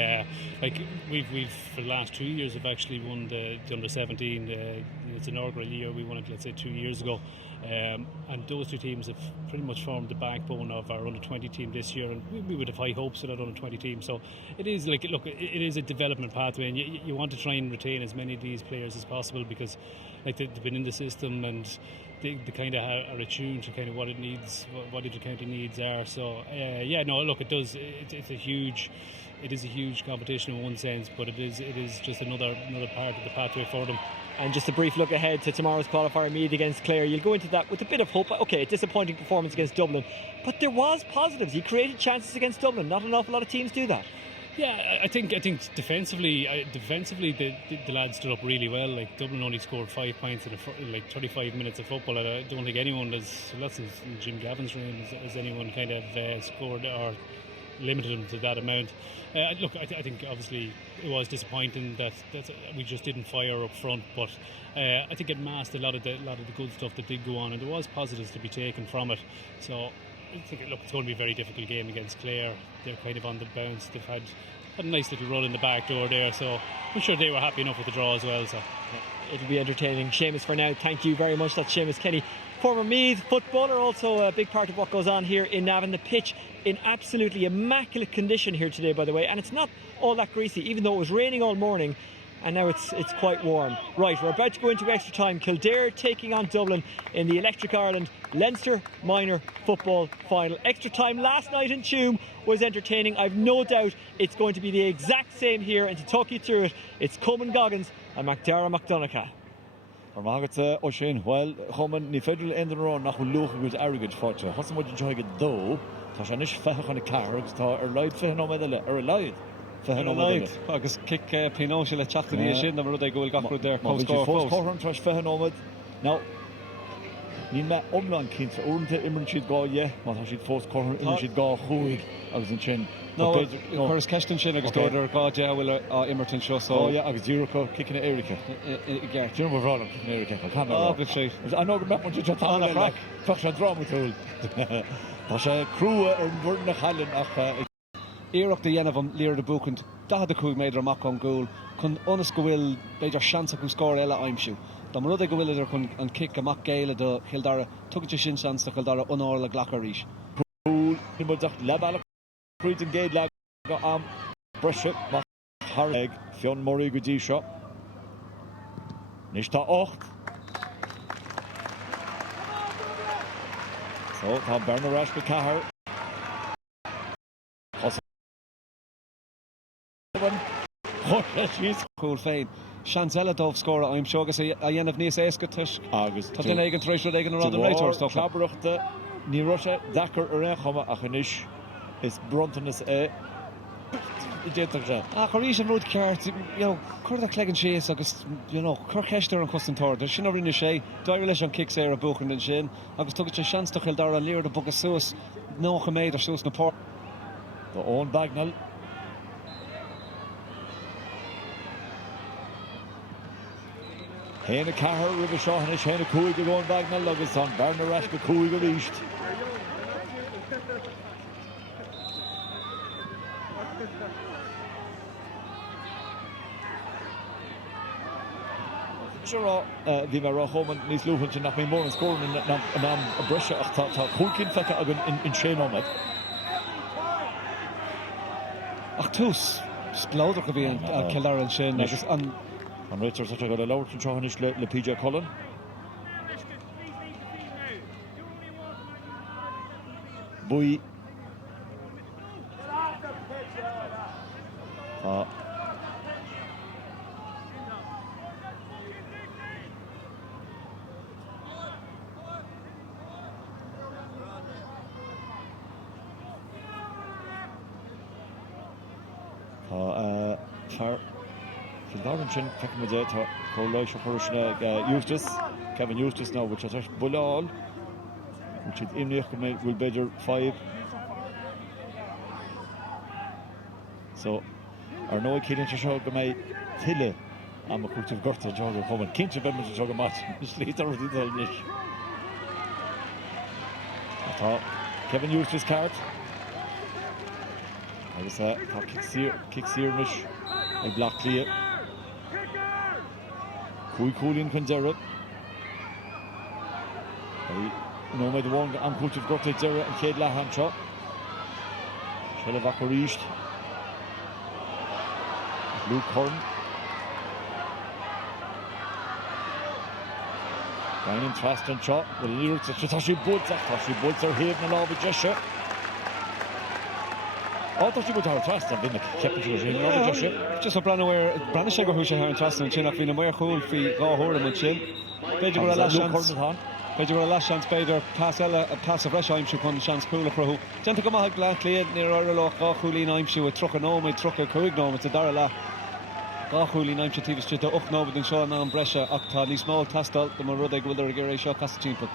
Like we've for the last 2 years have actually won the under 17. It's an inaugural year. We won it, let's say, 2 years ago, and those two teams have pretty much formed the backbone of our under 20 team this year, and we would have high hopes for that under 20 team. So it is it is a development pathway, and you want to try and retain as many of these players as possible, because like they've been in the system and they kind of are attuned to kind of what it needs, what each county needs are. So it does. It's a huge competition in one sense, but it is just another part of the pathway for them. And just a brief look ahead to tomorrow's qualifier Meath against Clare. You'll go into that with a bit of hope. Okay, a disappointing performance against Dublin, but there was positives. He created chances against Dublin. Not an awful lot of teams do that. Yeah, I think defensively the lads stood up really well. Like Dublin only scored 5 points in 35 minutes of football. I don't think anyone that's in Jim Gavin's reign has anyone kind of scored or limited them to that amount. Look, I think obviously it was disappointing that we just didn't fire up front, but I think it masked a lot of the good stuff that did go on, and there was positives to be taken from it. So I think it's going to be a very difficult game against Clare. They're kind of on the bounce. They've had a nice little run in the back door there, so I'm sure they were happy enough with the draw as well. So it'll be entertaining. Seamus for now, thank you very much. That's Seamus Kenny, former Meath footballer, also a big part of what goes on here in Navan. The pitch in absolutely immaculate condition here today, by the way, and it's not all that greasy, even though it was raining all morning. And now it's quite warm. Right, we're about to go into extra time. Kildare taking on Dublin in the Electric Ireland Leinster Minor Football Final. Extra time last night in Tuam was entertaining. I've no doubt it's going to be the exact same here. And to talk you through it, it's Coleman Goggins and Dara McDonagh. Margaret O'Shane, well, Coleman, ni federal end of the run, nach luch with arrogant fortune. Hasn't what you try to do, Tashanish Fehach on a car, or light Fehano medal, or a light. Agus kick Pinot le chattan í sin na rud é goil gachú der cóscór fós tras fehanómad. Now, ní me omlan kint ornte immer siad gá ye, má tá siad fós corn immer siad gá chuig agus an chin. No, chus ceistan sin agus dóidir gá de bhfuil immertin seo so. Yeah, agus Dúracha kicking Erica. Yeah, Dúra mar bhrálam kicking Erica. Ah, bit sé. I know me man just tá na crack. Fach an drama tool. Tá sé crua an bhurn na challan ach Éireach de dhéanamh líar de búcant da de chuig méidir amach an gúil chun onas go bhfuil beidir seansa go scór eile aimsiú. Tá mar rud é go bhfuil idir chun an kick amach géile do Cill Dara tugaite sin seans de Cill Dara unáir le ghlacha rís. Cool, ní mar dacht lebaile cruid an géad le go am breise mach hareg Fionn Murray go dtí seo. Nis tá 8. So tá Bernard Rash go cahar. Cool féin. Seansella dómh scóra aim seo agus a dhéanamh níos éasca tuis agus tá den éigen trééis rud éigen an réitor stop. Clabreachta ní roise dachar ar an chuma a chunis is brontanas é détar se. A choríis an rud ceart, chuir a clegan séas agus chur ceistar an costantóir. Der sin a rinne sé, dair leis an kicks ar a buchan den sin, agus tugadh sé seans do Cill Dara an líir de bugus suas nócha méid ar suas na pór. The Owen Bagnall. Héna cahar ribh seohanis héna cúig go Owen Bagnall agus an Bernard Rash go cúig go ríist. Sure, bhí mar Coleman níos luúhann sin nach mé mór an scórin an a breise ach tá chúcinn fecha agan in séanómad. Ach tús, splódach go bhí an Cill Dara an sin agus an Richard such a go leabhar an seohanis le PJ Cullen. Buí. Darren sin feic dé tá Cluiche Ceannais Eustace, Kevin Eustace now, which is Bulal, which is imneach go mé bhfuil beidir 5. So ar nó cíann se seo go mé tiile am a chuútah gorta teag chuman. Cinnte bheith me teag mat slítar dí níos. Tá Kevin Eustace cart. Agus tá kick síirmis ag Áth Cliath. Cúlíonn chun deire. nó méid bháin an cúilteamh gortaí deire an chéad leathan seo. Se le bhac a ríist. Luke Horn. Gainin trast an seo. Tá sí bult ar héamh na lábh deise. Tá sí bult ar trast an bhína ceapú sin lábh deise. Just a brandware sé go hús an trast an sin ach bhína mé chuúil fí gáthóir an sin. Beidir go le seans. Beidir go le seans beidir pas eile a pas a bhreis aimsiú chun seans cúla prothú. Déanta go maith Áth Cliath ní ar lech gá chúlín aimsiú a trocha nóid trocha chuig nóid a dara le. Gá chúlín aimsiú tíbhas trí 8 nóid an seo ná an breise ach tá níos mó tastal go mar rud ag bhfuil ar a géir seo casta timppla.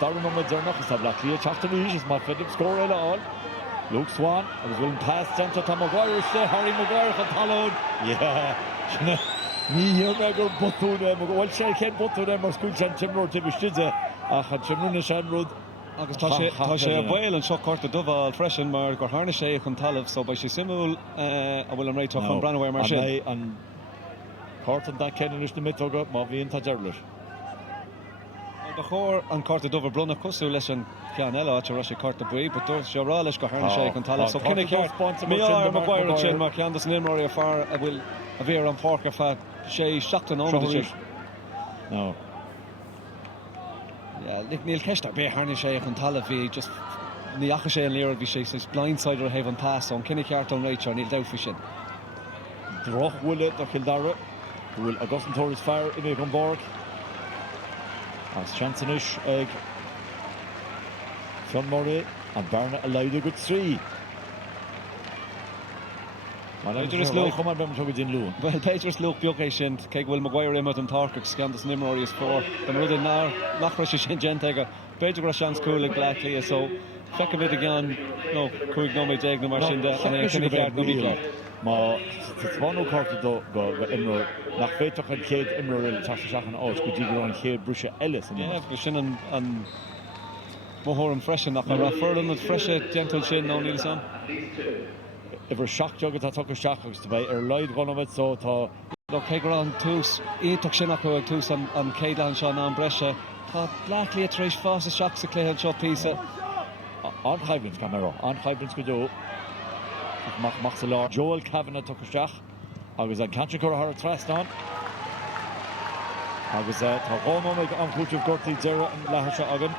Darren nóid ar nachas tá Áth Cliath teachta ríis is mar feidim scór eile áil. Luke Swan agus bhfuil pass centre tá Maguire sé Harry Maguire chu talón. Yeah. Ní me gur botú dem bhil sé cén botú dem mar scúil an timróir tíbhiste ach an timrúna sean rud agus tá sé bhil an seo corta dubháil freisin mar gur tharna sé chun talamh so ba sé simú a bhfuil an réiteach chun breanhhair mar sin. An cortan da ceann is na mitóga má bhíon tá deirlis. De chóir an corta dubhar brunna cosú leis an cean eile áte sé corta buí, but dúirt sé rá leis go tharna sé chun talamh. So cinnig ceart míar Maguire sin mar cean das nimóí a far a bhfuil a bhíar an Páirc fa sé seachtain ómhaidir. No. Níl ceiste bé tharna sé chun talamh bhí just ní acha sé an léir bhí sé blindsider heh an pass an cinnig ceart an réitear níl dofha sin. Droch bhfuil do Cill Dara, bhfuil agus an tóras fearr i mé an Páirc. As Ceannais ag Fionmóra an Barna a leide go trí. Peitre's Luke come on, din Luan. Well, Peitre's Luke Bioke sin keg will Maguire imot an Tark scandas nimmer is for the rudin nar nachra sin gentega Peitra chance cool ag Black Cliath so feck a bit again no kuig no me jeg no mar sin da and can get no be ma tsvano kart do go immer nach Peitra kan kid immer in tashachen aus go dig on here Brusha Ellis and yeah go sin an mohor fresh nach ra further not fresh gentle sin no Nilsson. If we're shocked jog at tucker shackles to buy lied one of it so to look Kegran twos took Shinako twos on Kaylan Sean on Brescia thought Black Cliath trash fast shocks a clear shot piece on Hybrids camera on Hybrids could do Maxillar Joel Kavanagh took a shack I was on Canchicor her trust on I was at home on Cluiche of Cill Dara and Lahasha again.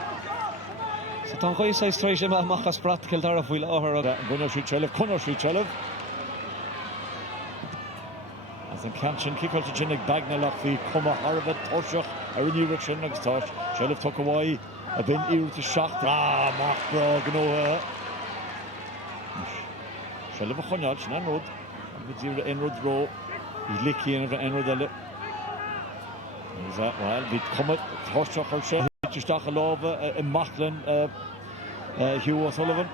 So tá chuí sé strééis sem machchas brat Cill Dara bhfuil áthar Gunnar Trelliv as an Canchin kickout to Jinnig Bagnalach fi cuma Harvard Torshach a renewed sin agus tá Trelliv took away a bin iru to shacht Mark Bra gno Trelliv a chonjal sin an rod with zero enrod ro he's licky in the enrod ele is that well bit cuma Torshach or she Stach love in Macklin Hugh O'Sullivan.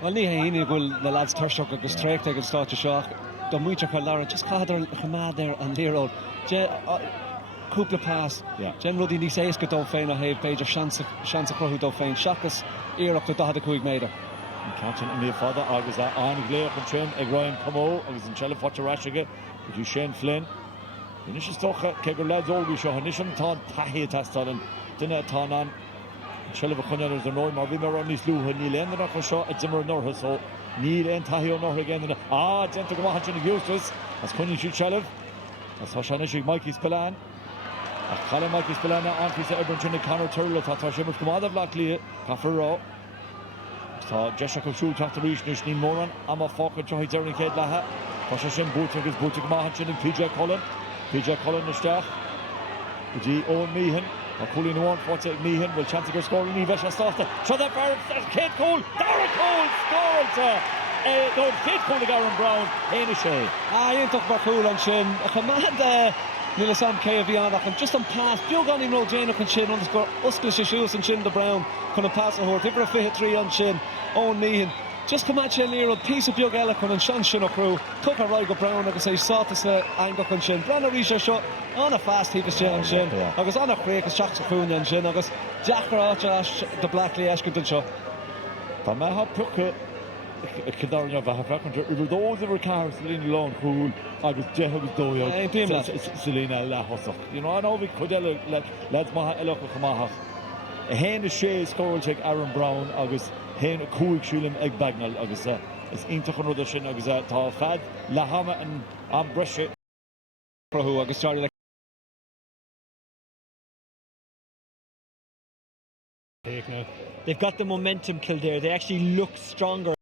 Well ní híine bhfuil na lads thuirseach agus trécht ag an státe seach do muoite chu lara just cadar chamá there an léró cúpla pass gen rudí ní sééis go dó féin a héh beidir seansa crothú dó féin seachas éireachta 15 méadar. Canchin an mí fada agus an gléach an trin ag Ryan Comó agus an Trelliv Fotarasige go Shane Flynn. Inis is stocha ke gur lads olgi seo hanis an tá tahi tastalin dinne tá an Trelliv chunneir an nóir mar bhí mar an níos lútha ní leanach an seo a dimmer northa so ní leon taí ó northa again denta go maithan sin Eustace as chuinn siú Trelliv as tá seanna sig Mikey Spillane a chala Mikey Spillane anfis a Ebron sinna Conor Turla tá simmar cumáda Black Cliath cafarrá tá Jessica go siú teachta ríis níos ní móran am a fácha troí dearna céad lethe tá sé sin búta agus búta go maithan sin PJ Cullen isteach go dtí Owen Meehan a Cooley no one for take Meehan will chance to go scoring ní bheith státa so that Kate Cole Dara Cole scored no Kate Cole Aaron Brown éine sé íontoch mar cool an sin a chamad níl sam cé a bhí annach an just an pass beag an ro déanach an sin an score oscail sé siús an sin de Brown chun an pass a thuirt ibre 53 an sin Owen Meehan just come at you near a piece of beag eile chun an sean sin a crew tuch a roi go Brown agus é sátas le aingach an sin brenn a rí sé seo an a fast hí sé an sin agus an a chréach a seach sa chuúne an sin agus deachráte de Black Cliath go den seo Tá me ha pucha Cill bheit fechantar idir dós idir car Selina Lán chuúil agus degus dóí Selina lethosach. You know, I know bhí chudeile leid maithe eile go chumachach. A héana sé scóil ag Aaron Brown agus héana cúig siúlim ag Bagnall agus is ionintach an rud sin agus tá fad lehama an breise prothú agus Charlie They've got the momentum, Cill Dara. They actually look stronger.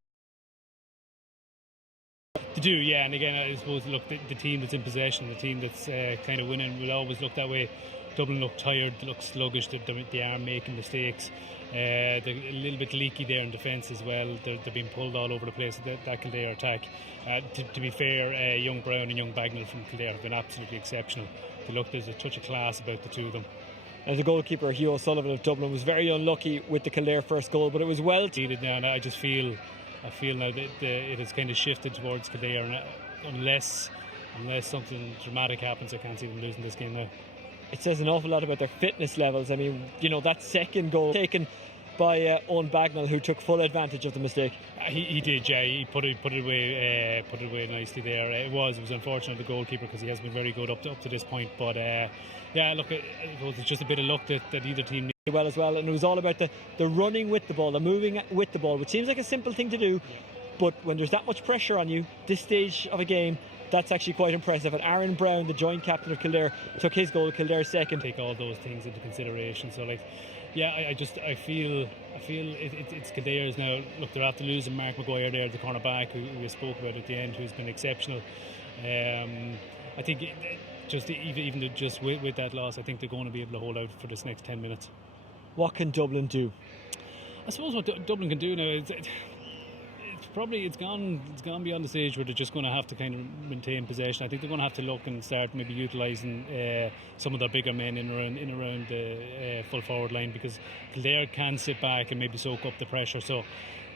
They do, yeah. And again, I suppose, look, the team that's in possession, the team that's kind of winning, will always look that way. Dublin look tired, they look sluggish, they are making mistakes. They're a little bit leaky there in defence as well. They're being pulled all over the place, that Cill Dara attack. To be fair, young Brown and young Bagnall from Cill Dara have been absolutely exceptional. There's a touch of class about the two of them. And the goalkeeper, Hugh O'Sullivan of Dublin, was very unlucky with the Cill Dara first goal, but it was well needed now, and I feel now that it has kind of shifted towards Cill Dara, and unless something dramatic happens, I can't see them losing this game now. It says an awful lot about their fitness levels. I mean, you know, that second goal taken by Owen Bagnall, who took full advantage of the mistake. He did, yeah. He put it away nicely there. It was unfortunate, the goalkeeper, because he has been very good up to this point. But yeah, look, it was just a bit of luck that either team needed. Well as well, and it was all about the running with the ball, the moving with the ball, which seems like a simple thing to do, but when there's that much pressure on you, this stage of a game, that's actually quite impressive. And Aaron Brown, the joint captain of Kildare, took his goal, Kildare's second. Take all those things into consideration. So, like, yeah, I feel it's Kildare's now. Look, they're after losing Mark Maguire there, the cornerback, who we spoke about at the end, who's been exceptional. I think even just with that loss, I think they're going to be able to hold out for this next 10 minutes. What can Dublin do? I suppose what Dublin can do now is it's gone beyond the stage where they're just going to have to kind of maintain possession. I think they're going to have to look and start maybe utilising some of their bigger men in around the full forward line, because Kildare can sit back and maybe soak up the pressure. So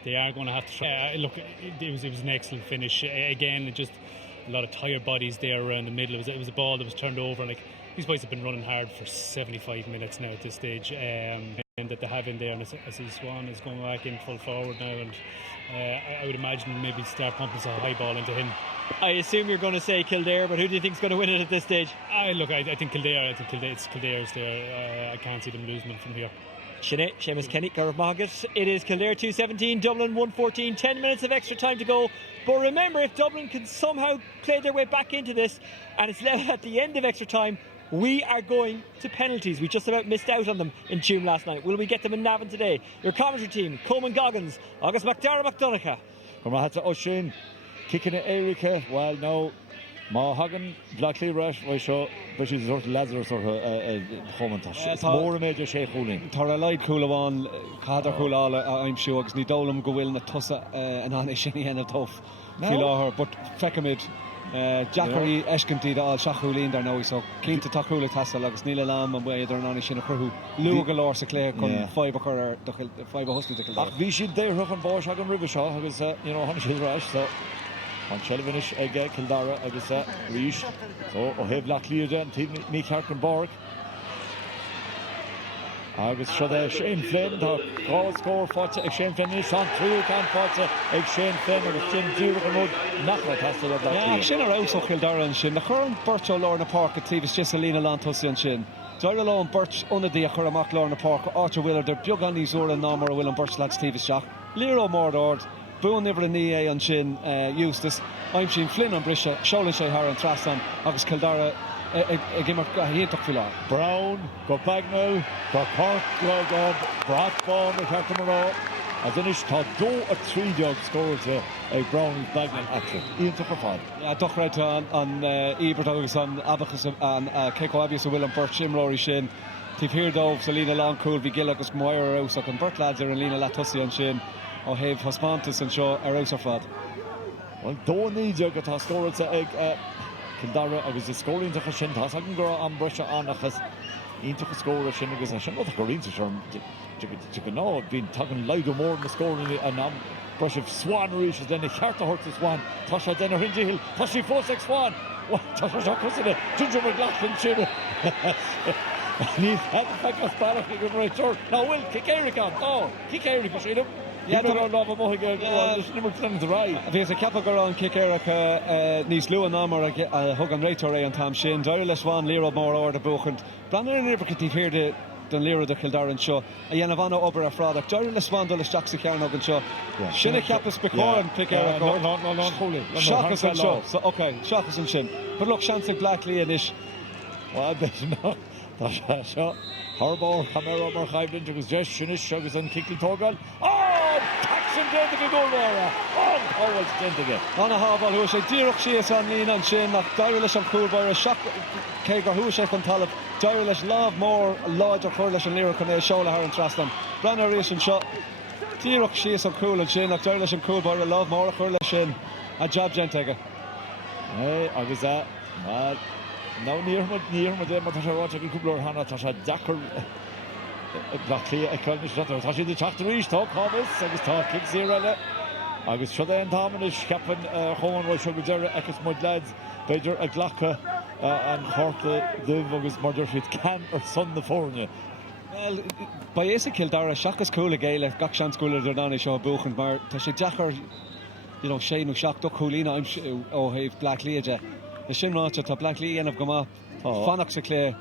they are going to have to try. Look, it was an excellent finish. Again, just a lot of tired bodies there around the middle. It was a ball that was turned over. Like, these boys have been running hard for 75 minutes now at this stage, and that they have in there. And I see Swan is going back in full forward now, and I would imagine maybe start pumping some high ball into him. I assume you're going to say Kildare, but who do you think is going to win it at this stage? I think Kildare. It's Kildare's there. I can't see them losing it from here. Ceannais, Seamus Kenny, Gareth Maggett. It is Kildare 2-17, Dublin 1-14, 10 minutes of extra time to go. But remember, if Dublin can somehow play their way back into this, and it's left at the end of extra time, we are going to penalties. We just about missed out on them in Tuam last night. Will we get them in Navan today? Your commentary team, Coleman Goggins, August McDara McDonagh. Comrade O'Shane, kicking it Erika. Well, no, Ma Hagan, Black Rash, I show, but she's sort of Lazarus sort of comment. It's more a major Sheikh Hooling. Tar a light Coolawan, Cadar Coolala, I'm sure, because Nidolum go will na Tussa and Annie Shinny and a tough. Kill but Feckamid. Jackery Eshkinty all Shachulin there now, so keen to Takula Tassel agus Nila Lam and way they're on Shin Crew Lou Galore Sinclair con 5 or 5 husky to kill. We should there Ruffin Bosch Hagan Rivershaw agus Honey Rash, so on Shelvinish again Cill Dara agus Rish, so have Áth Cliath and Meek Harkin Borg agus Shane Flynn goal score for Shane Flynn is on through can for Shane Flynn agus Jim Dewar and Nachla Tassel of that. Yeah, Shin are out so Cill Dara and Shin the current Birch Lorna Park at TV is just Alina Lantos and Shin Dara Lone Birch under the Curramac Lorna Park Archer Willer the Bugani Zora Namor Will and Birch lads TV shot Lero Mordord Boone never in the and Shin Eustace I'm Shin Flynn and Brisha Sholin Shehar and Trassan agus Cill Dara Gimmer Hientock Brown, go Bagnall, go Cork, go Bradford, the Cartamaro. As in is to do a 3-jog score to a Brown Bagnall action. Ian took a fan. Yeah, Duck right on Ebert Douglas on Abacus and Keiko Abius and Willem Birch, Jim Rory Shin. Tiv here Dove, Selina Long Cool, Vigillagus Moira Rousok and Bert lads are in Lena Latussi and Shin. Or have Hosmantis and Shaw a Rouser Fad. Well, don't need you to score to Kildare agus is scoring to Shin Tass I can go on Brescia on achas into the score of Shin agus Shin not the Corinth term you can know been talking louder more than the scoring and Brescia Swan reaches then the Charter hurts the Swan Tasha then Ringy Hill Tashi 4-6 Swan what Tasha Shock was it Ginger McLaughlin Shin he's had the back of Spanish good right short now will kick Eric on oh kick Eric for him. Yeah, they're all over more again. Number 10 to right. There's a couple go on kick Erica, Nice Lewin Namor, Hogan Raytor and Tom Shin, Dyrle Swan, Lero More or the Bochent. Brandon Nibberkity here the Lero the Kildare show. A Yanavano over a Fradak. Dyrle Swan, Dulles Jackson Carnogan show. Shinny Capus Bicor and pick Eric. No, holy. Shockers and show. So, okay, Shockers and Shin. But look, Shantic Blackley and Ish. Well, I bet you know. Tasha, Harbour, Camera, Markhaven, Jugus Jesh, Shinish, Shuggers and Kickley Torgal. Oh, Taxon did the goal there. Oh, it's did again. On a Harbour, who was a Dirk Sheas on Lean and Shin, not Dyrlish and Cool by a shock. Kager, who was a Talib, Dyrlish, Love More, Larger Curlish and Lyric and a Shola Haran Trastam. Branner Rees and Shot. Dirk Sheas and Cool and Shin, not Dyrlish and Cool by a Love More, Curlish and a Job Gentega. Hey, I was that. Now near my day, Matasha Roger, Kubler, Hannah, Tasha Dakar, Blackley, a Cluiche Ceannais, Tashi the Chat to reach, talk Hobbits, I was talking zero. I was shut in Dominish, Captain Homan, Roger, Ekis Mud lads, Bader, a Glacka, and Horta, the Vogus Murder, with Can or Son the Fornia. Well, ba é Cill Dara seachas cúla géile gach sean cúla ar dána seo buchant mar tá sé dechar sé nó seach do cúlína ó héh Black League. Is sin ráte tá Black League anmh go má fannach sa clé.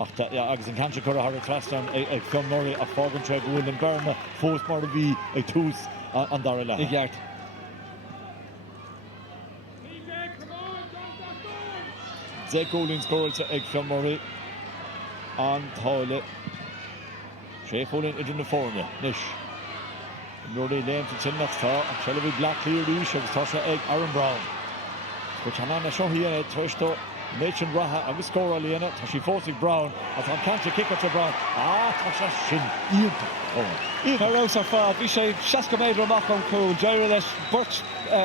agus an canse chu a trastan ag Fionmóí a fágan tre bhfuil an berma fós mar a bhí ag tús an Dara le. I gheart. Zé gólín scóilte ag Fionmóí an táile. Sé chólín idir na fórne, nis. Mionúr Laighean tinnach tá an trela bhí Black League ríis agus tá sé ag Aaron Brown. Go teanna seo híana tuaistó Méid an ratha agus scóra líana, tá sí fósaigh Brown a tá canse kick at Brown. Tá sé sin íonta. Carrós ar fád, bhí sé 60 méadar amach an cúl, deir leis burt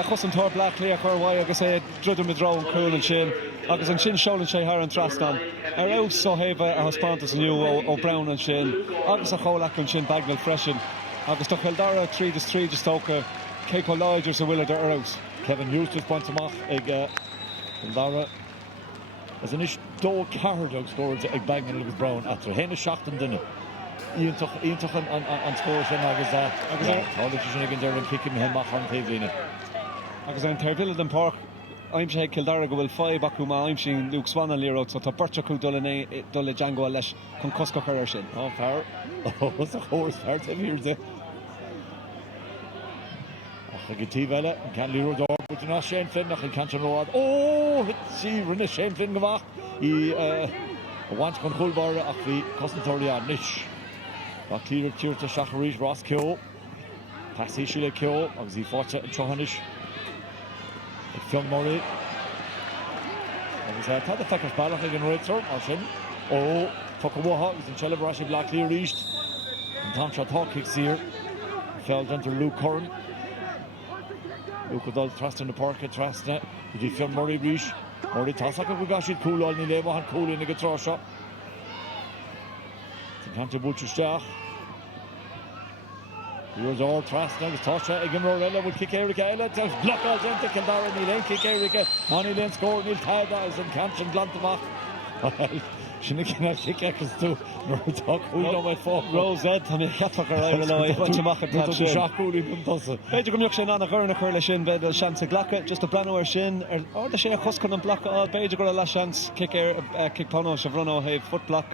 chusantóir Black League chuir bhaid agus é druidir midrá an cúl an sin, agus an sin seolann sé thar an trastan. Arrós ó héh a hospántas aniu ó Brown an sin, agus a cholaach an sin bagnal freisin. Agus tá Cill Dara 3-3 tóca cé có láidir sa bhuiile ar Arrós. Kevin Eustace point amach ag Cill Dara. As an is dó cardog scóilte ag bagnal agus Brown atra. Héna seachtain duine. Íontach an scóir sin agus tála sin ag an deir an kickin henach an taobhlíine. Agus an Tairville an Páirc aimse Cill Dara go bhfuil 5 acu má aimsí Luke Swanna líró, so tá burt acu dul Django leis chun cosca chuir sin. Fear. Was a chóras fear ta bhír de. Ach a gotí bheile, an can líró dó, but ná Shane Flynn nach an can an rád. Hit sí rinne Shane Flynn gomach í bhaint chun chulbáire ach bhí cosantóirí an níis. Ba clír tíirta seacharíis Ross Ceannais. Pasí sí le Ceannais agus í fáte an trohanis. Ag Fionmóí. Agus tá a fechas bailach ag an réitir ar sin. Tucha bmhatha agus an celebrasi Black League ríist. An tamse táciigh sír. Fell gentle Luke Curran. Luke dal trastan na Páirc trasna. Dí Fionmóí ríis. Mórí tasach go gaisiad cúláil ní léh an cúlín ag trá seo. Canta búteteach. Dúirt all trasna agus tá sé ag an Rorella bhfuil kick éirice eile. Tá blocáil genta Cill Dara ní léon kick éirice. Ní léon scór níl taide agus an cantin glantamach. Sinna cinna kick agus tú nuair tá cúil á fá. Rose Ed tá mé cheapach ar éile le bhaintach an tap sin. Seachúlí buntosa. Beidir go mbeadh sin anna chuirna chuir le sin beidir seansa glacha, just a breanú ar sin ar de sin a choscon an bloca beidir go le seans kick panó sa bhrunó héh footblock.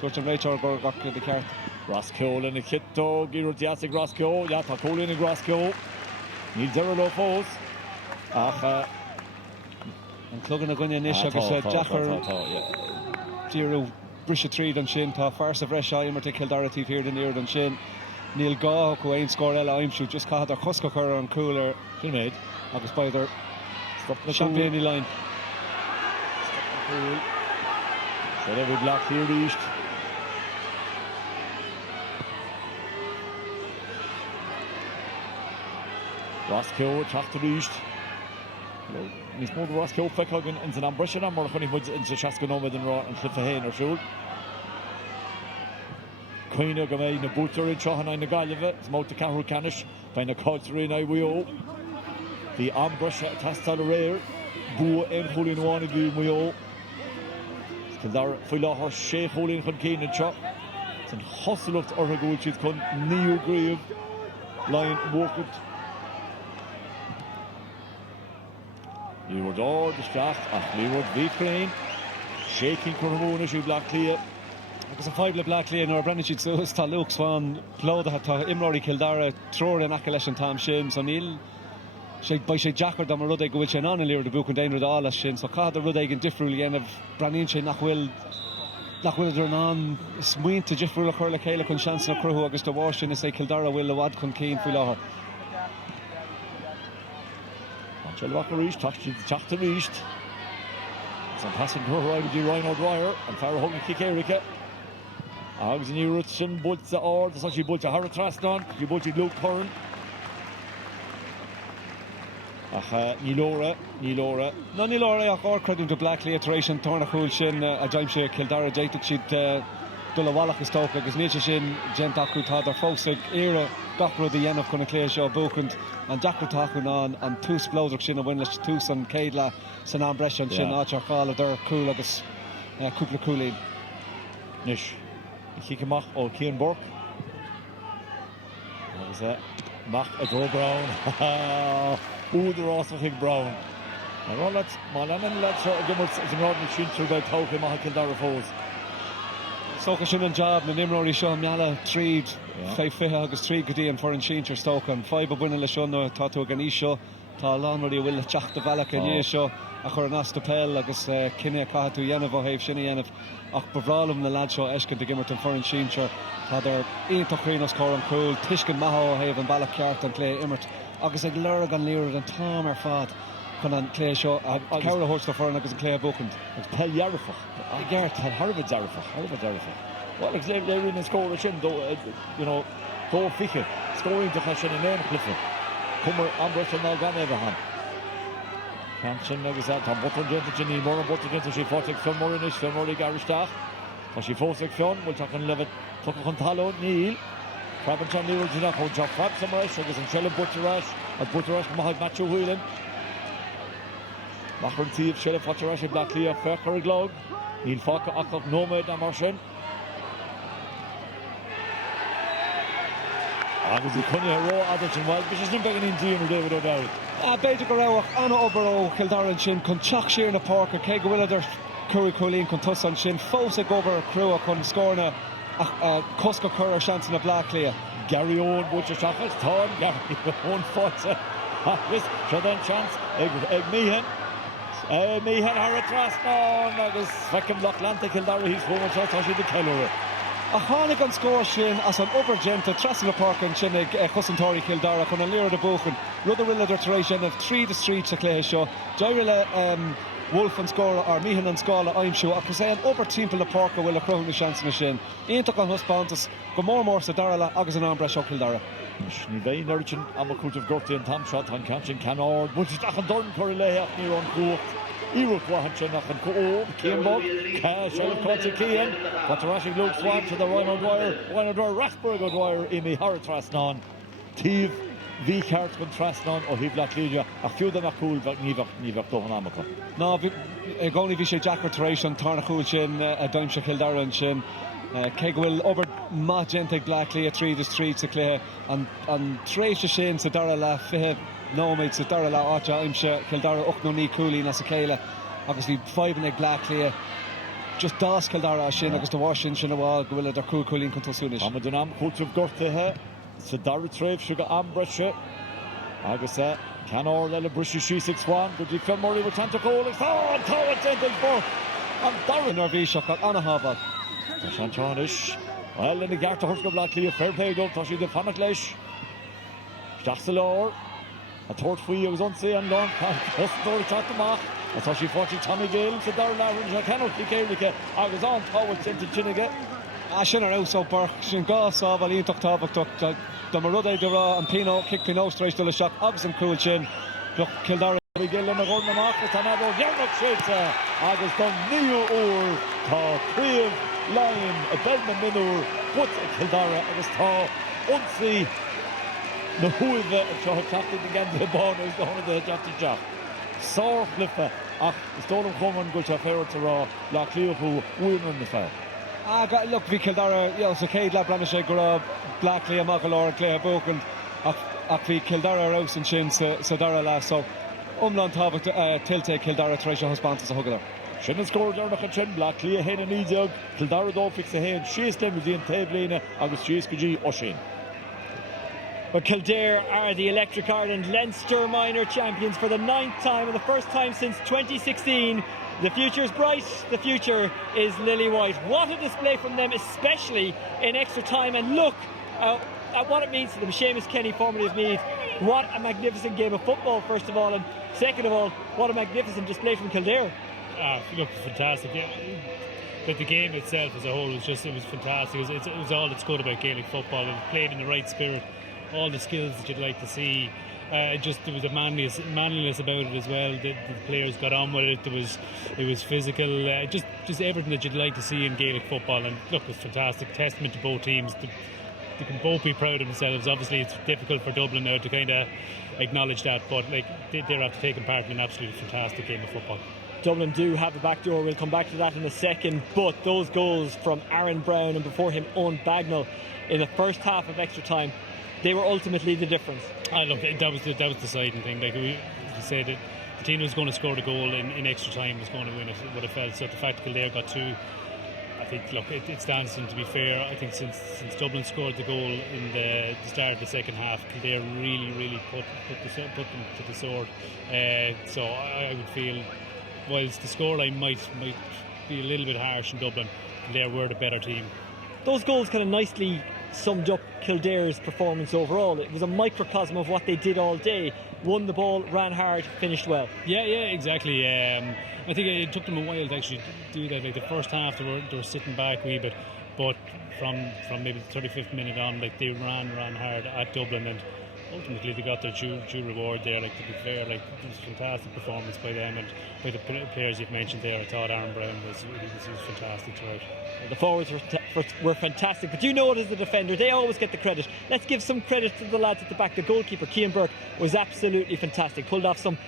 Dúirt an réitear gur gach de ceart. Ross Ceannais in a kitto, Giro Diasig Ross Ceannais, ja, tá cúlín ag Ross Ceannais. Níl deire le fós. Ach an clogan a gine níos agus dechar díú brise tríd an sin tá farsa bhreis aimar Cill Dara tíh hir den éir an sin. Níl gá go éon scór eile aimsú just cad ar chosca chuir an cúlar sin méid agus baidir na championí lein. So there we Black League ríist. Ross Ceannais teachta ríist. Nís mór Ross Ceannais feicágan in san ambrisina mar chunig muid in sa seascanóid an rá an chlufa héin ar siúl. Cuine go méid na bútar in seohanna na gaiileh, is móta ceathrú canis, fein na cáiltarí na BEO. Bhí ambrisa testal a réir, bua ein chólín bháinna bhí BEO. Cill Dara foioi láthir sé chólín chun céine seo. San hosalucht ortha gúil siad chun níú gríomh Lion Walkut. Líor dá disteach ach líor bhícrain. Shaking chumhúna siú Black League. Agus an fáil le Black League nó brenn siad suas tá Luke Swan plódathe tá imráí Cill Dara tróir an acha leis an tam sin, so níl ba sé Jackar am rud ag go bhfuil sé an líor de buchan déanú ála sin, so cad a rud ag an difriúil dhéanamh breíonn sé nachhfuil idir an smuointe difriúil a chuir le chéile chun seansan na cruthú agus do bhhair sin is é Cill Dara bhfuil le bhd chun céin faoi láthair. Chelbach a ríist, teachta ríist. San passan churáid dí Ryan O'Dwyer an fear hogan kick éirice. Agus an iúrit sin búlta áir, tas sí búlta Harra Trastan, sí búlta Luke Curran. Ach ní lóra. No ní lóra ach orcradún de Black League éis an torna chúil sin a daim sé Cill Dara déitad siad dul a bhallach is tóca agus níte sin gent acu tá ar fósaigh éire gachrúd a dhéanamh chuna cléir seo buchant an deacrútáchún an tús blóideach sin a bhain leis tús an céadla san ambreis an sin áte ar chála dar cúil agus cúpla cúlín. Nis. Chickemach ó Cian Burke. Agus Mach a Dro Brown. Úd Rossach Brown. Roland, Malanan lad seo gimmert is an rodna sintra bheith tócha maithe Cill Dara fós. Socha sin an job na nimróí seo meala tríd fé fithe agus trí go dtíon for an sintra stocan. Five a buine le seo nó tá tú gan seo tá lánmarí bhfuil teach do bhealach a níos seo a chur an as do Peile agus cinenne caithe tú dhéanamh ó héobh sinna dhéanamh ach bhrálam na lad seo eiscin de gimmert an for an sintra tá ar iontochrínos cór an cúil tuiscin maithe ó héobh an bhealach ceart an clé immert agus ag leir an líir an tám ar fad chun an clé seo a ceir a thuirsta foran agus an clé a buchant. Agus Peile Yarafach. I gart had Harvard Zarafach. Well, it's like they're in the score sin, go fiche. Scoring to Hashin and Name Clifford. Kummer Ambrose and Nalgan Everham. Canchin agus at Tom Button Gentle Jenny Moran Button Gentle she fought from Morinish from Mori Garistach. But she fought from will talk and level took on Talo Neil. Trabanchan Neil Jina hold Jack Fab some rash agus and Shell Butterash at Butterash Mahad Macho Whelan. Machar Thief Shell Butterash Black Clear Ferker Glog. Neil Falk Akok Nomad Amarsin. Agus í cunne rá Adalton Wild, bis is nim began in Díon or David O'Dowd. Beidir go raibh anna obair ó Cill Dara sin chun teach siar na Páirc cé go bhfuil idir Curry Colleen chun tus an sin fós ag obair crua chun scórna cosca chur ar seansan na Black Cleath. Gary Owen butcher shachas, Tom Gary Owen fása. Agus seo den chance ag Meehan. Meehan har a trasnán agus fecim Lochlantic Cill Dara hís fóman seo tá si de Keller. A tháinig an scóir sin as an obergenta tras na Páirc an sin ag chusantóirí Cill Dara chun an líor de buchan rud a bhfuil idir tar éis sin of 3 de street a cléthe seo deir le Wolf an scóra ar Meehan an scála aimsú agus é an ober timp le Páirc a bhfuil a chrón na seansna sin ionach an thuspántas go mór sa Dara agus an ambra seo Cill Dara. Ní bhéh nurchin am a cúirt gortaí an tamshot an canchin canard butch ach an dorn chur leach ní an cuacht Iruch wahan nach an co Cianbog Cash and Cluiche Ceannais Patrashing Luke Swan to the Ryan O'Dwyer Rasburg O'Dwyer Imi Haratrasnan Tiv V Cart con Trasnan or He Black Lydia a few them a cool but Nivak Dohan Amaka. No, goni vi sé Jack Restoration Tarna Cool Chin a Daimsha Cill Dara and Chin Kegwil over Magenta Black Clear 3 the streets a clear and Trace Shin to Dara la Fihib no mates to Dara la Archa Imsha Cill Dara Ukno Ni Cooley Nasakela obviously 5 in a Black Clear just das Cill Dara Shin agus the Washington Shin a wall Gwilla der Cool Cooling Contosunis Amadunam Kultuf Gortehe so Dara Trave Sugar Ambrush agus Canor Lella Brushi She61 but you come more with Tanto Cole oh Tower Gentle for and Dara Nervishak Anahava Shantonish well in the Garta Horska Black Clear fair play go Toshi the Fanaklesh Stachselor a third free was on say and long just door chat the mark I thought she fought Tommy Gale so Dara Larry cannot kick Erika agus on Tower Gentle Chinige Sinnar out so Burke sin gá sábal íon tábhacht do mar rud é do rá an Pino kick Pino stréis do le seach agus an cúil sin Cill Dara Gil na gón na máach tá ná Bhearnach séite agus don níú úr tá príomh Lion a Belma Mionúr but Cill Dara agus tá unsaí na huilbhe a seo teachta na gan de bán agus do honna de teachta teach Sár Cliffe ach is dólam chuman go te féir rá le clíochú uirnan na fearr. Look, vi Cill Dara, so Cade la Branish go Black Clear Magalor and Clare Boken ach vi Cill Dara Rouse and Chin so Dara la so Umland Havak Tilte Cill Dara Treasure Husbands a Hugger. Shin scored down a chin Black Clear hen and Idiog Cill Dara do fix the hen she's them with the Tablina agus she's Kuji Oshin. But Kildare are the Electric Ireland Leinster minor champions for the 9th time and the first time since 2016. The future is bright, the future is lily white. What a display from them, especially in extra time. And look at what it means to them. Seamus Kenny, formerly of Meath. What a magnificent game of football, first of all. And second of all, what a magnificent display from Kildare. Look, fantastic. Yeah. But the game itself as a whole was fantastic. It was all that's good about Gaelic football. It was played in the right spirit. All the skills that you'd like to see. There was a manliness about it as well. The players got on with it. It was physical. Just everything that you'd like to see in Gaelic football. And look, it's fantastic. Testament to both teams. They can both be proud of themselves. Obviously, it's difficult for Dublin now to kind of acknowledge that, but like they're after taking part in an absolutely fantastic game of football. Dublin do have a back door. We'll come back to that in a second. But those goals from Aaron Brown and before him Owen Bagnall in the first half of extra time, they were ultimately the difference. Look, that was the deciding thing. Like we said, that the team was going to score the goal in extra time was going to win it. Would have felt so. The fact that Kildare got two, I think. Look, it stands to be fair. I think since Dublin scored the goal in the start of the second half, Kildare really put them to the sword. So I would feel, whilst the scoreline might be a little bit harsh in Dublin, Kildare were the better team. Those goals kind of nicely summed up Kildare's performance overall. It was a microcosm of what they did all day. Won the ball, ran hard, finished well. Yeah, exactly. I think it took them a while to actually do that. Like the first half, they were sitting back a wee bit, but from maybe the 35th minute on, like they ran hard at Dublin, and ultimately they got their due reward there. Like, to be fair, like it was a fantastic performance by them and by the players you've mentioned there. I thought Aaron Brown was fantastic throughout. The forwards were fantastic, but you know it as the defender, they always get the credit. Let's give some credit to the lads at the back. The goalkeeper, Cian Burke, was absolutely fantastic. Pulled off some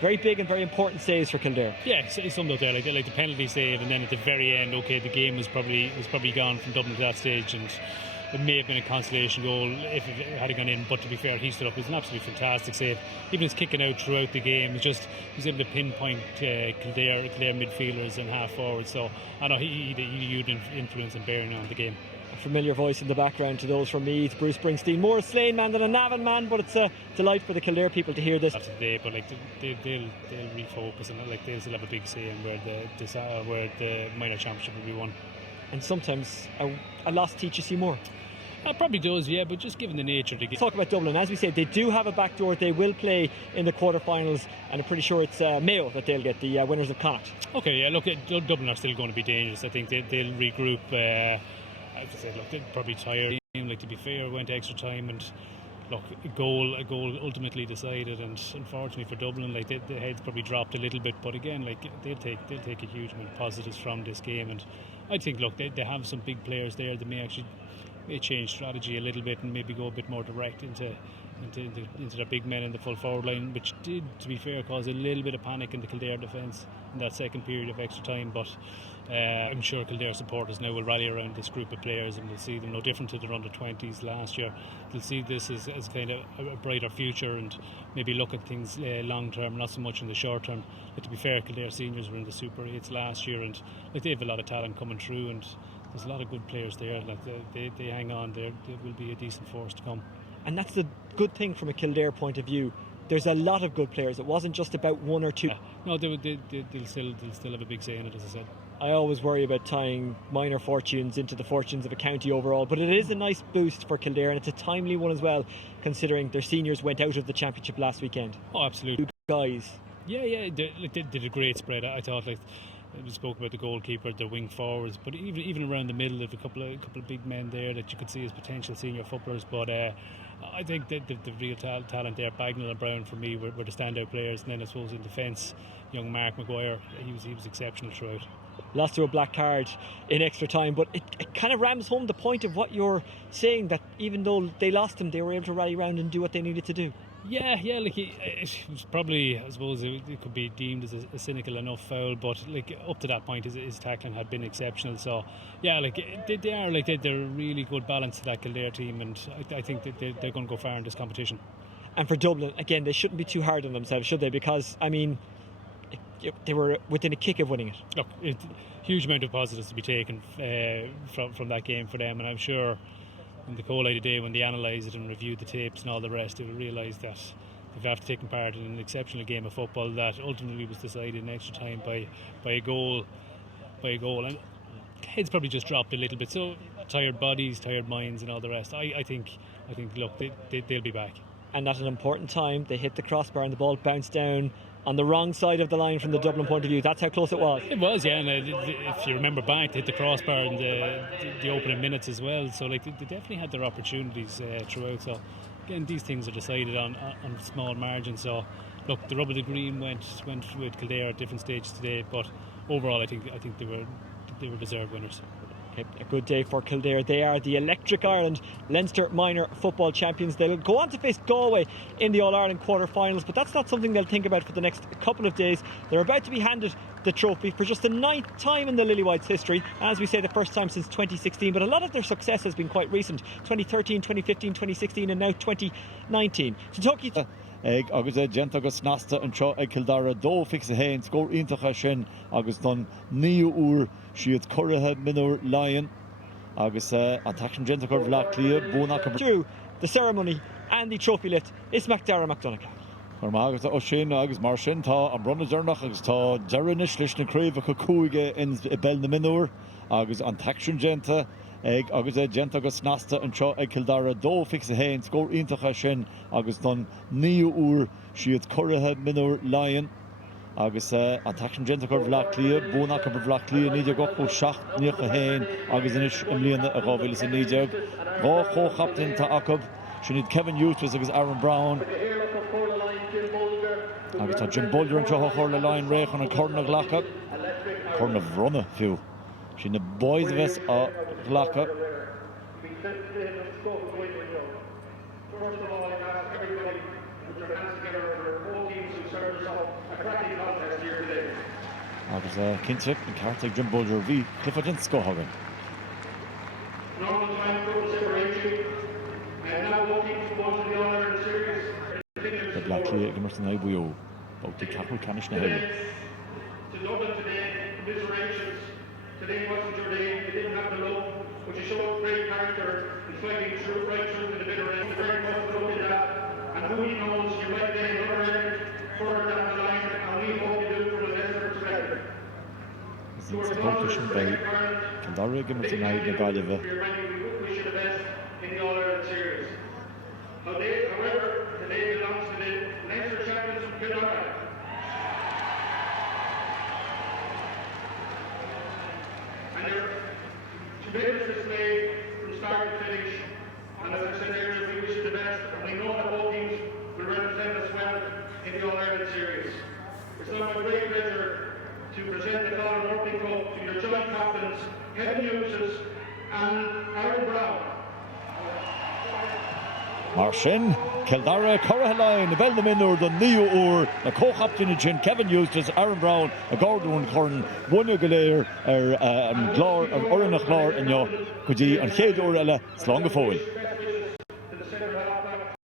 very big and very important saves for Kildare. Yeah, he summed up there, like the penalty save, and then at the very end, okay, the game was probably gone from Dublin to that stage, and it may have been a consolation goal if it had gone in, but to be fair, he stood up. It was an absolutely fantastic save. Even his kicking out throughout the game, he was able to pinpoint Kildare midfielders and half forwards. So I know he had huge influence and bearing on the game. A familiar voice in the background to those from Meath, Bruce Springsteen. More a Slane man than a Navan man, but it's a delight for the Kildare people to hear this. Not today, but like they'll refocus, and like they'll still have a big say in where the minor championship will be won. And sometimes a loss teaches you more. It probably does, yeah, but just given the nature of the game. Talk about Dublin. As we said, they do have a back door. They will play in the quarterfinals, and I'm pretty sure it's Mayo that they'll get, the winners of Connacht. Okay, yeah, look, Dublin are still going to be dangerous. I think they'll regroup. As I said, look, they're probably tired. Like, to be fair, went extra time, and look, a goal ultimately decided. And unfortunately for Dublin, like the heads probably dropped a little bit. But again, like they'll take a huge amount of positives from this game. And I think, look, they have some big players there that may change strategy a little bit and maybe go a bit more direct into the big men in the full forward line, which did, to be fair, cause a little bit of panic in the Kildare defence in that second period of extra time. But I'm sure Kildare supporters now will rally around this group of players, and we'll see them no different to their under-20s last year. They'll see this as kind of a brighter future and maybe look at things long term, not so much in the short term. But to be fair, Kildare seniors were in the Super 8s last year, and like, they have a lot of talent coming through, and there's a lot of good players there. Like they hang on. There will be a decent force to come. And that's the good thing from a Kildare point of view. There's a lot of good players. It wasn't just about one or two. No, they'll still have a big say in it, as I said. I always worry about tying minor fortunes into the fortunes of a county overall, but it is a nice boost for Kildare, and it's a timely one as well, considering their seniors went out of the championship last weekend. Oh, absolutely. Guys. Yeah, they did a great spread. I thought, like, we spoke about the goalkeeper, the wing forwards, but even around the middle, there's a couple of big men there that you could see as potential senior footballers. But I think that the real talent there, Bagnall and Brown, for me, were the standout players. And then I suppose in defence, young Mark Maguire, he was exceptional throughout. Lost to a black card in extra time, but it kind of rams home the point of what you're saying, that even though they lost him, they were able to rally around and do what they needed to do. Yeah, like it was probably, I suppose it could be deemed as a cynical enough foul, but like up to that point his tackling had been exceptional. So yeah, like they are, like they're a really good balance to that Kildare team, and I think that they're going to go far in this competition. And for Dublin, again, they shouldn't be too hard on themselves, should they? Because I mean, they were within a kick of winning it. Look, huge amount of positives to be taken from that game for them, and I'm sure in the cold light of day, when they analysed it and reviewed the tapes and all the rest, they will realise that they've after taken part in an exceptional game of football that ultimately was decided in extra time by a goal, and heads probably just dropped a little bit. So tired bodies, tired minds, and all the rest. I think look, they'll be back. And at an important time, they hit the crossbar and the ball bounced down on the wrong side of the line from the Dublin point of view. That's how close it was. It was, yeah. And if you remember back, they hit the crossbar in the opening minutes as well. So like they definitely had their opportunities throughout. So again, these things are decided on small margins. So look, the rub of the green went with Kildare at different stages today, but overall, I think they were deserved winners. A good day for Kildare. They are the Electric Ireland Leinster Minor Football Champions. They'll go on to face Galway in the All-Ireland quarter-finals, but that's not something they'll think about for the next couple of days. They're about to be handed the trophy for just the 9th time in the Lilywhites' history. As we say, the first time since 2016, but a lot of their success has been quite recent. 2013, 2015, 2016 and now 2019. To talk you through agus gent agus snasta an seo ag Cill Dara dó fix a héin scór iontacha sin agus don 9 úr siad coirithe Mionúr Laighean agus an taction gent a chuir Áth Cliath búnach through the ceremony and the trophy lift is Dara McDonagh. agus ó sin agus mar sin tá an bronna dearnach agus tá dearnis leis na craomh go cúige in Peile na Mionúr agus an taction genta agus gent agus snasta an seo ag Cill Dara dó fix a héin scór iontacha sin agus don 9 úr siad coirithe Mionúr Laighean agus an taction gent a chuir Áth Cliath búnach go Áth Cliath níide go ó 7 a héin agus inis an líana a gábhfuil sa níideag rá chóchaptain tá acab sinad Kevin Eustace agus Aaron Brown agus tá Jim Bolger an seo chóir le Láin réchan an corna ghlacha corna bhronna fiú sin na boys ves a ghlacha. agus cinnte an cartaigh Jim Bolger bhí clifad an scóthagan. Normal time for separation, and now walking towards the All-Ireland series. The Áth Cliath gimmert an BEO about the Cathal Canish na Hill. To Dublin today, commiserations. Today wasn't your day, you didn't have the love, but you showed great character in fighting through right through to the bitter end. Very much look at that, and who knows, you might be another end further down the line, and we hope you do from a Leinster perspective. It's a competition by Cill Dara gimmert an na Gaillimh. We wish you the best in the All-Ireland series. However, today belongs to the Leinster champions from Cill Dara. And they're tremendous display from start to finish. And as I said earlier, we wish you the best, and we know that both teams will represent us well in the All-Ireland series. It's now my great pleasure to present the Colin Working Cup to your joint captains, Kevin Eustace and Aaron Brown. Mar sin, Cill Dara coirithe Láin na Peile na Mionúr don 9 úr na cóchaptain sin Kevin Eustace, Aaron Brown a gáardún chun bhaine go léir an glár an ornach glár inneo go dtí an chéad úr eile slán go fóil.